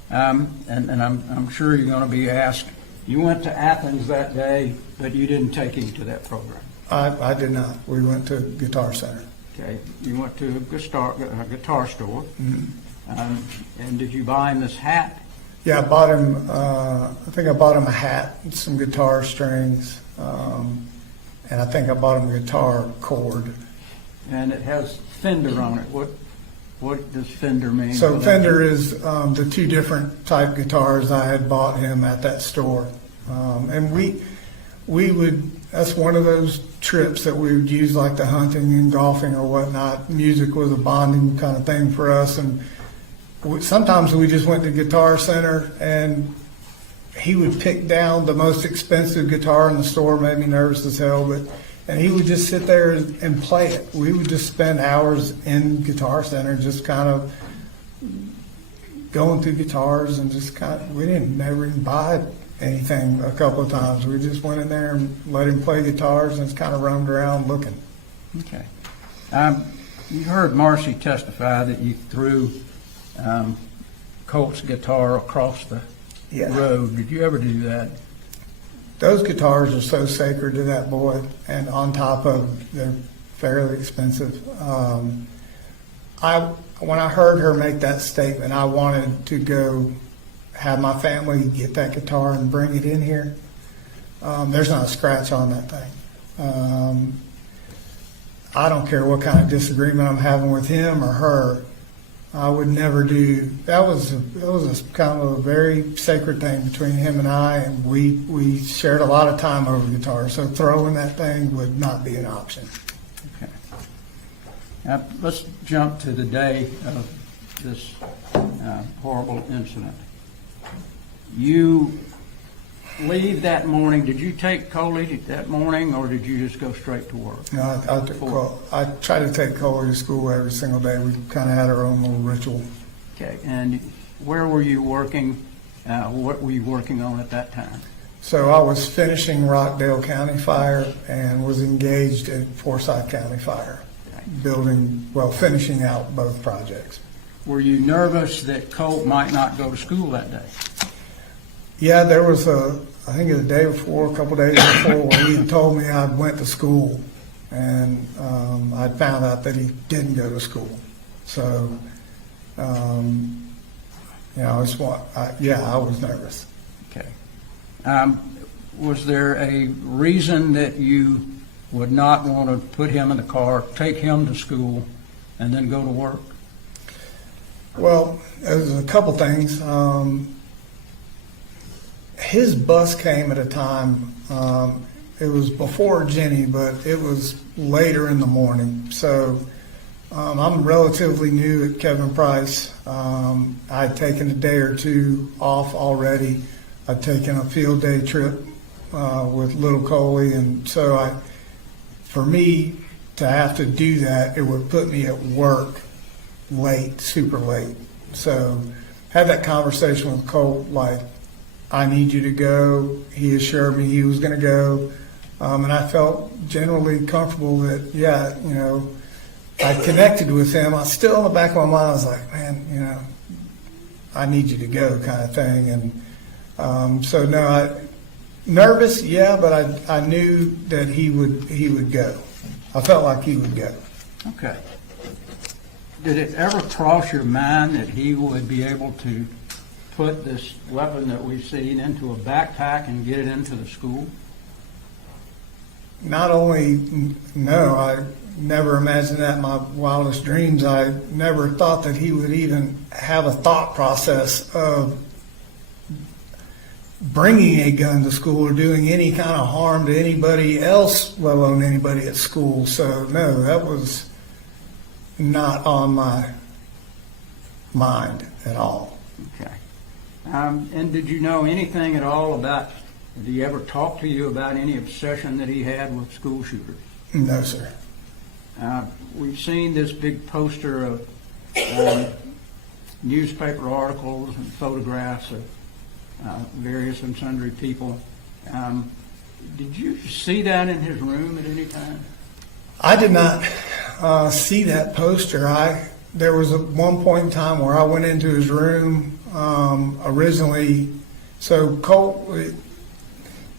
And I'm sure you're going to be asked, you went to Athens that day, but you didn't take him to that program. I did not. We went to Guitar Center. Okay. You went to a guitar store. Mm-hmm. And did you buy him this hat? Yeah, I bought him, I think I bought him a hat and some guitar strings. And I think I bought him a guitar cord. And it has Fender on it. What does Fender mean? So Fender is the two different type guitars I had bought him at that store. And we would, that's one of those trips that we would use, like the hunting and golfing or whatnot. Music was a bonding kind of thing for us. And sometimes we just went to Guitar Center and he would pick down the most expensive guitar in the store, made me nervous as hell, and he would just sit there and play it. We would just spend hours in Guitar Center just kind of going through guitars and just we never even buy anything a couple of times. We just went in there and let him play guitars and just kind of roamed around looking. Okay. You heard Marcee testify that you threw Colt's guitar across the road. Did you ever do that? Those guitars are so sacred to that boy, and on top of they're fairly expensive. When I heard her make that statement, I wanted to go have my family get that guitar and bring it in here. There's not a scratch on that thing. I don't care what kind of disagreement I'm having with him or her. I would never do that. Was a kind of a very sacred thing between him and I, and we shared a lot of time over guitar. So throwing that thing would not be an option. Okay. Now let's jump to the day of this horrible incident. You leave that morning. Did you take Coley that morning, or did you just go straight to work? No, I try to take Coley to school every single day. We kind of had our own little ritual. Okay. And where were you working? What were you working on at that time? So I was finishing Rockdale County Fire and was engaged at Forsyth County Fire, finishing out both projects. were you nervous that Colt might not go to school that day? Yeah, there was I think the day before, a couple days before, where he had told me I went to school, and I found out that he didn't go to school. So, I was nervous. Okay. Was there a reason that you would not want to put him in the car, take him to school, and then go to work? Well, there's a couple things. His bus came at a time, it was before Jenny, but it was later in the morning. So I'm relatively new at Kevin Price. I'd taken a day or two off already. I'd taken a field day trip with little Coley, and so for me to have to do that, it would put me at work late, super late. So had that conversation with Colt, like, I need you to go. He assured me he was going to go. And I felt generally comfortable that, I connected with him. I still in the back of my mind, I was like, man, I need you to go kind of thing. And nervous, yeah, but I knew that he would go. I felt like he would go. Okay. Did it ever cross your mind that he would be able to put this weapon that we've seen into a backpack and get it into the school? Not only, no, I never imagined that in my wildest dreams. I never thought that he would even have a thought process of bringing a gun to school or doing any kind of harm to anybody else, let alone anybody at school. So, no, that was not on my mind at all. Okay. And did you know anything at all about, did he ever talk to you about any obsession that he had with school shooters? No, sir. We've seen this big poster of newspaper articles and photographs of various and sundry people. Did you see that in his room at any time? I did not see that poster. There was one point in time where I went into his room originally. So Colt,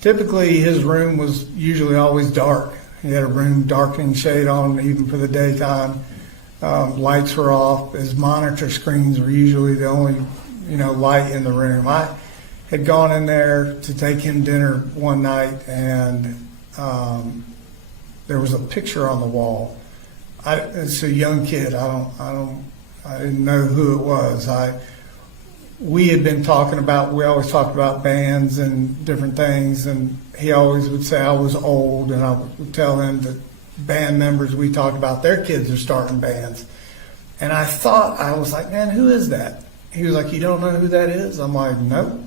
typically his room was usually always dark. He had a room darkening shade on even for the daytime. Lights were off. His monitor screens were usually the only, light in the room. I had gone in there to take him dinner one night, and there was a picture on the wall. It's a young kid. I didn't know who it was. We had been we always talked about bands and different things, and he always would say I was old, and I would tell him that band members we talked about, their kids are starting bands. And I was like, man, who is that? He was like, you don't know who that is? I'm like, nope.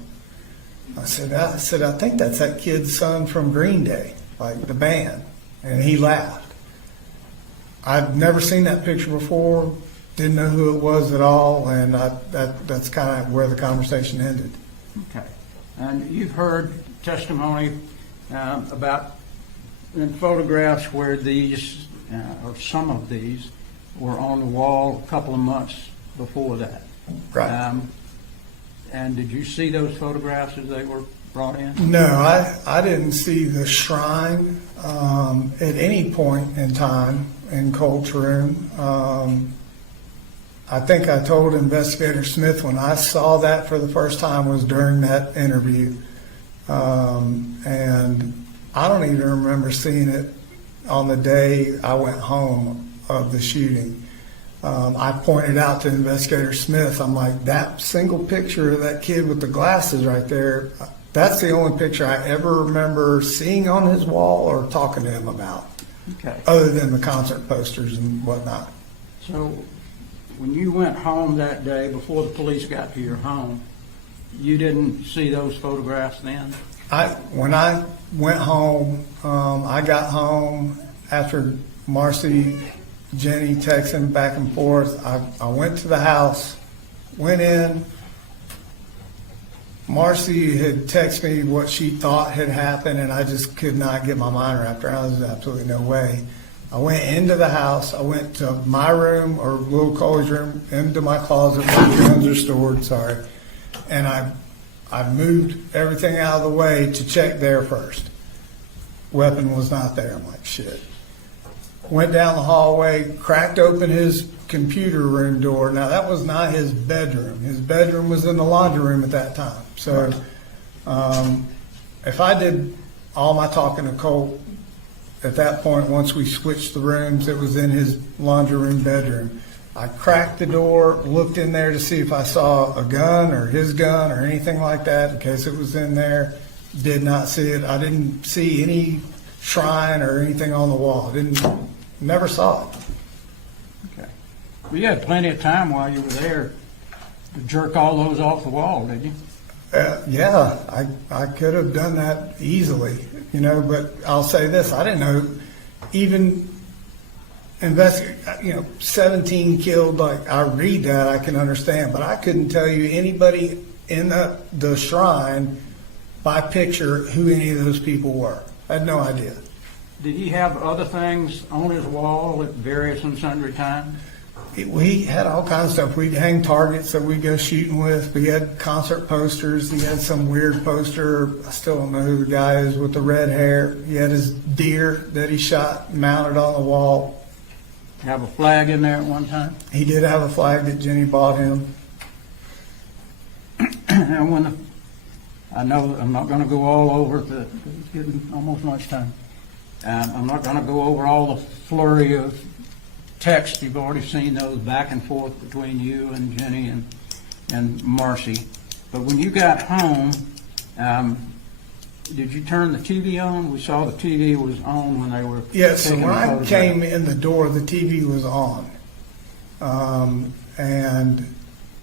I said, I think that's that kid's son from Green Day, like the band. And he laughed. I've never seen that picture before, didn't know who it was at all, and that's kind of where the conversation ended. Okay. And you've heard testimony about in photographs where these, or some of these, were on the wall a couple of months before that. Right. And did you see those photographs as they were brought in? No, I didn't see the shrine at any point in time in Colt's room. I think I told Investigator Smith when I saw that for the first time was during that interview. And I don't even remember seeing it on the day I went home of the shooting. I pointed out to Investigator Smith, I'm like, that single picture of that kid with the glasses right there, that's the only picture I ever remember seeing on his wall or talking to him about. Okay. Other than the concert posters and whatnot. So when you went home that day before the police got to your home, you didn't see those photographs then? When I went home, I got home after Marcee, Jenny texting back and forth. I went to the house, went in. Marcee had texted me what she thought had happened, and I just could not get my mind wrapped around it. There's absolutely no way. I went into the house. I went to my room or little Cole's room, into my closet where the guns are stored. Sorry, and I moved everything out of the way to check there first. Weapon was not there. I'm like, shit. Went down the hallway, cracked open his computer room door. Now, that was not his bedroom. His bedroom was in the laundry room at that time. So, if I did all my talking to Colt at that point, once we switched the rooms, it was in his laundry room bedroom. I cracked the door, looked in there to see if I saw a gun or his gun or anything like that in case it was in there. Did not see it. I didn't see any shrine or anything on the wall. Never saw it. Okay. Well, you had plenty of time while you were there to jerk all those off the wall, did you? Yeah, I could have done that easily, but I'll say this, I didn't know even 17 killed, like I read that, I can understand, but I couldn't tell you anybody in the shrine by picture who any of those people were. I had no idea. Did he have other things on his wall at various and sundry times? We had all kinds of stuff. We'd hang targets that we'd go shooting with. We had concert posters. He had some weird poster. I still don't know who the guy is with the red hair. He had his deer that he shot mounted on the wall. Have a flag in there at one time? He did have a flag that Jenny bought him. And I know I'm not going to go all over it's getting almost lunchtime. I'm not going to go over all the flurry of text. You've already seen those back and forth between you and Jenny and Marcee. But when you got home, did you turn the TV on? We saw the TV was on when they were Yes, so taking when I photographs. came in the door, the TV was on. And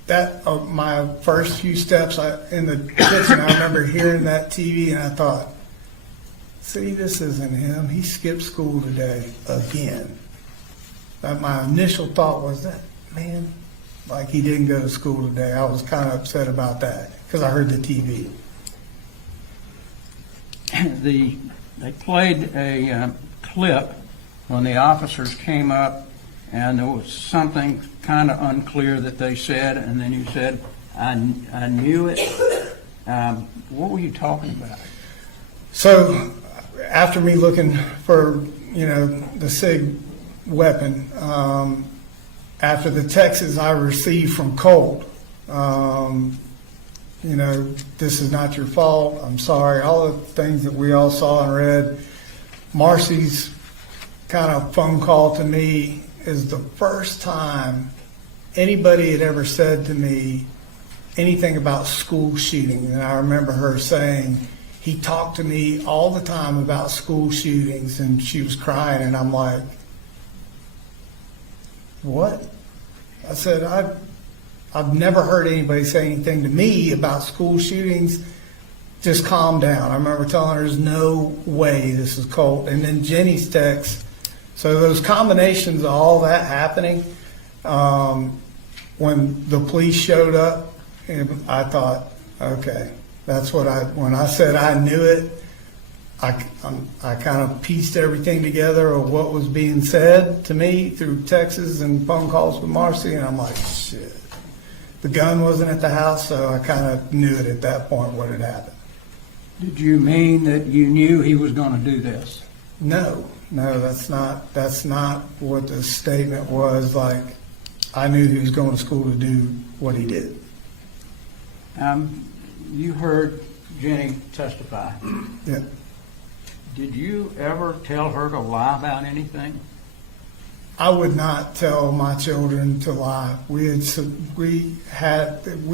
that my first few steps in the kitchen, I remember hearing that TV and I thought, see, this isn't him. He skipped school today again. My initial thought was that, man, like he didn't go to school today. I was kind of upset about that because I heard the TV. They played a clip when the officers came up, and there was something kind of unclear that they said, and then you said, I knew it. What were you talking about? So after me looking for, the SIG weapon, after the texts I received from Colt, this is not your fault, I'm sorry, all the things that we all saw and read. Marcee's kind of phone call to me is the first time anybody had ever said to me anything about school shooting. And I remember her saying, he talked to me all the time about school shootings, and she was crying, and I'm like, what? I said, I've never heard anybody say anything to me about school shootings. Just calm down. I remember telling her there's no way this is Colt. And then Jenny's text. So those combinations of all that happening, when the police showed up, I thought, okay, that's what when I said I knew it, I kind of pieced everything together of what was being said to me through texts and phone calls with Marcee, and I'm like, shit. The gun wasn't at the house, so I kind of knew it at that point what had happened. Did you mean that you knew he was going to do this? No, that's not what the statement was. Like, I knew he was going to school to do what he did. You heard Jenny testify. Yeah. Did you ever tell her to lie about anything? I would not tell my children to lie. We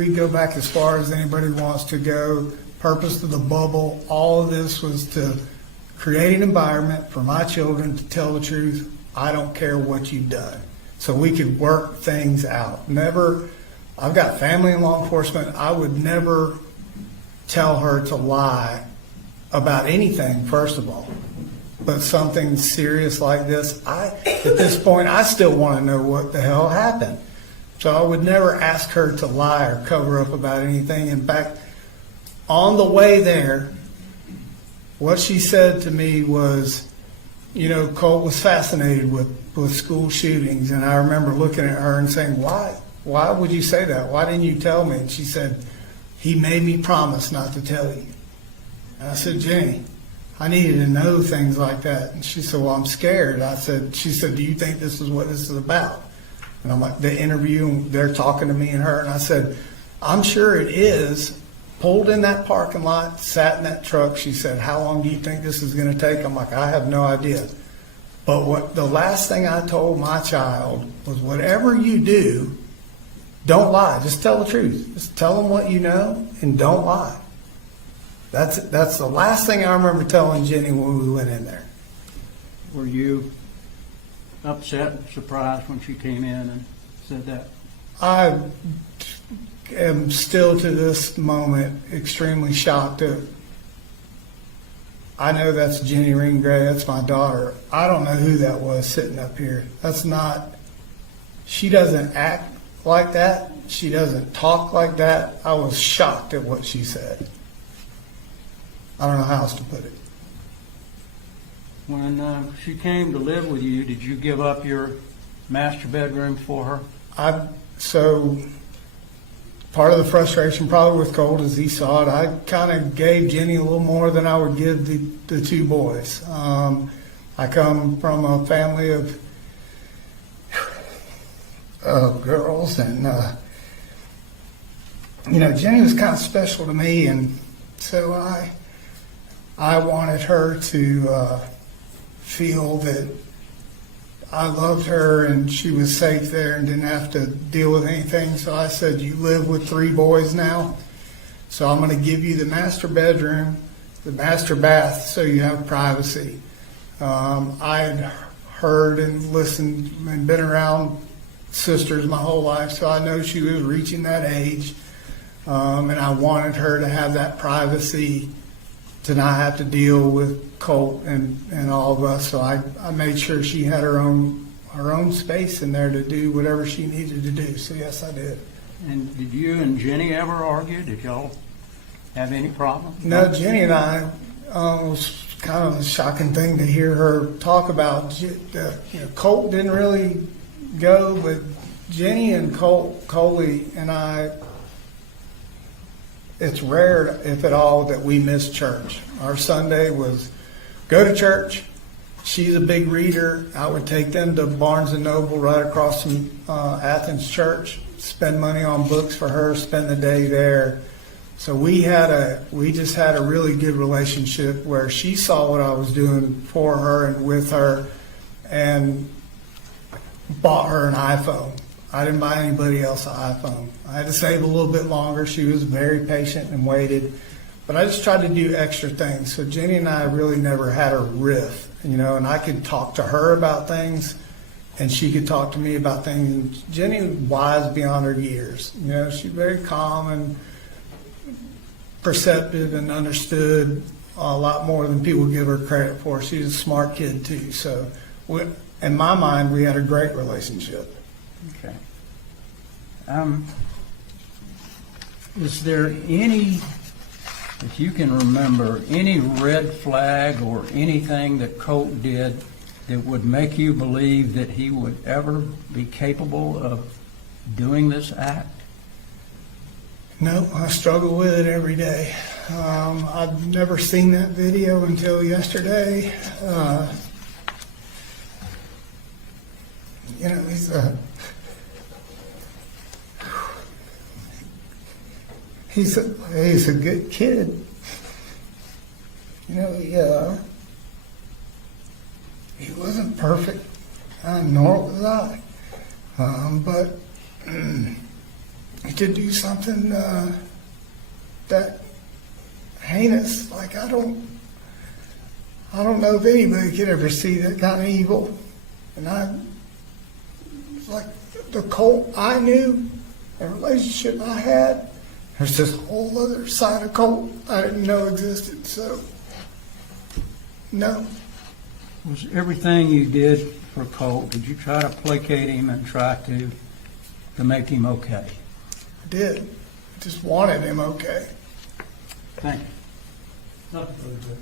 go back as far as anybody wants to go. Purpose of the bubble, all of this was to create an environment for my children to tell the truth. I don't care what you've done. So we could work things out. Never, I've got family in law enforcement. I would never tell her to lie about anything, first of all. But something serious like this, at this point, I still want to know what the hell happened. So I would never ask her to lie or cover up about anything. In fact, on the way there, what she said to me was, you know, Colt was fascinated with school shootings, and I remember looking at her and saying, why would you say that? Why didn't you tell me? And she said, he made me promise not to tell you. And I said, Jenny, I needed to know things like that. And she said, well, I'm scared. She said, do you think this is what this is about? And I'm like, the interview, and they're talking to me and her, and I said, I'm sure it is. Pulled in that parking lot, sat in that truck. She said, how long do you think this is going to take? I'm like, I have no idea. But the last thing I told my child was, whatever you do, don't lie. Just tell the truth. Just tell them what you know and don't lie. That's the last thing I remember telling Jenny when we went in there. Were you upset and surprised when she came in and said that? I am still to this moment extremely shocked. I know that's Jenny Ring Gray. That's my daughter. I don't know who that was sitting up here. That's not. She doesn't act like that. She doesn't talk like that. I was shocked at what she said. I don't know how else to put it. When she came to live with you, did you give up your master bedroom for her? So part of the frustration probably with Colt as he saw it, I kind of gave Jenny a little more than I would give the two boys. I come from a family of girls, and you know, Jenny was kind of special to me, and so I wanted her to feel that I loved her and she was safe there and didn't have to deal with anything. So I said, you live with 3 boys now, so I'm going to give you the master bedroom, the master bath, so you have privacy. I had heard and listened and been around sisters my whole life, so I know she was reaching that age, and I wanted her to have that privacy, to not have to deal with Colt and all of us. So I made sure she had her own space in there to do whatever she needed to do. So yes, I did. And did you and Jenny ever argue? Did y'all have any problem? No, Jenny and I, it was kind of a shocking thing to hear her talk about. You know, Colt didn't really go, but Jenny and Coley and I, it's rare, if at all, that we miss church. Our Sunday was go to church. She's a big reader. I would take them to Barnes & Noble right across from Athens Church, spend money on books for her, spend the day there. So we just had a really good relationship where she saw what I was doing for her and with her, and bought her an iPhone. I didn't buy anybody else an iPhone. I had to save a little bit longer. She was very patient and waited. But I just tried to do extra things. So Jenny and I really never had a riff, you know, and I could talk to her about things and she could talk to me about things. Jenny was wise beyond her years. You know, she's very calm and perceptive and understood a lot more than people give her credit for. She's a smart kid too. So in my mind, we had a great relationship. Okay. Is there any, if you can remember, any red flag or anything that Colt did that would make you believe that he would ever be capable of doing this act? No, I struggle with it every day. I've never seen that video until yesterday. You know, he's a good kid. You know, he wasn't perfect, nor was I. But he could do something that heinous. Like I don't know if anybody could ever see that kind of evil. And like the Colt I knew, the relationship I had, there's this whole other side of Colt I didn't know existed. So, no. Was everything you did for Colt, did you try to placate him and try to make him okay? I did. I just wanted him okay. Thank you. Nothing further.